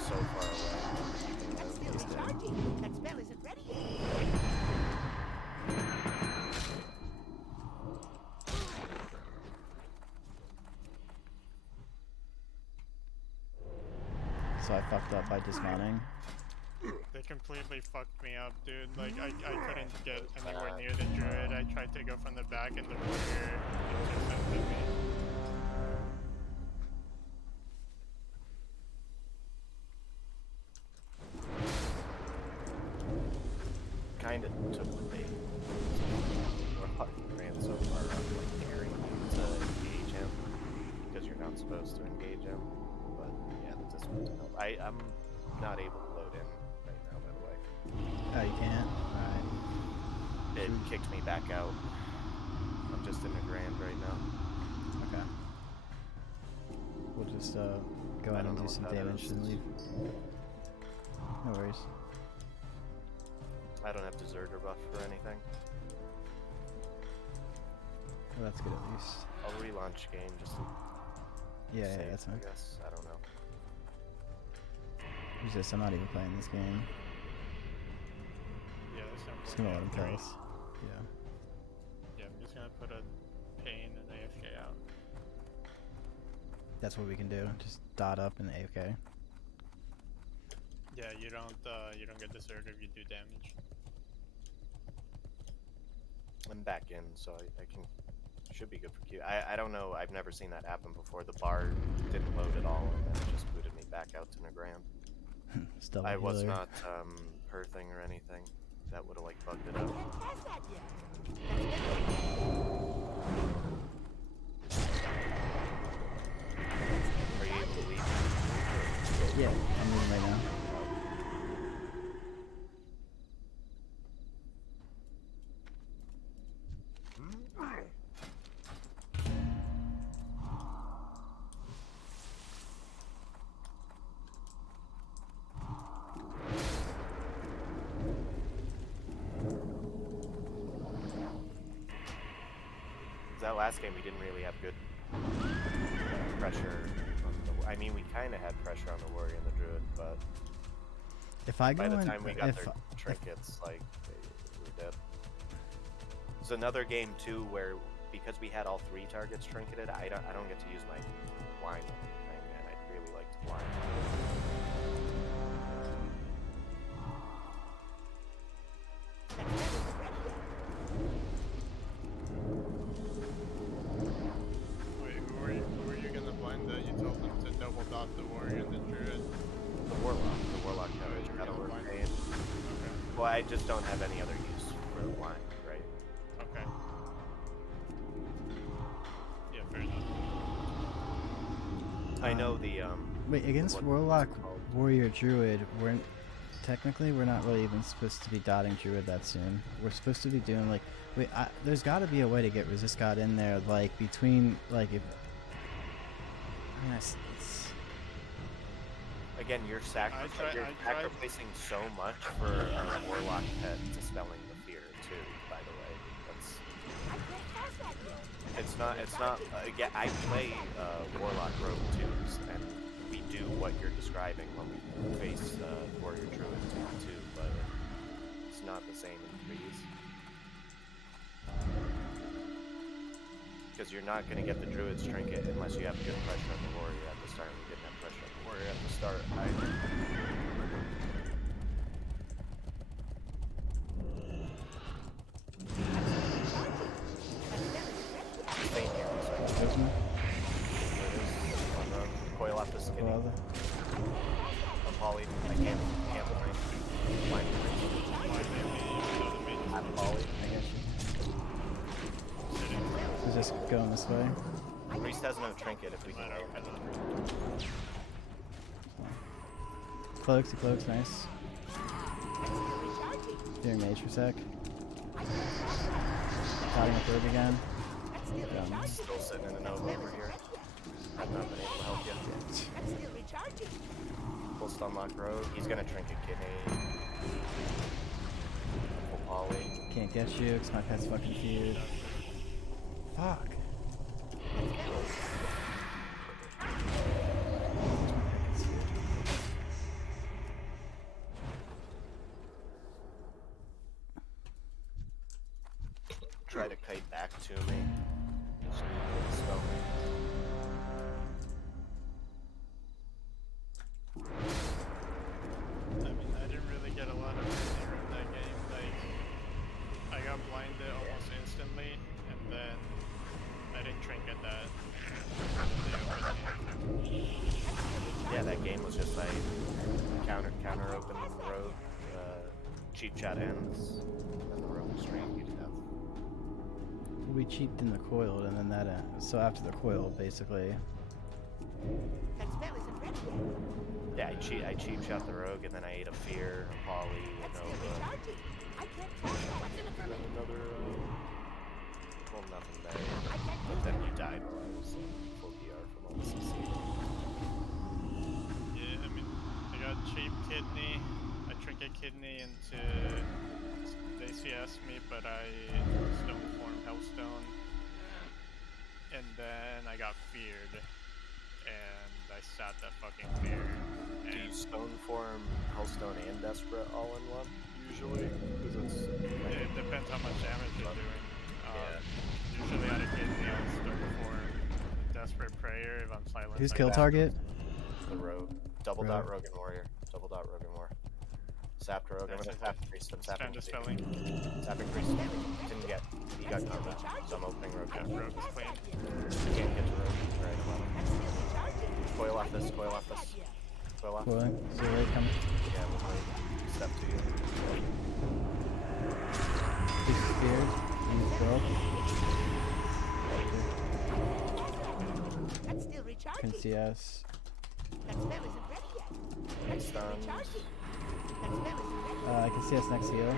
so far away. He's dead. That spell isn't ready yet. So I fucked up by dismounting. They completely fucked me up, dude. Like, I couldn't get anywhere near the druid. I tried to go from the back and the warrior intercepted me. Kinda took the bait. Warlock ran so far up, like daring you to engage him because you're not supposed to engage him. But yeah, that just went to help. I'm not able to load in right now, by the way. Oh, you can't? Alright. It kicked me back out. I'm just in the grand right now. Okay. We'll just go I ahead don't and know do what some that damage is. and leave. No worries. I don't have deserter buff or anything. Well, that's good at least. I'll relaunch game just to Yeah, save, that's fine. I guess. I don't know. Who's this? I'm not even playing this game. Yeah, there's no Just point gonna let him in kill three. us. Yeah. Yeah, I'm just gonna put a pain and AFK out. That's what we can do. Just dot up and AFK. Yeah, you don't get deserted if you do damage. I'm back in, so I can should be good for Q. I don't know. I've never seen that happen before. The bar didn't load at all, and then it just booted me back out to Nagrand. Still I was not perthing or anything. That would have like bugged it out. Are you able to leave? Yeah, I'm leaving right now. That last game we didn't really have good pressure on the. I mean, we kind of had pressure on the warrior and the druid, but If I go by the in, time we got if, their trinkets, like we were dead. There's another game too where because we had all 3 targets trinketed, I don't get to use my blind thing, and I'd really like to blind. I just don't have any other use for the line, right? Okay. Yeah, fair enough. I know the Wait, against what's Warlock, it called? Warrior, Druid, technically we're not really even supposed to be dotting Druid that soon. We're supposed to be doing like, wait, there's got to be a way to get Resist God in there, like between like if. I mean, it's Again, you're sacrificing so much for a Warlock pet dispelling the fear too. By the way, that's. I can't cast that yet. It's not. Again, I play Warlock Rogue twos, and we do what you're describing when we face Warrior Druid too, but it's not the same in threes. Because you're not going to get the Druid's trinket unless you have good pressure on the Warrior at the start. We didn't have pressure on the Warrior at the start either. Stay here. Excuse me? There it is. On the coil off the skinny. Well, On Polly. I can't blind. I'm Polly. I guess you. So just going this way. Priest has no trinket if we can open it. Cloaks, nice. Doing mage for a sec. Dotting a third again. Still sitting in an over here. I've not been able to help you. Full stun lock rogue. He's gonna trinket kidney. Full poly. Can't get you because my pet's fucking feared. Fuck. Try to kite back to me. So. I mean, I didn't really get a lot of anything from that game. Like, I got blinded almost instantly, and then I didn't trinket that. Yeah, that game was just like counter open rogue, cheap chat ends, and the rogue stream you didn't have. We cheaped in the coiled and then that so after the coil basically. That spell isn't ready yet. Yeah, I cheap shot the rogue and then I ate a fear, a poly, a That's still nova, recharging. I can't cast that. What's in it for and me? then another well nothing there. I can't But do then that. you died while I was full PR from all the CC. Yeah, I mean, I got cheap kidney. I trinket kidney into. They CS me, but I stone form Hellstone. And then I got feared. And I sat that fucking fear. Do you And stone form Hellstone and Desperate all in one? Usually? Because it's it depends how much damage you're doing. Yeah. Usually out of kidney, I'll stone form Desperate Prayer if I'm silent. Who's like kill that. target? the rogue. Double Rogue. dot rogue and warrior. Double dot rogue and warrior. Sapped rogue. I'm That's gonna it. tap priest. I'm Stand tapping dispelling. Tapping priest. Didn't get. He got combat. So I'm opening rogue. Yeah, rogue is clean. Can't get to rogue. Right, I'm on him. That's still recharging. Coil off this. Coil off this. Coil off. Coiling. So wait, come. Yeah, we'll wait. Step to you. He's scared. He's broke. That's still recharging. Can CS. That spell isn't ready yet. That's still Stunned. recharging. That spell isn't ready. I can CS next to you.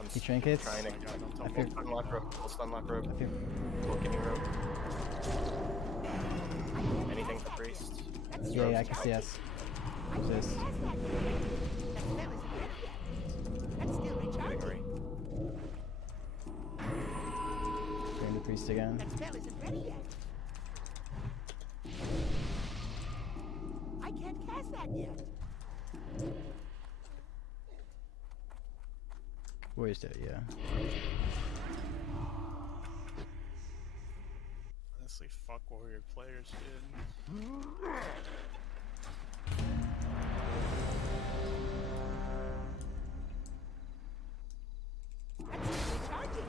I'm He trinkets. trying to. I Full fear. stun lock rogue. Full stun lock rogue. I fear. Full kidney rogue. Anything for priest? Yeah, I can CS. Resist. That spell isn't ready yet. That's still Getting recharging. ready. Bring the priest again. That spell isn't ready yet. I can't cast that yet. Warriors do it, yeah. Honestly, fuck warrior players, dude. That's still recharging.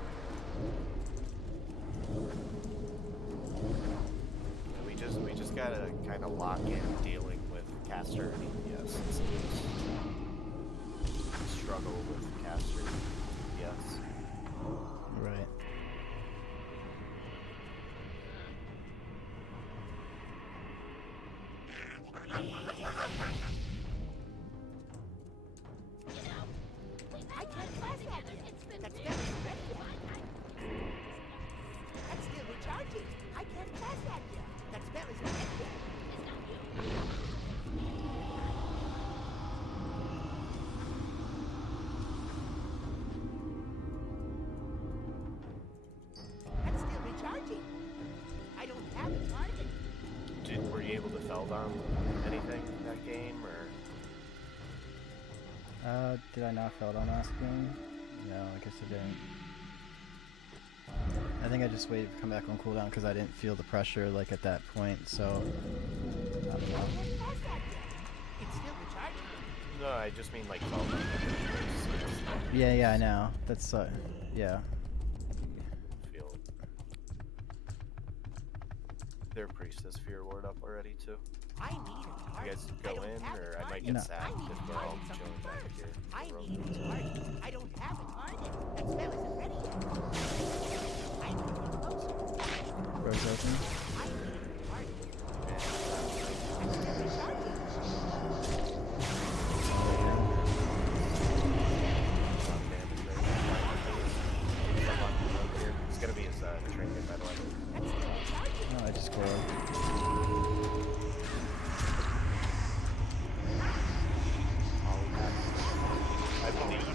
We just gotta kind of lock in dealing with caster and EPS. It's struggle struggle with caster. Yes. Right. I can't pass that yet. That spell isn't ready yet. That's still recharging. I can't pass that yet. That spell isn't ready yet. That's still recharging. I don't have a target. Were you able to fell down anything that game, or? Did I not felt on last game? No, I guess I didn't. I think I just waited to come back on cooldown because I didn't feel the pressure like at that point, so I don't know. I can't pass that yet. It's still recharging. No, I just mean like fell down. Yeah, I know. That's yeah. Feel their priestess fear ward up already too. I need a You target. guys go I don't in, have a or I might target. get No. sacked I need if to we're all target something chilling back first. here. I need a target. I don't have a target. That spell isn't ready yet. I need to get closer. Road's open. I need a target. That's still recharging. It's gonna be his trinket, by the way. That's still recharging. Oh, I just scored.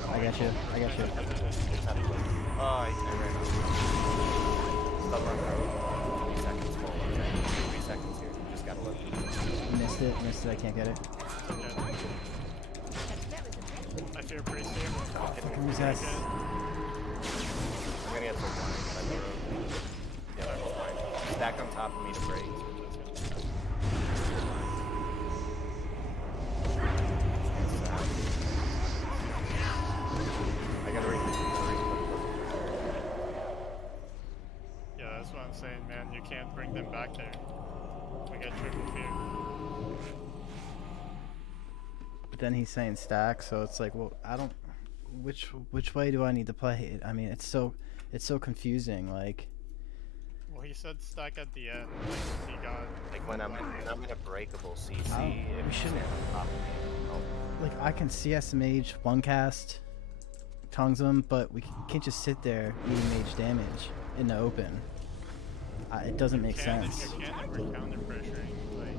I got you. I got you. Oh, I ran out. Stop running out. 3 seconds full. Okay. 3 seconds here. Just gotta look. Missed it. I can't get it. That spell isn't ready yet. I fear priest here. Who's that? I'm gonna get so blind by the road. Yeah, I'm blind. Stack on top of me to break. I gotta read. Yeah, that's what I'm saying, man. You can't bring them back there. We got triple fear. But then he's saying stack, so it's like, well, I don't. Which way do I need to play it? I mean, it's so confusing. Like, Well, he said stack at the end. Like, he got. Like when I'm in a breakable CC, Oh, if we you shouldn't- stand on top of me, oh, like I can CS mage one cast, tongues him, but we can't just sit there eating mage damage in the open. It doesn't make sense. You can't if we're counter pressuring. Like,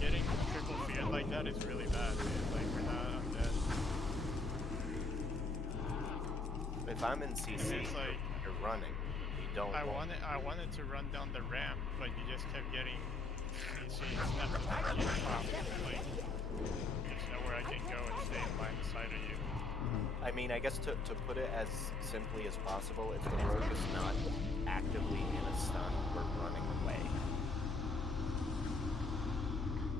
getting triple fear like that is really bad, dude. Like, we're not undead. if I'm in CC, It's like you're running. You don't. I wanted to run down the ramp, but you just kept getting CC. It's never like, there's nowhere I can go and stay in line beside of you. I mean, I guess to put it as simply as possible, if the rogue is not actively in a stun, we're running away.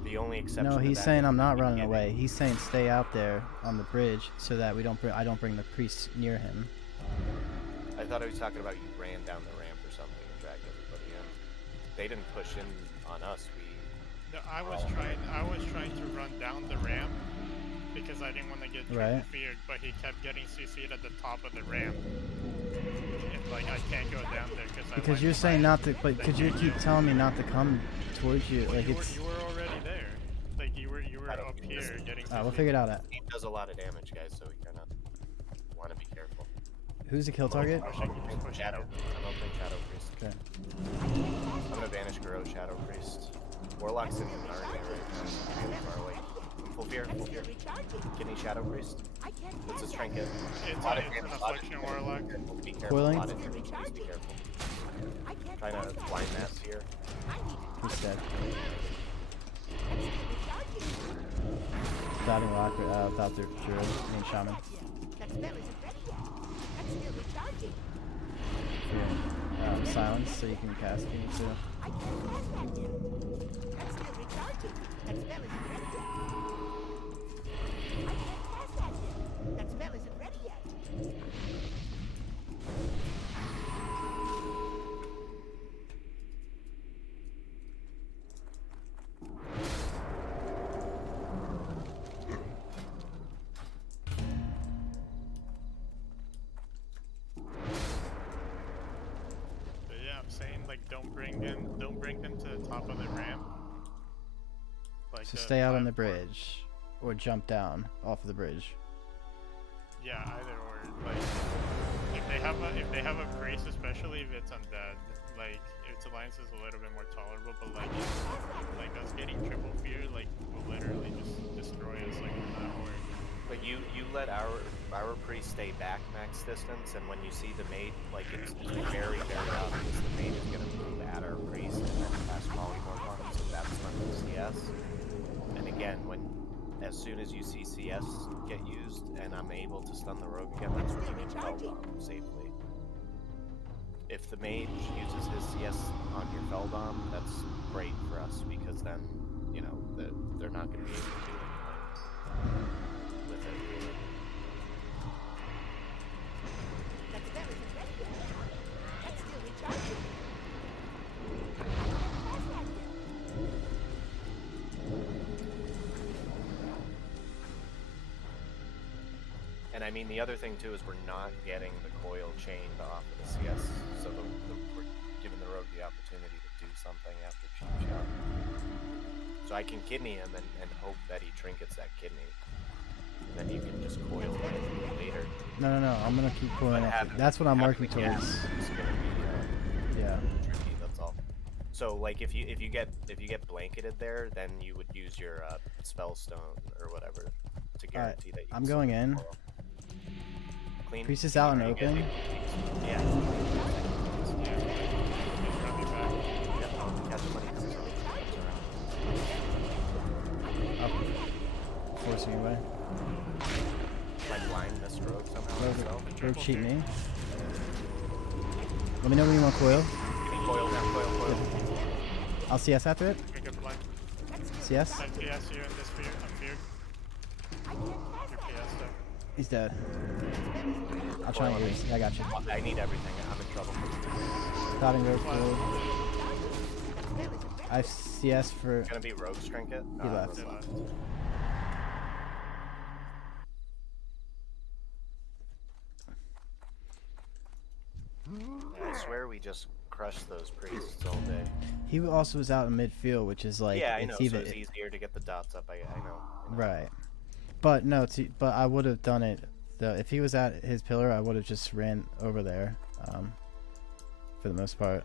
The only exception. No, to he's that saying is I'm not we running get away. He's saying stay out there on the bridge so that I don't bring the priest near him. I thought he was talking about you ran down the ramp or something and dragged everybody in. They didn't push in on us. No, I was trying to run down the ramp because I didn't want to get triple Right. feared, but he kept getting CC'd at the top of the ramp. And like I can't go down there Because you're saying not to, but could you keep telling me not to come towards you? Well, Like you it's. were already there. Like you were I don't up think here this- getting. We'll CC'd. figure it out. He does a lot of damage, guys, so we kind of want to be careful. Who's the kill target? Pushing, keep pushing. Shadow. I'm opening Shadow Priest. Okay. I'm gonna banish Garo Shadow Priest. Warlock's in the army right now. Really far away. Full fear, full fear. Kidney Shadow Priest. I can't It's pass a trinket. It's Lot an of damage, lot of affliction damage. warlock. Be careful. Coiling? Lot of damage. Please be careful. I can't Trying pass to that blind yet. mass here. I need a He's dead. That's still recharging. Diving rock without their druid and shaman. That spell isn't ready yet. That's still recharging. Silence, so you can cast it too. I can't pass that yet. That's still recharging. That spell isn't ready yet. I can't pass that yet. That spell isn't ready yet. don't bring them to the top of the ramp. Like So the stay out on the platform. bridge, or jump down off of the bridge. Yeah, either or. Like if they have a priest, especially if it's undead, like if its alliance is a little bit more tolerable, but like us getting triple fear like will literally just destroy us like we're not horde. But you let our priest stay back max distance, and when you see the mate, like it's very obvious the mate is gonna move at our priest and then cast polymorph on him, so that's not the CS. And again, as soon as you see CS get used and I'm able to stun the rogue again, that's when you can fell bomb safely. If the mage uses his CS on your fell bomb, that's great for us because then, you know, they're not going to be able to do anything with it. That spell isn't ready yet. That's still recharging. And I mean, the other thing too is we're not getting the coil chained off of the CS, so we're giving the rogue the opportunity to do something after cheap shot. So I can kidney him and hope that he trinkets that kidney. And then you can just coil him later. No, I'm gonna keep coiling off. That's what I'm working towards. It's gonna be Yeah. tricky. That's all. So like if you get blanketed there, then you would use your spell stone or whatever to guarantee that you. I'm can going still in. coil. Clean. Priest is out and open. Yeah. Yeah, just run me back. Yeah, I'll catch him when he comes around. Up. Forcing away. My blind missed rogue somehow. Rogue cheat me. Let me know when you want coil. Give me coil now, coil. I'll CS after it. Pick up line. CS. I'm PS you in this fear. I'm feared. Your PS though. He's dead. I'll try and use. Yeah, I got you. I need everything. I'm in trouble. Starting rogue cool. I have CS for. It's gonna be rogue's trinket. He left. They left. Yeah, I swear we just crushed those priests all day. He also was out in midfield, which is like Yeah, I know. it's So even it's easier to get the dots up. I know. right. But no, but I would have done it. If he was at his pillar, I would have just ran over there, for the most part.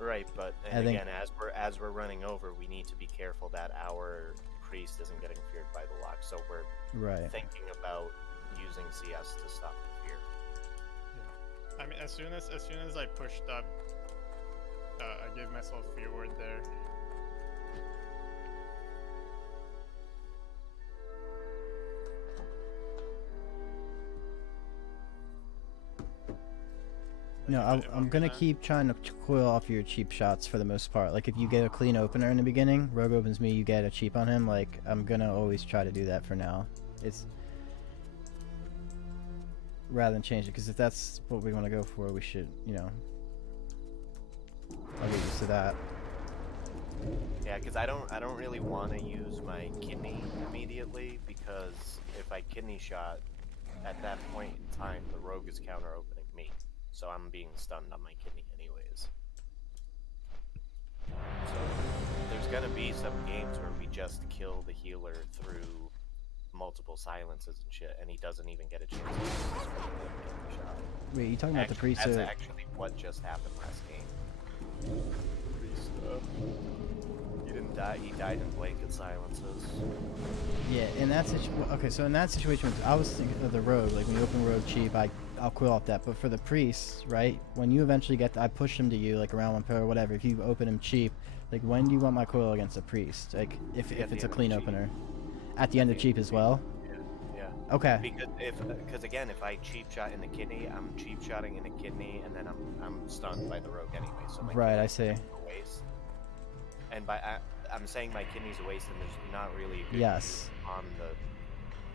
Right, but I and think- again, as we're running over, we need to be careful that our priest isn't getting feared by the lock. So we're Right. thinking about using CS to stop the fear. I mean, as soon as I pushed up, I gave myself fear word there. No, If I'm gonna keep trying to coil off your cheap shots for the most part. Like if you get a clean opener in the beginning, rogue opens me, you get a cheap on him. Like I'm gonna always try to do that for now. It's rather than change it, because if that's what we want to go for, we should, I'll get used to that. Yeah, because I don't really want to use my kidney immediately, because if I kidney shot, at that point in time, the rogue is counter opening me, so I'm being stunned on my kidney anyways. So there's gonna be some games where we just kill the healer through multiple silences and shit, and he doesn't even get a chance to use his kidney shot. Wait, you talking about the priest? That's actually what just happened last game. Priest, he didn't die. He died in blanket silences. Yeah, in that situation. Okay, so in that situation, I was thinking of the rogue. Like when you open rogue cheap, I'll quill off that. But for the priest, right? When you eventually get, I push him to you like around one pillar or whatever. If you open him cheap, like when do you want my coil against a priest? Like if it's a clean opener, at the end of cheap as well. Yeah. Okay. Because again, if I cheap shot in the kidney, I'm cheap shotting in the kidney, and then I'm stunned by the rogue anyway. So my Right, I kidney's see. a waste. And I'm saying my kidney's a waste, and there's not really a good Yes. use on the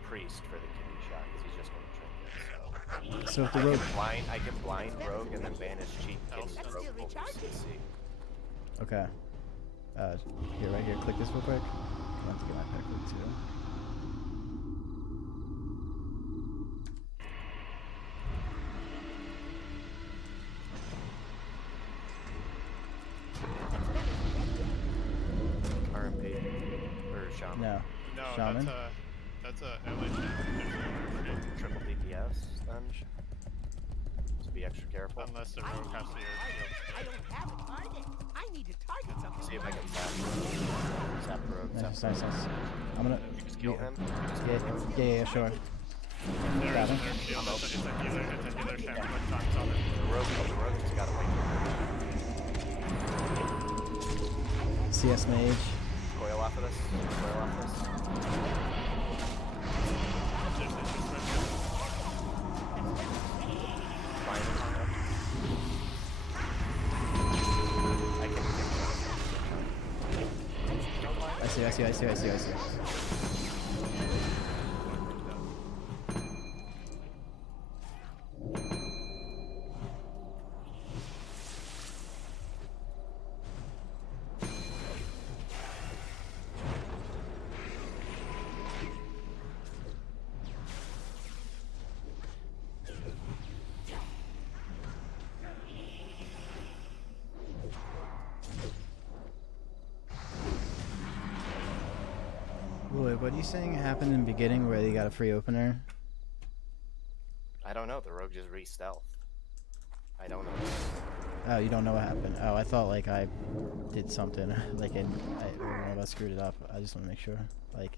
priest for the kidney shot because he's just gonna trink it. So if the rogue. I can blind rogue and then banish cheap kidney That's rogue still over recharging. CC. Okay. Here, right here. Click this real quick. I have to get my pack quick too. No. No, Shaman? that's a LA shaman. Triple DPS then. So be extra careful. Unless the I rogue need has a to target. I don't have a target. I need to target something. See if I can zap the rogue. Nice, nice, nice. I'm gonna. Just kill him. Yeah, sure. There Got is him. no shield. It's a healer shaman with tons on it. The rogue just gotta wait. CS mage. Coil off of this. Coil off this. There's just Fine. I can I see. Wait, what are you saying happened in the beginning where they got a free opener? I don't know. The rogue just re-stealth. I don't know. Oh, you don't know what happened. Oh, I thought like I did something, like I don't know if I screwed it up. I just want to make sure. Like,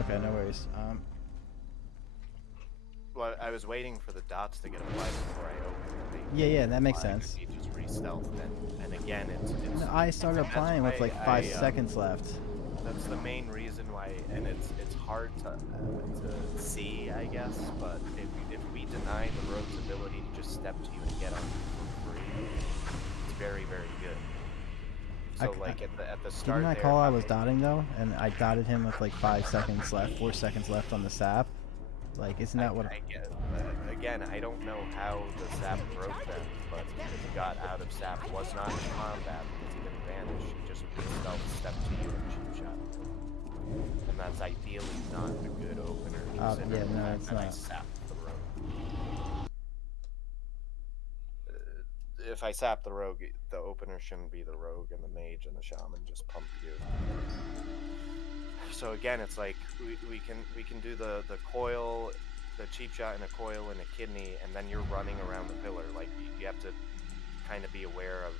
okay, no worries. Well, I was waiting for the dots to get applied before I opened. Yeah, that makes sense. He just re-stealthed, and again, it's I started applying with like 5 seconds left. That's the main reason why, and it's hard to see, I guess. But if we deny the rogue's ability to just step to you and get on for free, it's very, very good. So like at the start, Didn't I call I was dotting though, and I dotted him with like 5 seconds left, 4 seconds left on the sap. Like, isn't that what? I get? Again, I don't know how the sap broke them, but he got out of sap, was not in combat because he didn't vanish. He just stepped to you and cheap shot. And that's ideally not a good opener. Yeah, no, it's and I not. sapped the rogue. If I sap the rogue, the opener shouldn't be the rogue, and the mage and the shaman just pump you. So again, it's like we can do the coil, the cheap shot and a coil and a kidney, and then you're running around the pillar. Like you have to kind of be aware of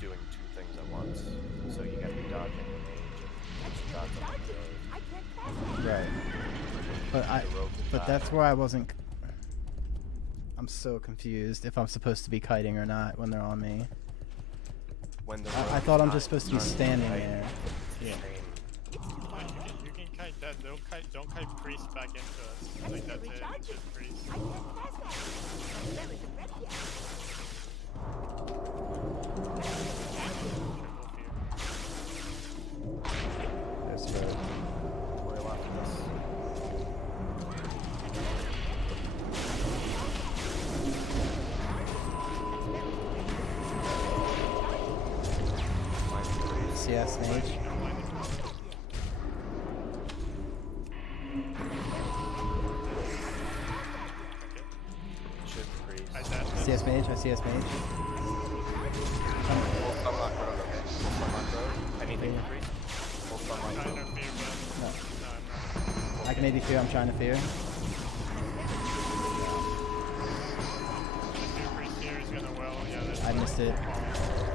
doing 2 things at once. So you got to be dodging the mage and dodging the rogue. Right. But that's where I wasn't. I'm so confused if I'm supposed to be kiting or not when they're on me. When the I thought I'm just supposed to be standing there. Yeah. You can kite that. Don't kite priest back into us. Like that's it. It's just priest. That's right. Coil off of this. CS mage. Should freeze. CS mage. I CS mage. Full sunlock road, okay. Full sunlock road. Anything for freeze? Full sunlock road. No. I can maybe fear. I'm trying to fear. I missed it.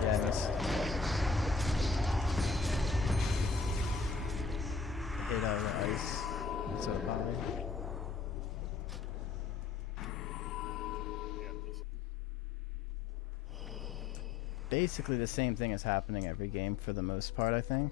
Yeah, I missed. 8 out of the ice. So probably. Basically the same thing is happening every game for the most part, I think.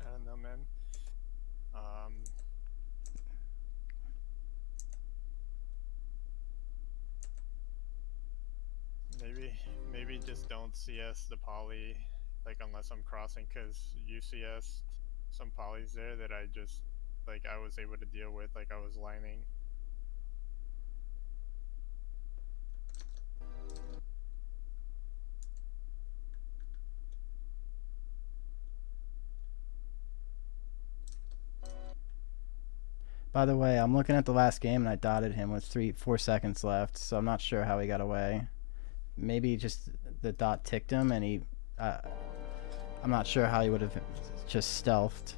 I don't know, man. Maybe just don't CS the poly like unless I'm crossing, because UCS some polys there that I just like I was able to deal with, like I was lining. By the way, I'm looking at the last game and I dotted him with 4 seconds left, so I'm not sure how he got away. Maybe just the dot ticked him and he. I'm not sure how he would have just stealthed.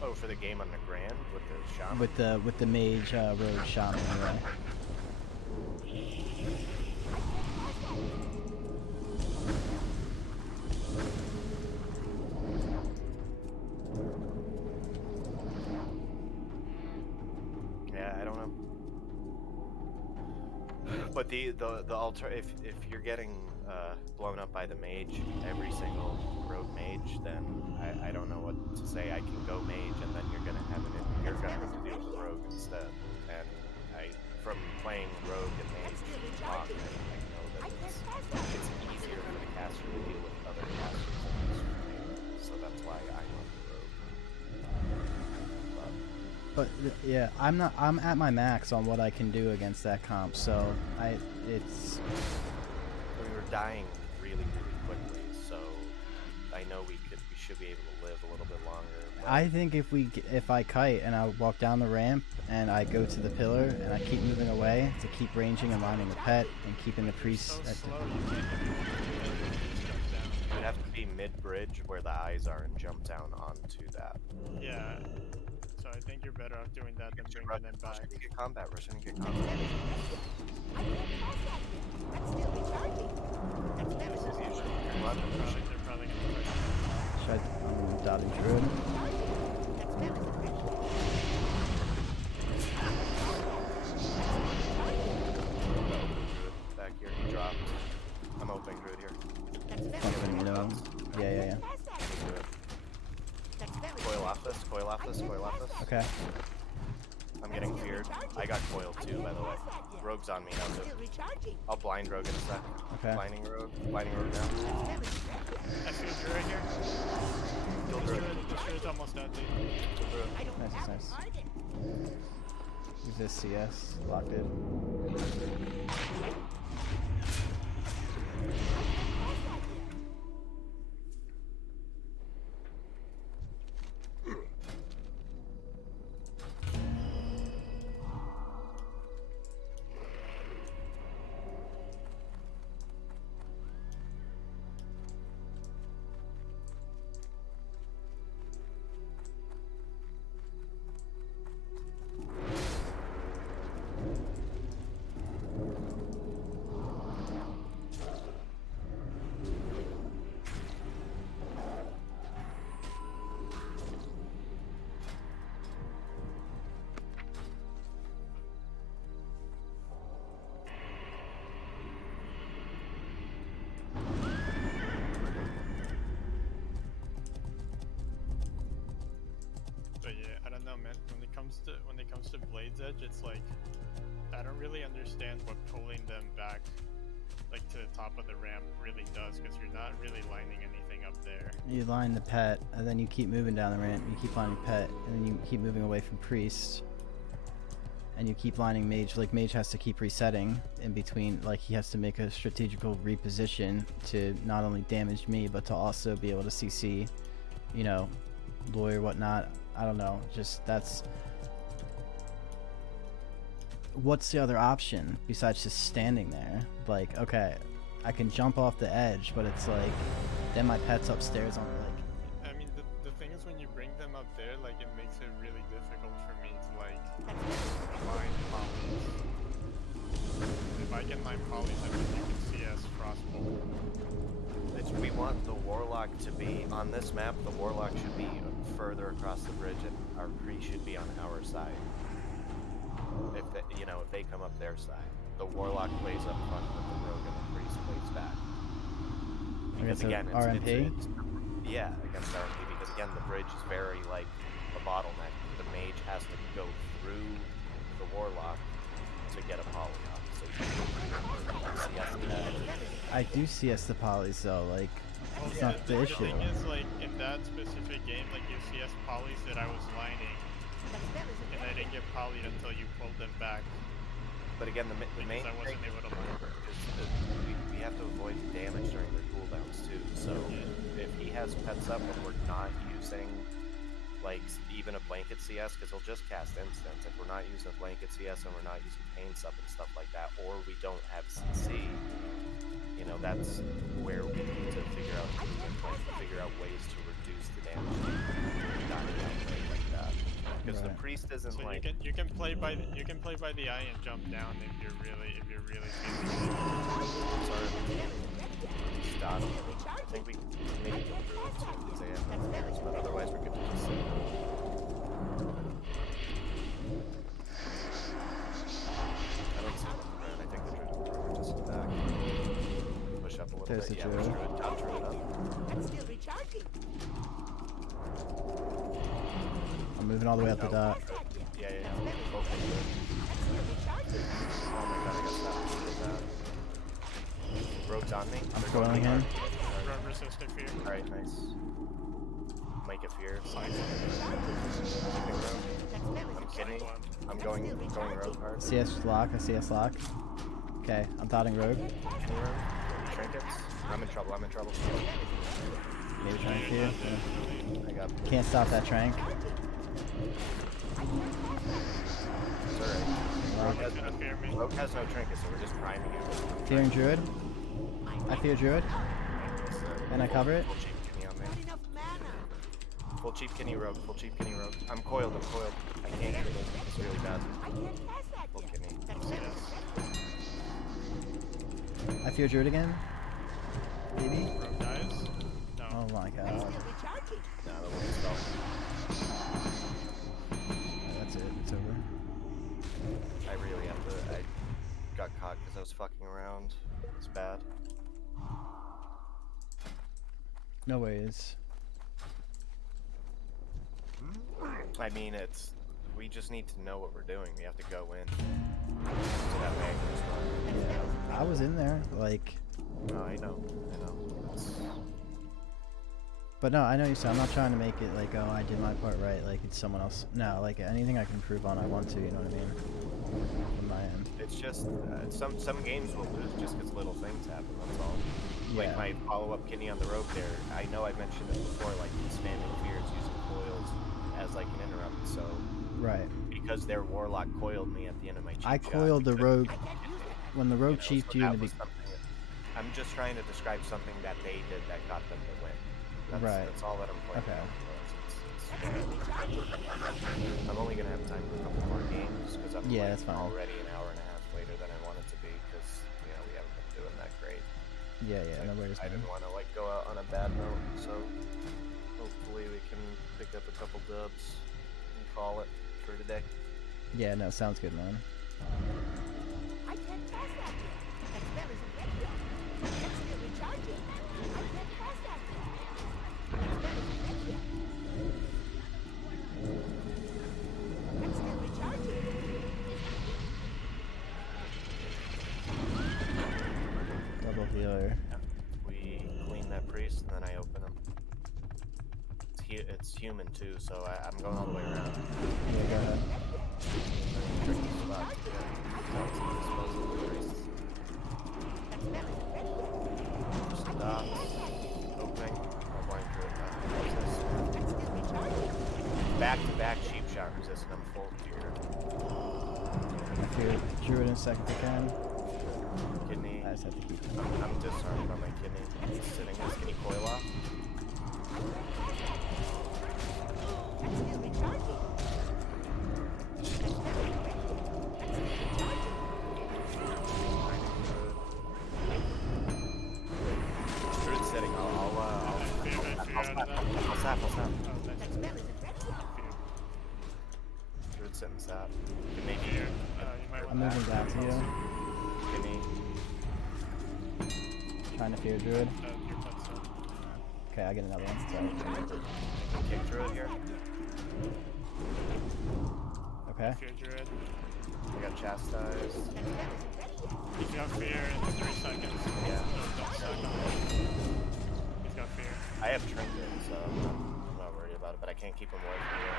Oh, for the game on the Grand with the shaman? With the mage road shaman. Yeah. Yeah, I don't know. But the alter if you're getting blown up by the mage, every single rogue mage, then I don't know what to say. I can go mage, and then you're gonna have to deal with the rogue instead. And from playing rogue and mage talk, I know that it's easier for the caster to deal with other casters than it is for me. So that's why I love the rogue. But yeah, I'm at my max on what I can do against that comp. So it's. We were dying really quickly, so I know we should be able to live a little bit longer. But I think if I kite and I walk down the ramp and I go to the pillar and I keep moving away to keep ranging and lining the pet and keeping the priest. So At slow, you can't just jump down. you'd have to be mid-bridge where the eyes are and jump down onto that. Yeah. So I think you're better off doing that than bringing them back. Rush and get combat, rush and get combat. I can't pass that yet. That's still recharging. That's better This is than usually They're probably gonna push. Should I dotting druid? That's better than Back here, he dropped. I'm opening druid here. That's better Something low. Yeah. pass that Let me do yet. it. That's better Coil off this, coil off this, coil off this. Okay. I'm getting feared. I got coil too, by the way. Rogue's on me now too. still recharging. I'll blind rogue in a sec. Okay. Blinding rogue now. That's better than I see a druid here. Kill This druid. druid's almost dead, dude. Kill druid. I don't Nice, have nice. a target. Use this CS locked in. But yeah, I don't know, man. When it comes to Blade's Edge, it's like I don't really understand what pulling them back, like to the top of the ramp, really does, because you're not really lining anything up there. You line the pet, and then you keep moving down the ramp. You keep lining pet, and then you keep moving away from priest. And you keep lining mage. Like mage has to keep resetting in between. Like he has to make a strategical reposition to not only damage me, but to also be able to CC, you know, lawyer whatnot. I don't know. Just that's. What's the other option besides just standing there? Like, okay, I can jump off the edge, but it's like, then my pet's upstairs on like. I mean, the thing is when you bring them up there, like it makes it really difficult for me to like line polys. If I can line polys, then you can CS crossbow. We want the warlock to be on this map. The warlock should be further across the bridge, and our priest should be on our side. If they come up their side, the warlock plays up front with the rogue, and the priest plays back. Because again, RMP? Yeah, against RMP. Because again, the bridge is very like a bottleneck. The mage has to go through the warlock to get a poly off. So you CS that. I do CS the polys though, like, Well, it's not the issue. thing is, like, in that specific game, like, you CS polys that I was lining, and I didn't get polyed until you pulled them back. But again, the main I wasn't thing able to line. is we have to avoid damage during their cooldowns too. So if he has pets up and we're not using like even a blanket CS, because he'll just cast instants. If we're not using a blanket CS and we're not using pain sub and stuff like that, or we don't have CC, you know, that's where we need to figure out ways to reduce the damage. Not like that. Because the priest isn't So like you can play by the eye and jump down if you're really feeling it. sorry. Stop. I think we maybe go through it too because they have no fears, but otherwise we're good to just sit. I don't see one there, and I think the druid will just back. Push up a little There's bit. the Yeah, druid. top druid up. I'm still recharging. I'm moving all the way up the dot. Yeah. Okay, good. Oh my god, I got stopped. Rogue's on me. I'm They're coiling him. Rogue resistant fear. Alright, nice. Make a fear. I'm kidding. I'm going rogue hard. CS lock, a CS lock. Okay, I'm dotting rogue. Any rogue? Trinkets? I'm in trouble. Maybe trying to fear. I got. Can't stop that trank. It's alright. Rogue has no trinkets, so we're just priming it. Fearing druid. I fear druid. And I cover it. Full cheap kidney on me. Not enough mana. Full cheap kidney rogue. I'm coiled. I can't get it. It's really bad. I can't pass that Full yet. kidney. I fear druid again. Maybe. Rogue dies. No. Oh my I'm god. still recharging. No, that wouldn't spell. That's it. It's over. I really have to. I got caught because I was fucking around. It's bad. No ways. I mean, we just need to know what we're doing. We have to go in. So that way I can just run. Yeah, I was in there, like. No, I know. It's, But no, I know you said I'm not trying to make it like, oh, I did my part right, like it's someone else. No, like anything I can improve on, I want to. You know what I mean? From my end. it's just some games will lose just because little things happen. That's all. Yeah. Like my follow-up kidney on the rope there. I know I mentioned it before. Like spamming fears using coils as like an interrupt. So Right. because their warlock coiled me at the end of my cheap I shot, coiled the rogue I can't use it. when the rogue so chiefed you in that the was something that- I'm just trying to describe something that they did that got them to win. Right. That's all that I'm pointing Okay. out. I'm only gonna have time for a couple more games because I'm Yeah, that's fine. already an hour and a half later than I wanted to be because we haven't been doing that great. Yeah, no worries, I man. didn't want to like go out on a bad note, so hopefully we can pick up a couple dubs and call it for today. Yeah, no, sounds good, man. I can't pass that yet. That spell isn't ready yet. I'm still recharging. I can't pass that yet. That spell isn't ready yet. I'm still recharging. Double healer. We clean that priest and then I open him. It's human too, so I'm going all the way around. Yeah, go ahead. Tricky spot to get. Stop. Opening. I'm going through it. Back to back cheap shot resistant. I'm full here. I fear druid in a second if I can. Kidney. I just have to keep him. I'm disarmed by my kidney. He's sitting there. Can you coil off? I'm still recharging. Druid setting. I'll snap. Oh, That nice. spell isn't ready yet. Druid setting sap. Kidney. Fear. You might I'm want moving back to you. Kidney. Trying to fear druid. your touch up. Okay, I get another one. Sorry. Kick Druid here. Okay. Fear druid. I got chastised. He's got fear in 3 seconds. Yeah. Don't suck on him. He's got fear. I have trinket, so I'm not worried about it, but I can't keep him away from you.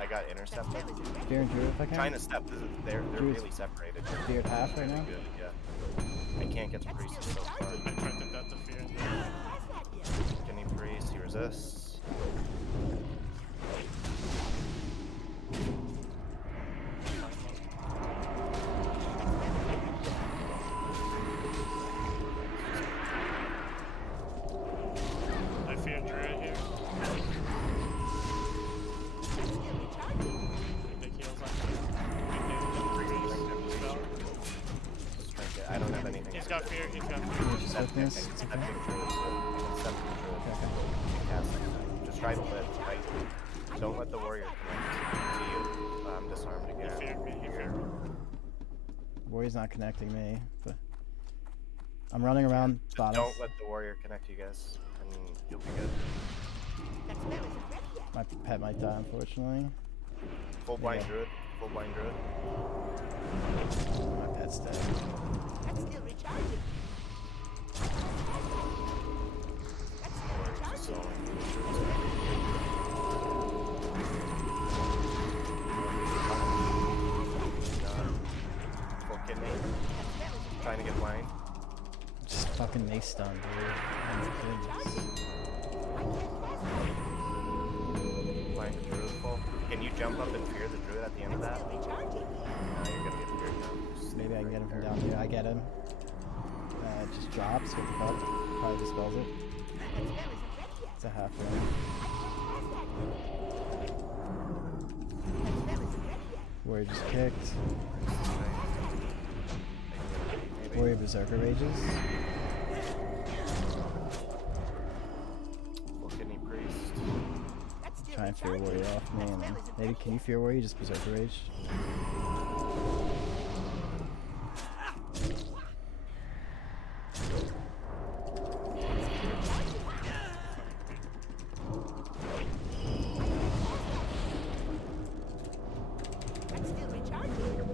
I got intercepted. Fear and Druid if I can. Trying to step, they're Druid's really separated. fear at half right now. Good, yeah. I can't get the priest so far. I tried to death to fear. Can he priest? He resists. I fear druid here. The heals on him. Trinket. I don't have anything. He's got fear. He's got fear. Just Step hit this. Step It's Step okay. Druid, so you can step Druid. Okay. Cast next time. Just try to live, right? Don't let the warrior connect to you. I'm disarmed He again. feared me. He feared me. Warrior's not connecting me, but I'm running around bottom. Don't let the warrior connect you guys, and you'll be good. My pet might die, unfortunately. Full blind Yeah. druid. Full blind druid. My pet's dead. That's still recharging. That's still Warrior's just recharging. soloing. Full kidney. Trying to get blind. Just fucking mace stun, dude. Oh my goodness. Blind druid full. Can you jump up and fear the druid at the end of that? Still recharging. No, you're gonna get feared now. Just Maybe I can right get him from there. down here. I get him. It just drops with the cup. Probably dispels it. That spell isn't ready yet. It's a half I round. can't pass that yet. That spell isn't ready yet. Warrior just kicked. Maybe. Warrior Berserker rages. Full kidney priest. That's still Try and fear recharging. warrior off me, and then maybe can you fear warrior? Just Berserker rage. That's still recharging.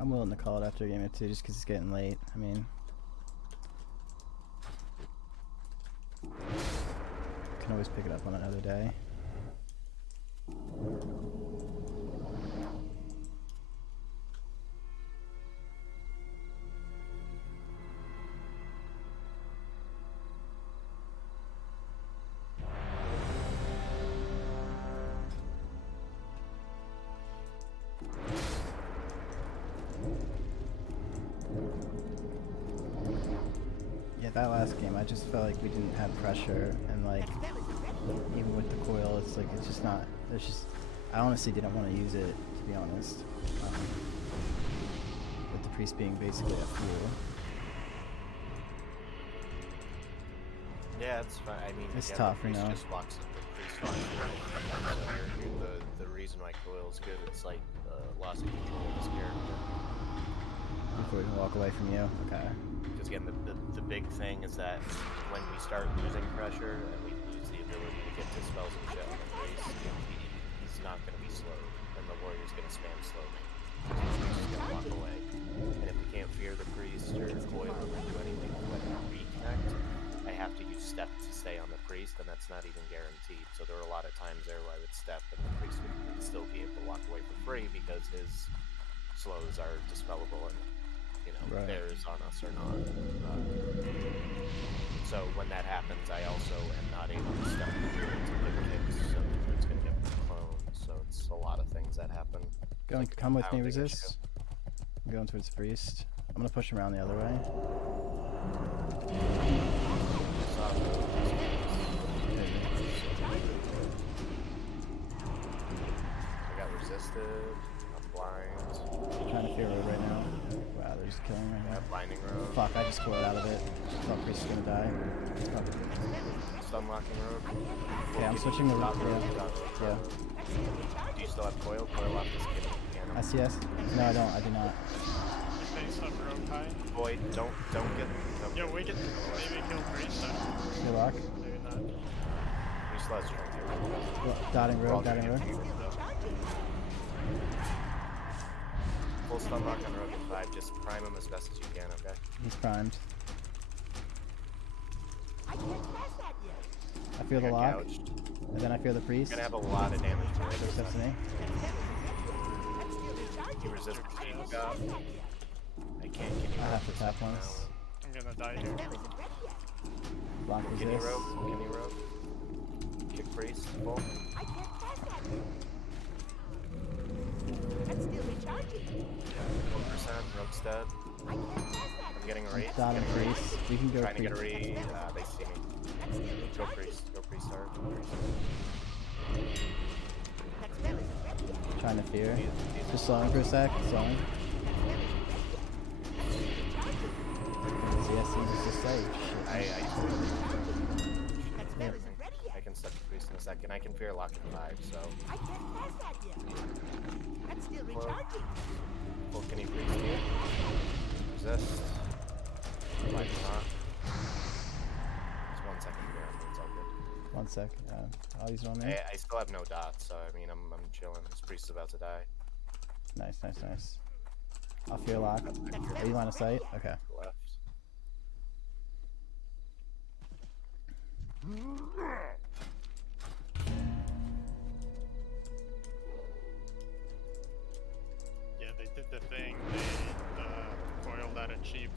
I'm willing to call it after a game or two, just because it's getting late. I mean, can always pick it up on another day. Yeah, that last game, I just felt like we didn't have pressure, and like, That spell isn't ready yet. even with the coil, it's like, it's just not, there's just, I honestly didn't want to use it, to be honest. With the priest being basically a fool. Yeah, it's fine. I mean, It's again, tough, the you priest know. just walks the priest walks around. So the reason why coil's good, it's like loss of control of his character. Before we can walk away from you. Okay. Because again, the big thing is that when we start losing pressure and we lose the ability to get to spells and shit on the priest, he's not going to be slowed, and the warrior's going to spam slowly. He's just going to walk away. And if we can't fear the priest or coil or do anything to let him reconnect, I have to use step to stay on the priest, and that's not even guaranteed. So there were a lot of times there where I would step and the priest would still be able to walk away for free because his slows are dispellable and, you know, Right. bears on us or not. So when that happens, I also am not able to step the druid to give kicks, so the druid's going to get cloned. So it's a lot of things that happen. Going, Like a come with me, compounding resist. I'm going towards the priest. I'm gonna push him around the other way. I got resisted. I'm blind. Trying to fear road right now. Wow, they're just killing me right Yeah, now. blinding road. Fuck, I just coiled out of it. Thought Priest is gonna die. Fuck. Stun locking road. Okay, I'm switching the route. Dot road. Yeah. Dot road. Yeah. Do you still have coil? Coil off this kid. SCS? No, I don't. I do not. Face up rogue high. Boy, don't get. Don't Yo, get we can maybe kill Priest. Good luck. Maybe not. You still have strength here. Dotting road, dotting road. Full stun lock on road in 5. Just prime him as best as you can, okay? He's primed. I can't pass that yet. I feel the You're lock, gouged. and then I feel the priest. You're gonna have a lot of damage to it. Steps to me. You resist the Yes. up. I can't give you I have to resist tap now. once. I'm gonna die here. Block Kidney resist. rope, kidney rope. Kick priest, full. I can't pass that yet. That's still recharging. 1%, rope's dead. I can't pass that I'm yet. getting a raid. Dotting priest. We can go Trying to get a priest. raid. They see me. That's still Go recharging. priest, go priest hard. Go priest. That spell isn't ready yet. Trying to fear. These Just slowing for a sec. Slowing. CS seems to save. Shit. I totally. That spell isn't ready I yet. can step to priest in a second. I can fear lock in 5, so. I can't pass that yet. That's still recharging. Full kidney priest here. Resist. Why not? Just 1 second here. It's all good. 1 sec. I'll use it on me. I still have no dots, so I mean, I'm chilling. This priest is about to die. Nice, nice, nice. I'll fear lock. Are you line of sight? Okay. Left. Yeah, they did the thing. They coiled out a cheap.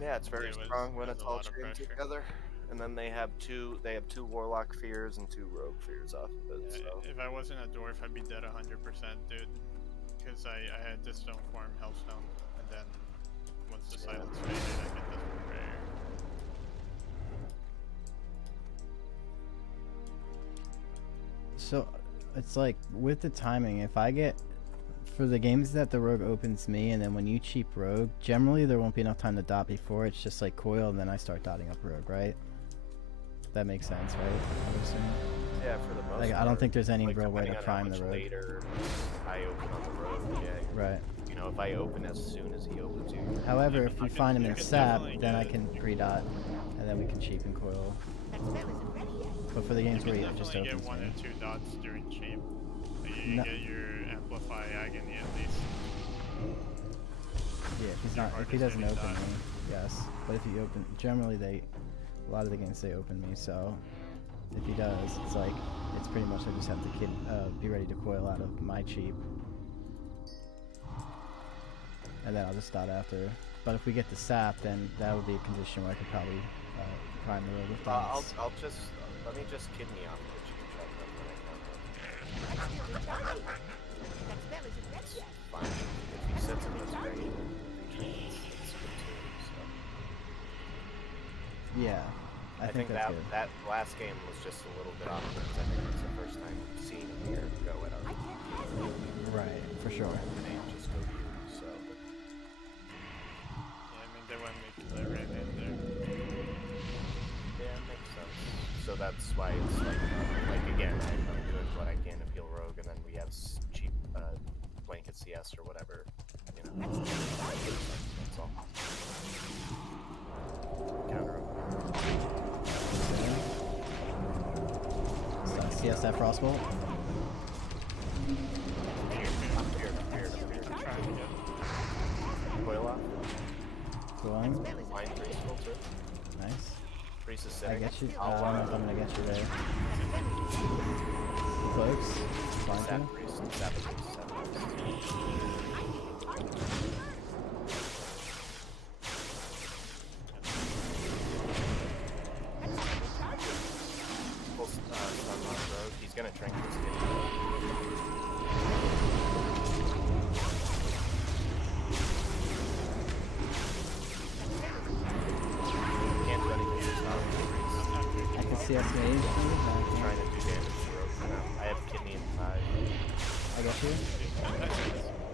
Yeah, it's very There was- strong when there's it's a all lot of chained pressure. together. And then they have two warlock fears and 2 rogue fears off of it. Yeah, So if I wasn't a dwarf, I'd be dead 100%, dude. Because I had this stone form, hellstone, and then once the silence faded, I get this prayer. So it's like with the timing, if I get for the games that the rogue opens me, and then when you cheap rogue, generally there won't be enough time to dot before. It's just like coil, and then I start dotting up rogue, right? That makes sense, right? I would assume. yeah, for the most Like, I don't think there's any like, real way to depending on how prime the much rogue. later I open on the rogue, yeah. Right. You know, if I open as soon as he opens, you. However, Yeah, if but we you find can- him you in can sap, definitely then I get- can pre-dot, and then we can cheap and coil. That spell isn't ready yet. But for the games You where can it just definitely opens get 1 me. or 2 dots during cheap. Like, you No. get your amplify agony at least. Yeah, if he's Your not, if hardest he doesn't hitting open dot. me, yes. But if he open, generally a lot of the games they open me. So if he does, it's like it's pretty much I just have to be ready to coil out of my cheap, and then I'll just dot after. But if we get the sap, then that would be a condition where I could probably prime the road with dots. I'll just let me just kidney off the cheap shot then when I come. That's still recharging. That spell isn't ready yet. Fine. If he sets him this great, it's good too. So. Yeah, I think that's that good. that last game was just a little bit off because I think it's the first time we've seen him here go at I our can't pass that. Right, for sure. name just go here. So Yeah, I mean, they went me kill right in there. yeah, it makes sense. So that's why it's like again, I'm doing what I can to peel rogue, and then we have cheap blanket CS or whatever. You know, that's all. Counter open. CSF Frostbolt. Trying to get. Coil off. Going. Line priest full too. Nice. Priest is I sitting. get you. I don't know if I'm gonna get you there. Cloaks. Blind Sap you. priest. Sap priest. Sap priest. Full stun on road. He's gonna drink this kid. Can't do anything. There's not a priest. I can CS mage. Trying to do damage to road for now. I have kidney in 5. I got you.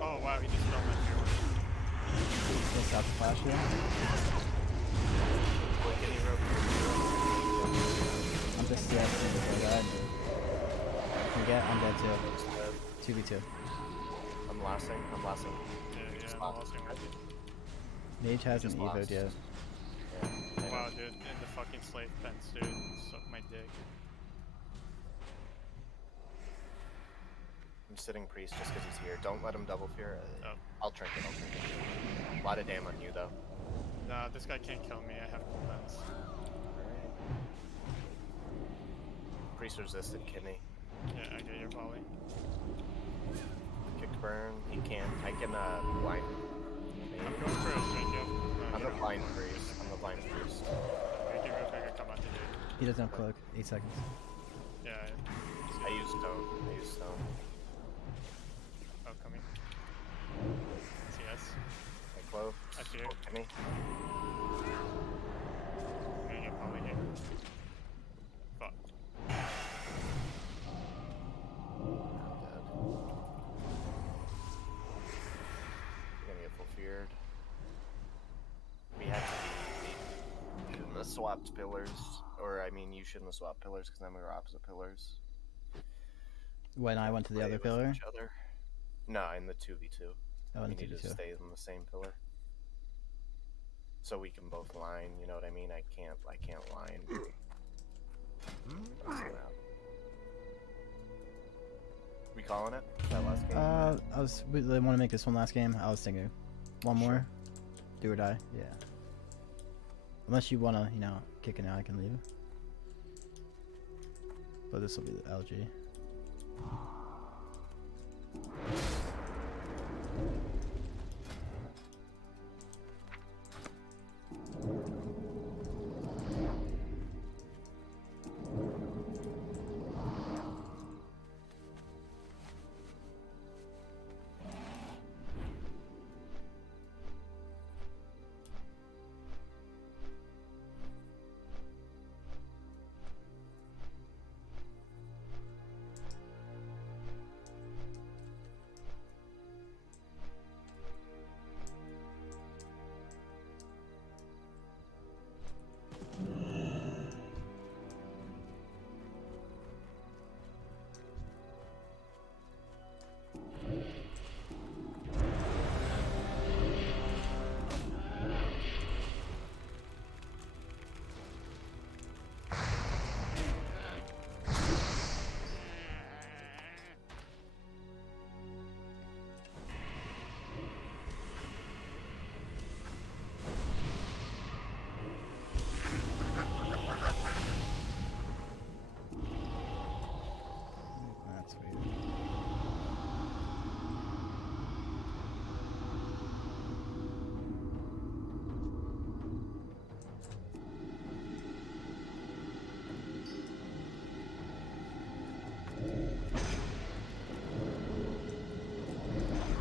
Oh wow, he just stole my fear one. Just out the flash here. Quick, any rope I'm just yeah, dead. I'm dead too. 2v2. I'm lasting. Yeah, I'm lost in with you. Mage hasn't Just evoed lost. yet. Yeah. Wow, dude, in the fucking slave pens, dude. Suck my dick. I'm sitting priest just because he's here. Don't let him double fear. Oh. I'll trinket. A lot of damn on you though. Nah, this guy can't kill me. I have cooldowns. Alright. Priest resisted kidney. Yeah, okay, you're volley. Kick burn. He can't. I can blind. I'm going for a Drinko. I'm the blind priest. I'm the blind priest. Make it real quick and come out to you. He doesn't have cloak. 8 seconds. Yeah. I use stone. Oh, coming. CS. I clove. I fear. Kidney. I'm gonna get volley here. Fuck. I'm gonna get full feared. We had to be. Shouldn't have swapped pillars. Or, I mean, you shouldn't have swapped pillars because then we were opposite pillars. When I went to the Play other with pillar. each other. No, in the 2v2. Oh, in We the need to 2v2. stay in the same pillar. So we can both line, you know what I mean? I can't line. Let's see what happens. We calling it? That last game? We want to make this one last game. I was thinking, one more, do or die. Yeah. Unless you wanna, kick it out, I can leave. But this will be the LG. That's weird.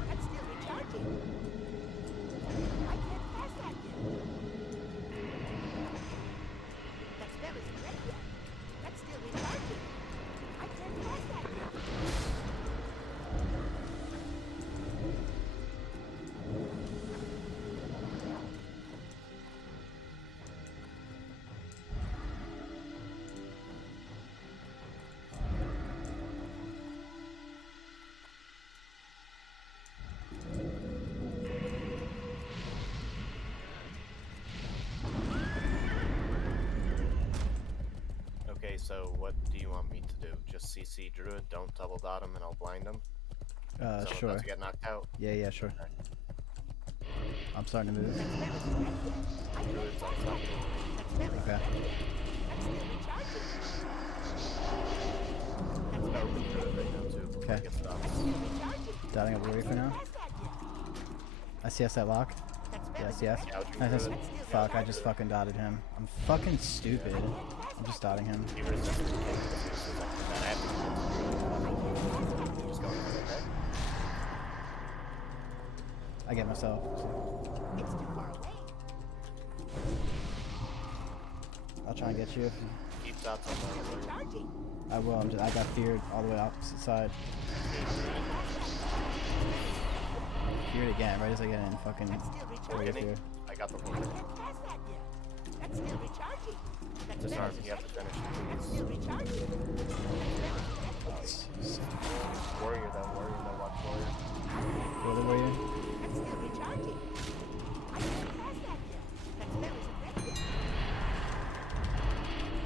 That's still recharging. I can't pass that yet. That spell isn't ready yet. That's still recharging. I can't pass that yet. Okay, so what do you want me to do? Just CC Druid, don't double dot him, and I'll blind him? So I'm Sure. about to get knocked out. Yeah, sure. Okay. I'm starting to move. That spell isn't ready yet. I can't Druid's on pass top. that yet. That spell isn't Okay. ready yet. That's still recharging. That No, spell we isn't Druid ready right yet. now too. Okay. Get stops. Still recharging. Dotting up Rory for now. Pass that yet. I CS that lock. That spell Yes, isn't yes. ready Out yet. you Nice. Druid. Fuck, I just fucking dotted him. I'm fucking stupid. I'm just dotting him. He resisted that happened. Just going for it, okay? I get myself. So It's too far away. I'll try and get you. Keep dots on Still the recharging. I will. I got feared all the way opposite side. I can't pass that feared again, right as I get in fucking That's still warrior recharging. fear. I got the I warrior. can't pass that yet. That's still recharging. That Disarm. spell is You have to ready. finish. That's still recharging. That spell is ready. Warrior though. Warrior though. Watch warrior. Go the warrior. That's still recharging. I can't pass that yet. That spell isn't ready yet.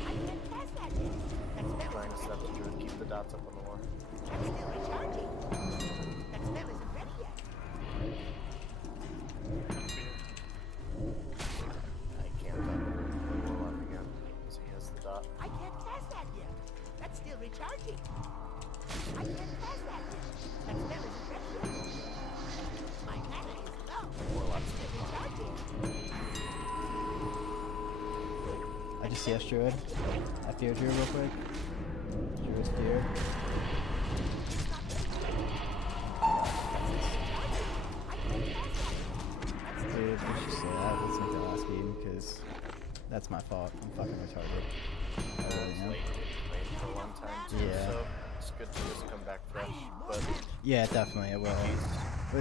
I can't pass that yet. That spell Trying to isn't step ready to yet. druid. Keep the dots up on the wall. That's still recharging. That spell isn't ready yet. I can't up the warlock again. So he has the dot. I can't pass that yet. That's still recharging. I can't pass that yet. That spell isn't ready yet. My mana is low. Warlock's Still recharging. I just yes druid. I feared here real quick. Druid's feared. Dude, let's just say that. Let's make the last game because that's my fault. I'm fucking retarded. I really am. late for a long time too. Yeah. So it's good to just come back fresh. But Yeah, definitely, it will.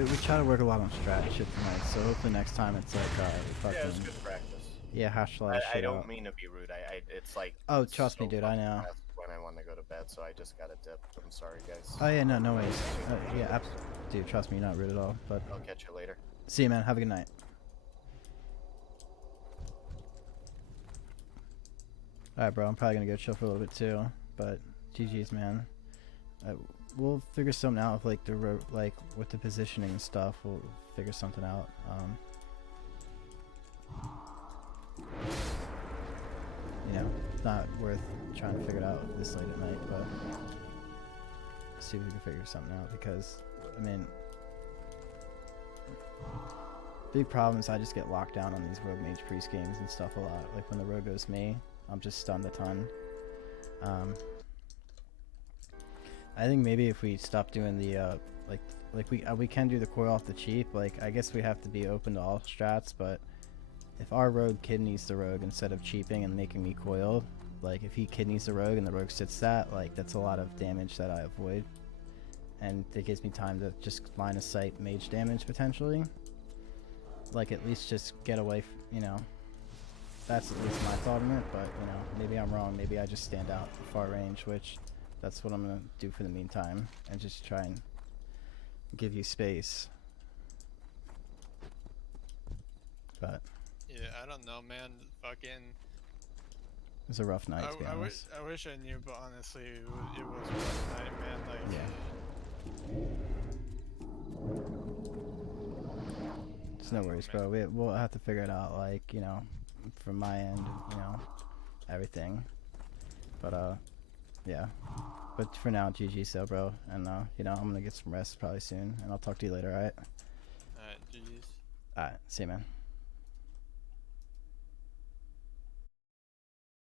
We try to work a lot on strat and shit tonight, so hopefully next time it's like, we yeah, it's fucking, good practice. yeah, hash a lot of I shit don't out. mean to be rude. It's like. Oh, trust me, so dude, I know. past when I want to go to bed, so I just got to dip. I'm sorry, guys. Oh yeah, no worries. Yeah, dude, trust me, you're not rude at all, but I'll catch you later. see you, man. Have a good night. Alright, bro, I'm probably gonna go chill for a little bit too, but GG's, man. We'll figure something out with like the like with the positioning and stuff. We'll figure something out. You know, it's not worth trying to figure it out this late at night, but see if we can figure something out because, I mean, big problem is I just get locked down on these rogue mage priest games and stuff a lot. Like when the rogue goes me, I'm just stunned a ton. I think maybe if we stop doing the like we can do the coil off the cheap. Like I guess we have to be open to all strats, but if our rogue kidneys the rogue instead of cheaping and making me coiled, like if he kidneys the rogue and the rogue sits that, like that's a lot of damage that I avoid, and it gives me time to just line of sight mage damage potentially. Like at least just get away you know, that's at least my thought on it, but you know, maybe I'm wrong. Maybe I just stand out far range, which that's what I'm gonna do for the meantime, and just try and give you space. But Yeah, I don't know, man. Fucking. it's a rough night, to be honest. I wish I knew, but honestly, it was a rough night, man. Like. Yeah. It's no worries, bro. We'll have to figure it out, like, you know, from my end, you know, everything. But, yeah. But for now, GG, so, bro. And, you know, I'm gonna get some rest probably soon, and I'll talk to you later, alright? Alright, GG's. Alright, see you, man.